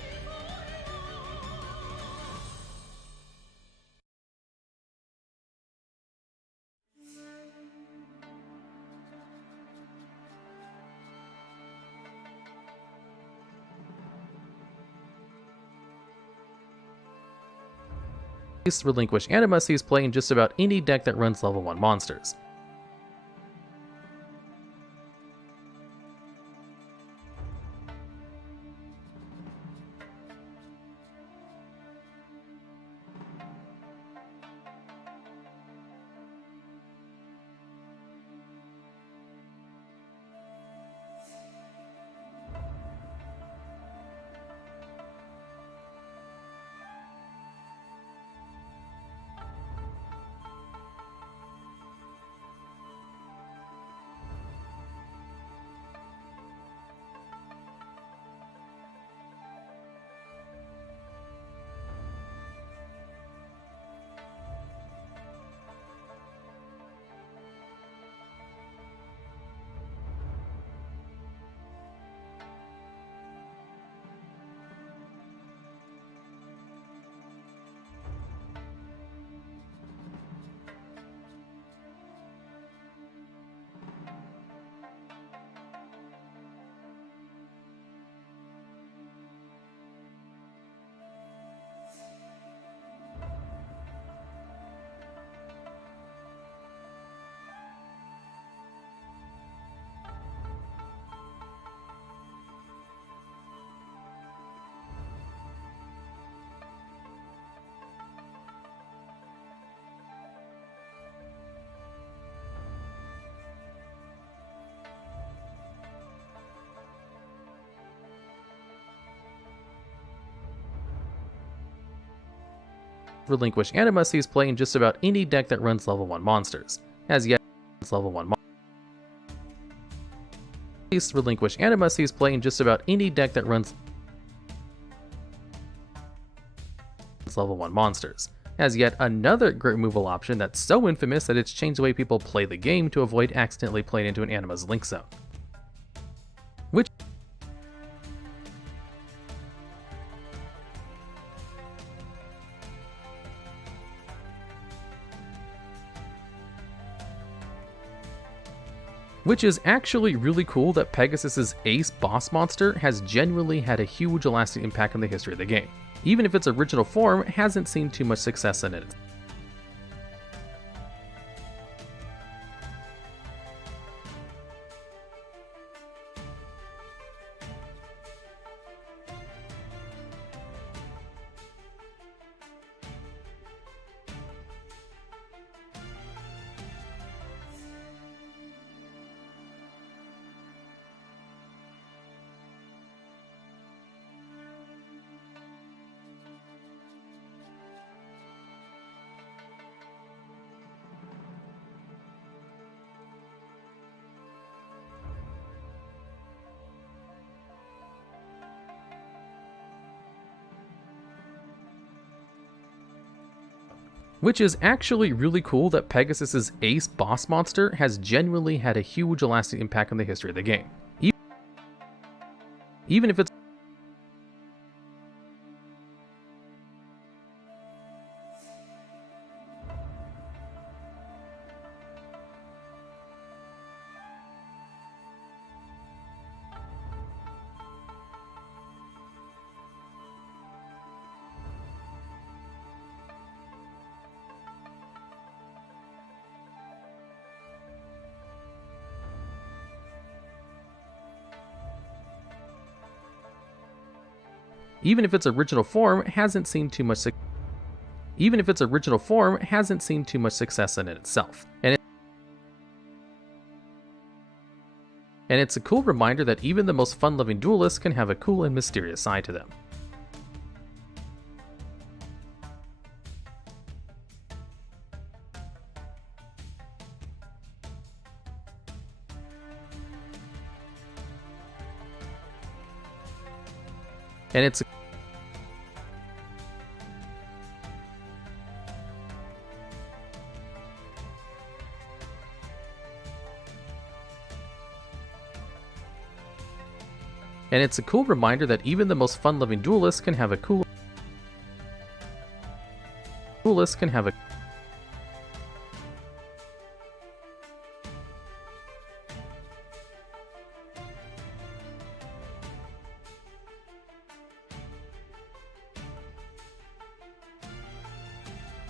Relinquish Anima sees play in just about any deck that runs level 1 monsters. Relinquish Anima sees play in just about any deck that runs level 1 monsters. As yet, level 1 Relinquish Anima sees play in just about any deck that runs level 1 monsters. As yet another great removal option that's so infamous that it's changed the way people play the game to avoid accidentally playing into an Anima's Link Zone. Which is actually really cool that Pegasus's ace boss monster has genuinely had a huge lasting impact on the history of the game, even if its original form hasn't seen too much success in it. Which is actually really cool that Pegasus's ace boss monster has genuinely had a huge lasting impact on the history of the game, even if it's even if its original form hasn't seen too much success in it itself. And it's a cool reminder that even the most fun-loving duelists can have a cool and mysterious side to them. And it's a cool reminder that even the most fun-loving duelists can have a cool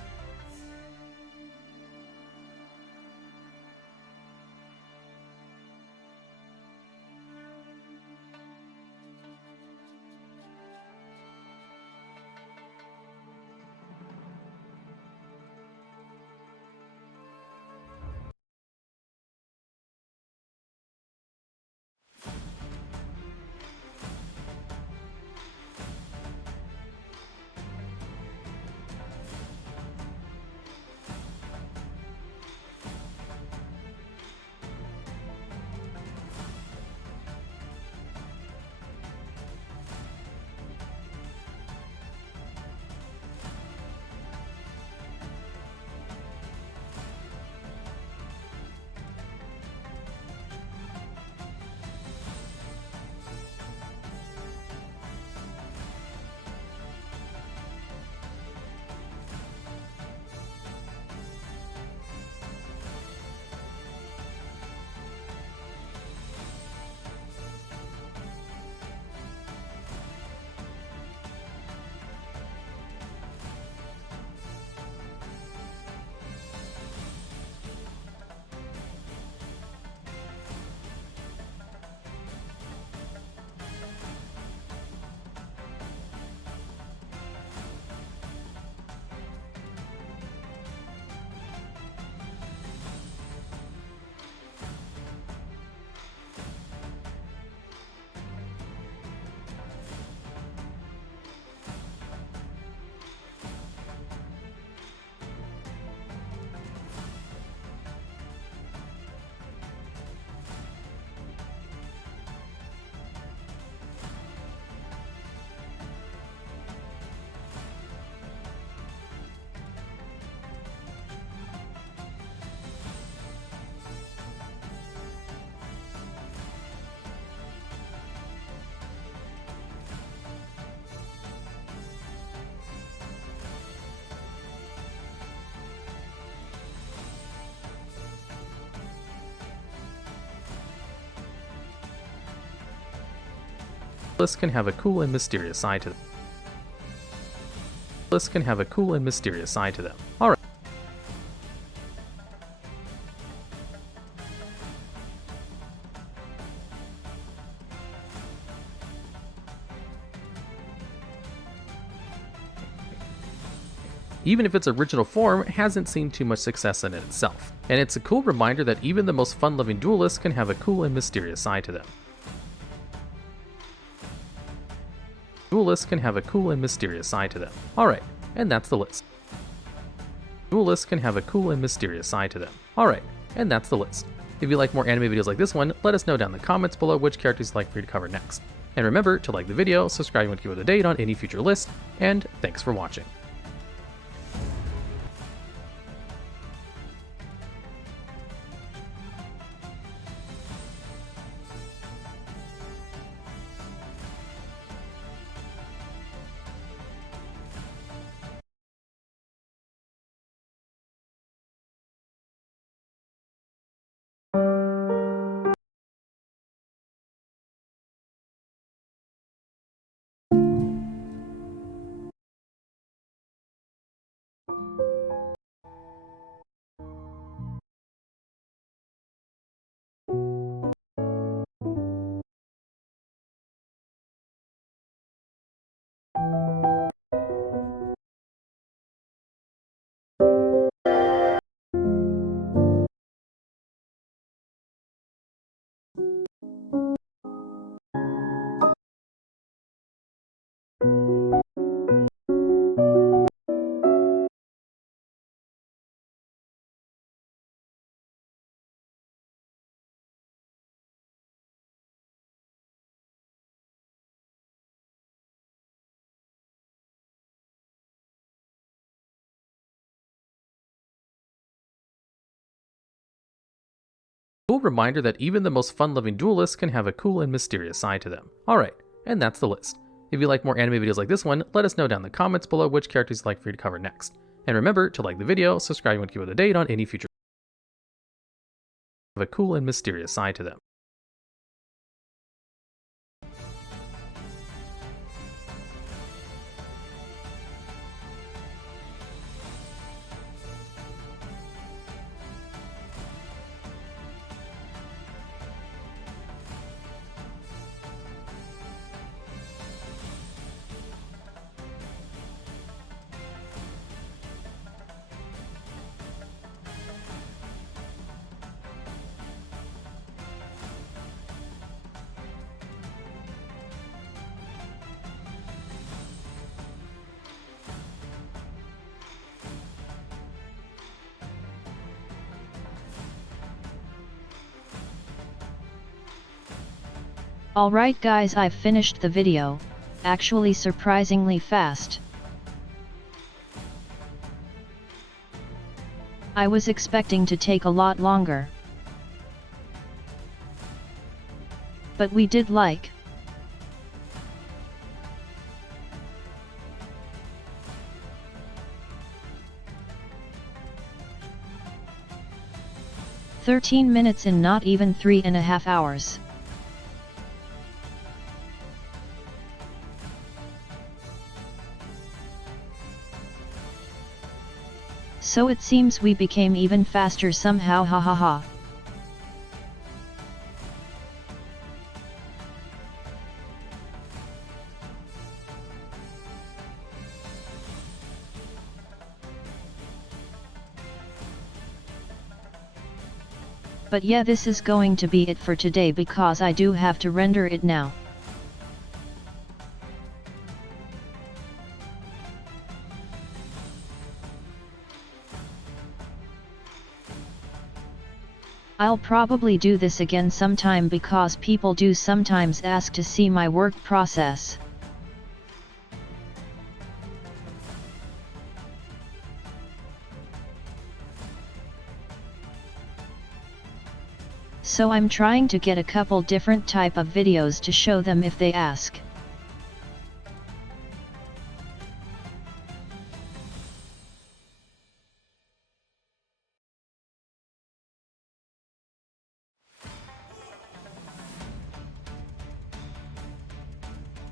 Duelists can have a cool and mysterious side to them. Duelists can have a cool and mysterious side to them. Alright. Even if its original form hasn't seen too much success in it itself. And it's a cool reminder that even the most fun-loving duelists can have a cool and mysterious side to them. Duelists can have a cool and mysterious side to them. Alright, and that's the list. Duelists can have a cool and mysterious side to them. Alright, and that's the list. If you like more anime videos like this one, let us know down in the comments below which characters you'd like for me to cover next. And remember to like the video, subscribe and keep up to date on any future lists, and thanks for watching. Cool reminder that even the most fun-loving duelists can have a cool and mysterious side to them. Alright, and that's the list. If you like more anime videos like this one, let us know down in the comments below which characters you'd like for me to cover next. And remember to like the video, subscribe and keep up to date on any future have a cool and mysterious side to them. Alright guys, I've finished the video, actually surprisingly fast. I was expecting to take a lot longer. But we did like 13 minutes in not even 3.5 hours. So it seems we became even faster somehow, hahaha. But yeah, this is going to be it for today because I do have to render it now. I'll probably do this again sometime because people do sometimes ask to see my work process. So I'm trying to get a couple different type of videos to show them if they ask.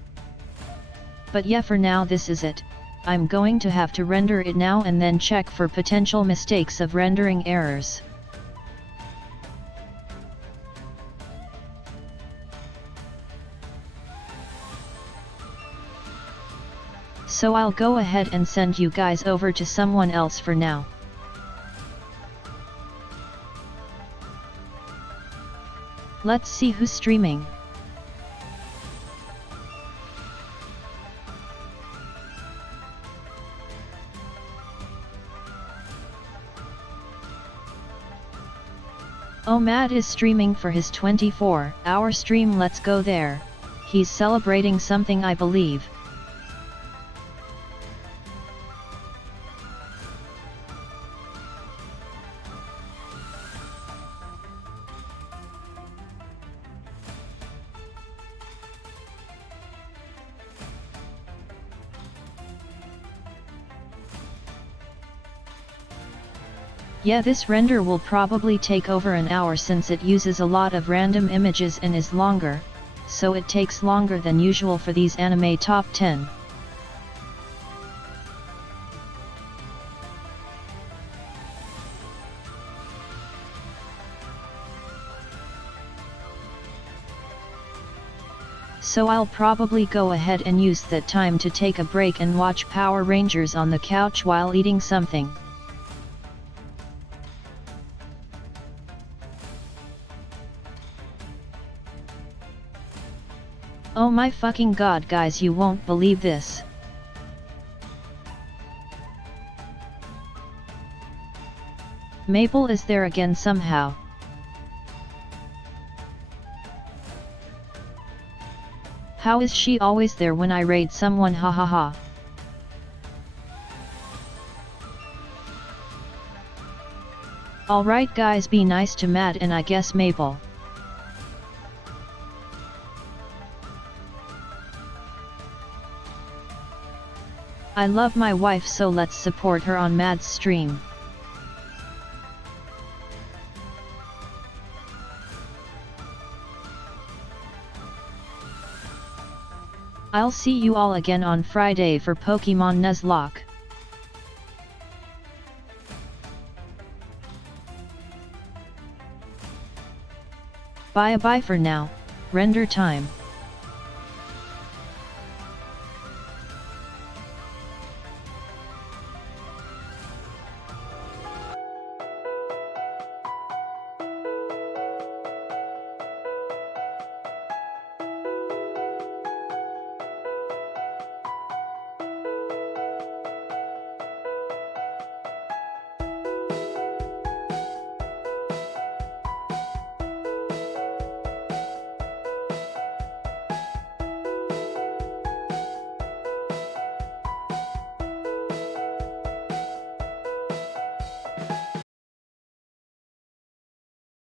But yeah, for now this is it. I'm going to have to render it now and then check for potential mistakes of rendering errors. So I'll go ahead and send you guys over to someone else for now. Let's see who's streaming. Oh, Matt is streaming for his 24-hour stream. Let's go there. He's celebrating something, I believe. Yeah, this render will probably take over an hour since it uses a lot of random images and is longer, so it takes longer than usual for these anime top 10. So I'll probably go ahead and use that time to take a break and watch Power Rangers on the couch while eating something. Oh my fucking god, guys, you won't believe this. Maple is there again somehow. How is she always there when I raid someone, ha ha ha. Alright guys, be nice to Matt and I guess Maple. I love my wife, so let's support her on Mad's stream. I'll see you all again on Friday for Pokemon Nuzlocke. Bye bye for now, render time.